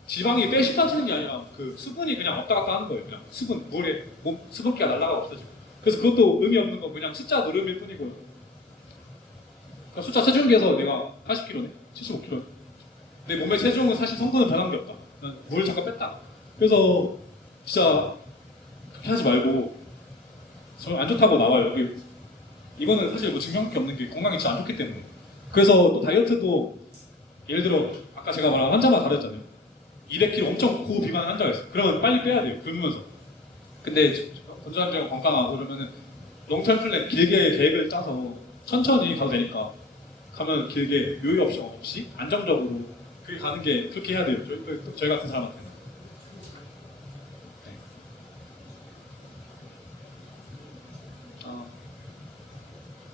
지방이 빼시 빠지는 게 아니라 그 수분이 그냥 왔다 갔다 하는 거예요. 그냥 수분, 물에 수분기가 날라가 없어지고. 그래서 그것도 의미 없는 거 그냥 숫자 누름일 뿐이고. 그러니까 숫자 체중계에서 내가 80kg네, 75kg. 내 몸의 체중은 사실 성분은 변한 게 없다. 난 물을 잠깐 뺐다. 그래서 진짜 그렇게 하지 말고 저는 안 좋다고 나와요. 여기 이거는 사실 뭐 증명할 게 없는 게 건강에 진짜 안 좋기 때문에. 그래서 또 다이어트도 예를 들어 아까 제가 말한 환자가 다르잖아요. 200kg 엄청 고비만한 환자가 있어요. 그러면 빨리 빼야 돼요. 굶으면서. 근데 건조함제가 건강하고 그러면은 롱텀 플랜 길게 계획을 짜서 천천히 가도 되니까 가면 길게 요요 없이 안정적으로 그게 가는 게 그렇게 해야 돼요. 저희 같은 사람한테는.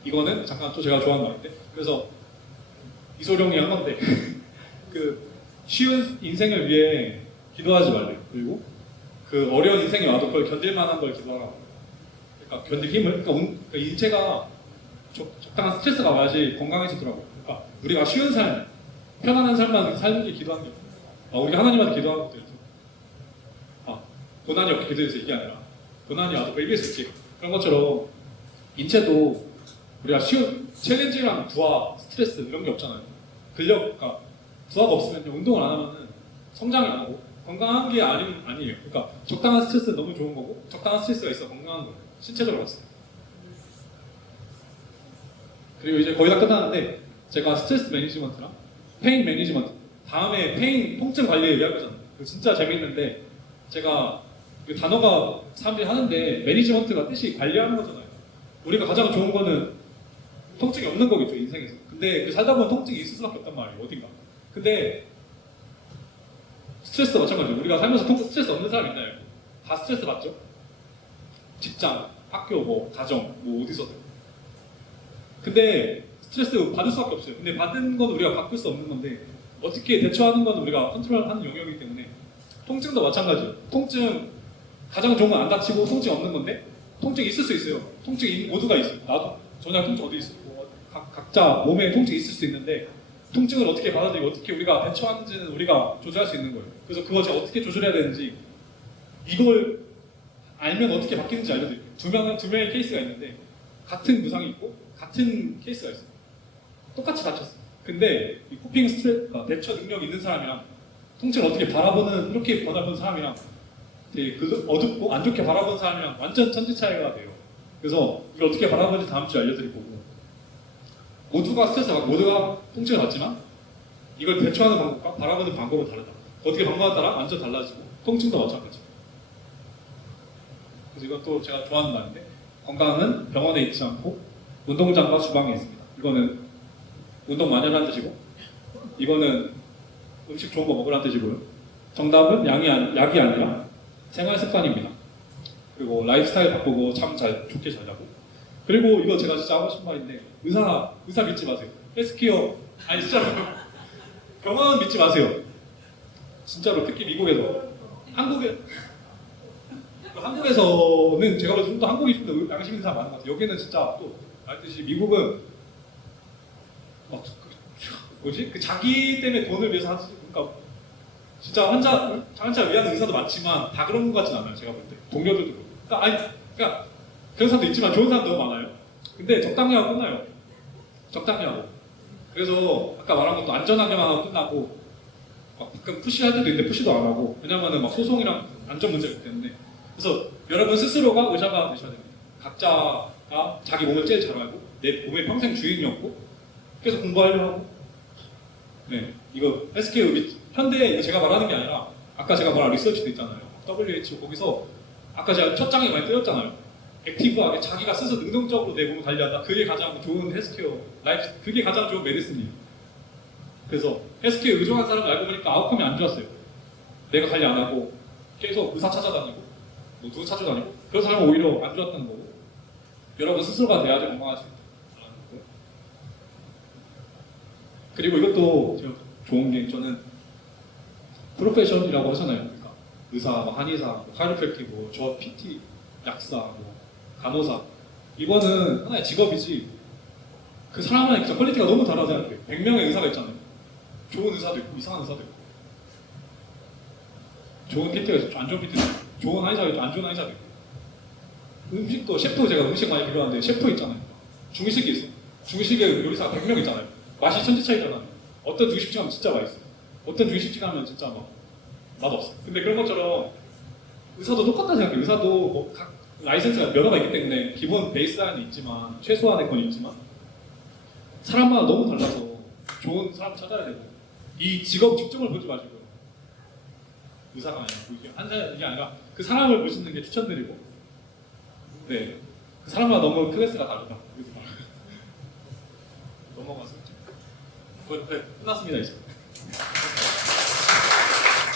이거는 잠깐 또 제가 좋아하는 말인데 그래서 이소룡이 한 건데 그 쉬운 인생을 위해 기도하지 말래요. 그리고 그 어려운 인생이 와도 그걸 견딜 만한 걸 기도하라고. 그러니까 견딜 힘을, 그러니까 인체가 적당한 스트레스가 와야지 건강해지더라고요. 그러니까 우리가 쉬운 삶, 편안한 삶만 살는 게 기도하는 게 아니에요. 우리가 하나님한테 기도하는 것도 있죠. 고난이 없게 기도해서 이게 아니라 고난이 와도 그걸 이길 수 있지. 그런 것처럼 인체도 우리가 쉬운 챌린지랑 부하, 스트레스 이런 게 없잖아요. 근력, 그러니까 부하가 없으면 운동을 안 하면은 성장이 안 하고 건강한 게 아니에요. 그러니까 적당한 스트레스는 너무 좋은 거고 적당한 스트레스가 있어 건강한 거예요. 신체적으로 봤을 때. 그리고 이제 거의 다 끝나는데 제가 스트레스 매니지먼트랑 페인 매니지먼트 다음에 페인 통증 관리에 얘기할 거잖아요. 그거 진짜 재밌는데 제가 이 단어가 사람들이 하는데 매니지먼트가 뜻이 관리하는 거잖아요. 우리가 가장 좋은 거는 통증이 없는 거겠죠, 인생에서. 근데 그 살다 보면 통증이 있을 수밖에 없단 말이에요, 어딘가. 근데 스트레스도 마찬가지예요. 우리가 살면서 스트레스 없는 사람 있나요? 다 스트레스 받죠? 직장, 학교, 뭐 가정, 뭐 어디서든. 근데 스트레스 받을 수밖에 없어요. 근데 받은 건 우리가 바꿀 수 없는 건데 어떻게 대처하는 건 우리가 컨트롤하는 영역이기 때문에 통증도 마찬가지예요. 통증 가장 좋은 건 안 다치고 통증 없는 건데 통증 있을 수 있어요. 통증 모두가 있어요. 나도 전혀 통증 어디 있어? 각자 몸에 통증 있을 수 있는데 통증을 어떻게 받아들이고 어떻게 우리가 대처하는지는 우리가 조절할 수 있는 거예요. 그래서 그걸 제가 어떻게 조절해야 되는지 이걸 알면 어떻게 바뀌는지 알려드릴게요. 두 명의 케이스가 있는데 같은 부상이 있고 같은 케이스가 있어요. 똑같이 다쳤어요. 근데 이 코핑 스트레스, 대처 능력이 있는 사람이랑 통증을 어떻게 바라보는 이렇게 바라보는 사람이랑 되게 어둡고 안 좋게 바라보는 사람이랑 완전 천지 차이가 돼요. 그래서 이걸 어떻게 바라보는지 다음 주에 알려드릴 거고 모두가 스트레스 받고 모두가 통증을 받지만 이걸 대처하는 방법과 바라보는 방법은 다르다. 어떻게 방법에 따라 완전 달라지고 통증도 마찬가지. 그래서 이건 또 제가 좋아하는 말인데, 건강은 병원에 있지 않고 운동장과 주방에 있습니다. 이거는 운동 많이 하라는 뜻이고, 이거는 음식 좋은 거 먹으라는 뜻이고요. 정답은 약이 아니라 생활 습관입니다. 그리고 라이프스타일 바꾸고 잠 좋게 자자고. 그리고 이거 제가 진짜 하고 싶은 말인데, 의사 믿지 마세요. 헬스케어 아니 진짜로 병원 믿지 마세요. 진짜로 특히 미국에서 한국에서는 제가 봐도 좀 더 한국이 좀 더 양심 있는 사람 많은 것 같아요. 여기는 진짜 또 말듯이 미국은 막 뭐지? 그 자기 때문에 돈을 위해서 하지. 그러니까 진짜 환자 위한 의사도 많지만 다 그런 것 같진 않아요. 제가 볼 때 동료들도 그렇고. 그러니까 그런 사람도 있지만 좋은 사람도 많아요. 근데 적당히 하고 끝나요. 적당히 하고. 그래서 아까 말한 것도 안전하게만 하고 끝나고 막 가끔 푸시할 때도 있는데 푸시도 안 하고. 왜냐면은 막 소송이랑 안전 문제가 있기 때문에. 그래서 여러분 스스로가 의사가 되셔야 됩니다. 각자가 자기 몸을 제일 잘 알고 내 몸의 평생 주인이었고 계속 공부하려고 하고. 네, 이거 헬스케어 현대 이거 제가 말하는 게 아니라 아까 제가 말한 리서치도 있잖아요. WHO 거기서 아까 제가 첫 장에 많이 뜨였잖아요. 액티브하게 자기가 스스로 능동적으로 내 몸을 관리한다. 그게 가장 좋은 헬스케어 그게 가장 좋은 메디슨이에요. 그래서 헬스케어 의존한 사람을 알고 보니까 아웃컴이 안 좋았어요. 내가 관리 안 하고 계속 의사 찾아다니고 뭐 누구 찾아다니고 그런 사람은 오히려 안 좋았다는 거고. 여러분 스스로가 돼야지 건강할 수 있다는 거고요. 그리고 이것도 제가 좋은 게 저는 프로페션이라고 하잖아요. 그러니까 의사, 뭐 한의사, 뭐 카이로프랙틱, 뭐 저 PT, 약사, 뭐 간호사 이거는 하나의 직업이지 그 사람의 진짜 퀄리티가 너무 다르다고 생각해요. 100명의 의사가 있잖아요. 좋은 의사도 있고 이상한 의사도 있고 좋은 PT가 있고 안 좋은 PT도 있고 좋은 한의사도 있고 안 좋은 한의사도 있고 음식도 셰프 제가 음식 많이 비교하는데 셰프 있잖아요. 중식이 있어. 중식에 요리사가 100명 있잖아요. 맛이 천지 차이잖아요. 어떤 중식집 가면 진짜 맛있어요. 어떤 중식집 가면 진짜 막 맛없어. 근데 그런 것처럼 의사도 똑같다 생각해요. 의사도 뭐 각 라이센스가 면허가 있기 때문에 기본 베이스라인이 있지만 최소한의 건 있지만 사람마다 너무 달라서 좋은 사람 찾아야 되고 이 직업 직종을 보지 마시고요. 의사가 아니라 이게 아니라 그 사람을 보시는 게 추천드리고 네, 그 사람마다 너무 클래스가 다르다. 넘어가서 네, 끝났습니다 이제.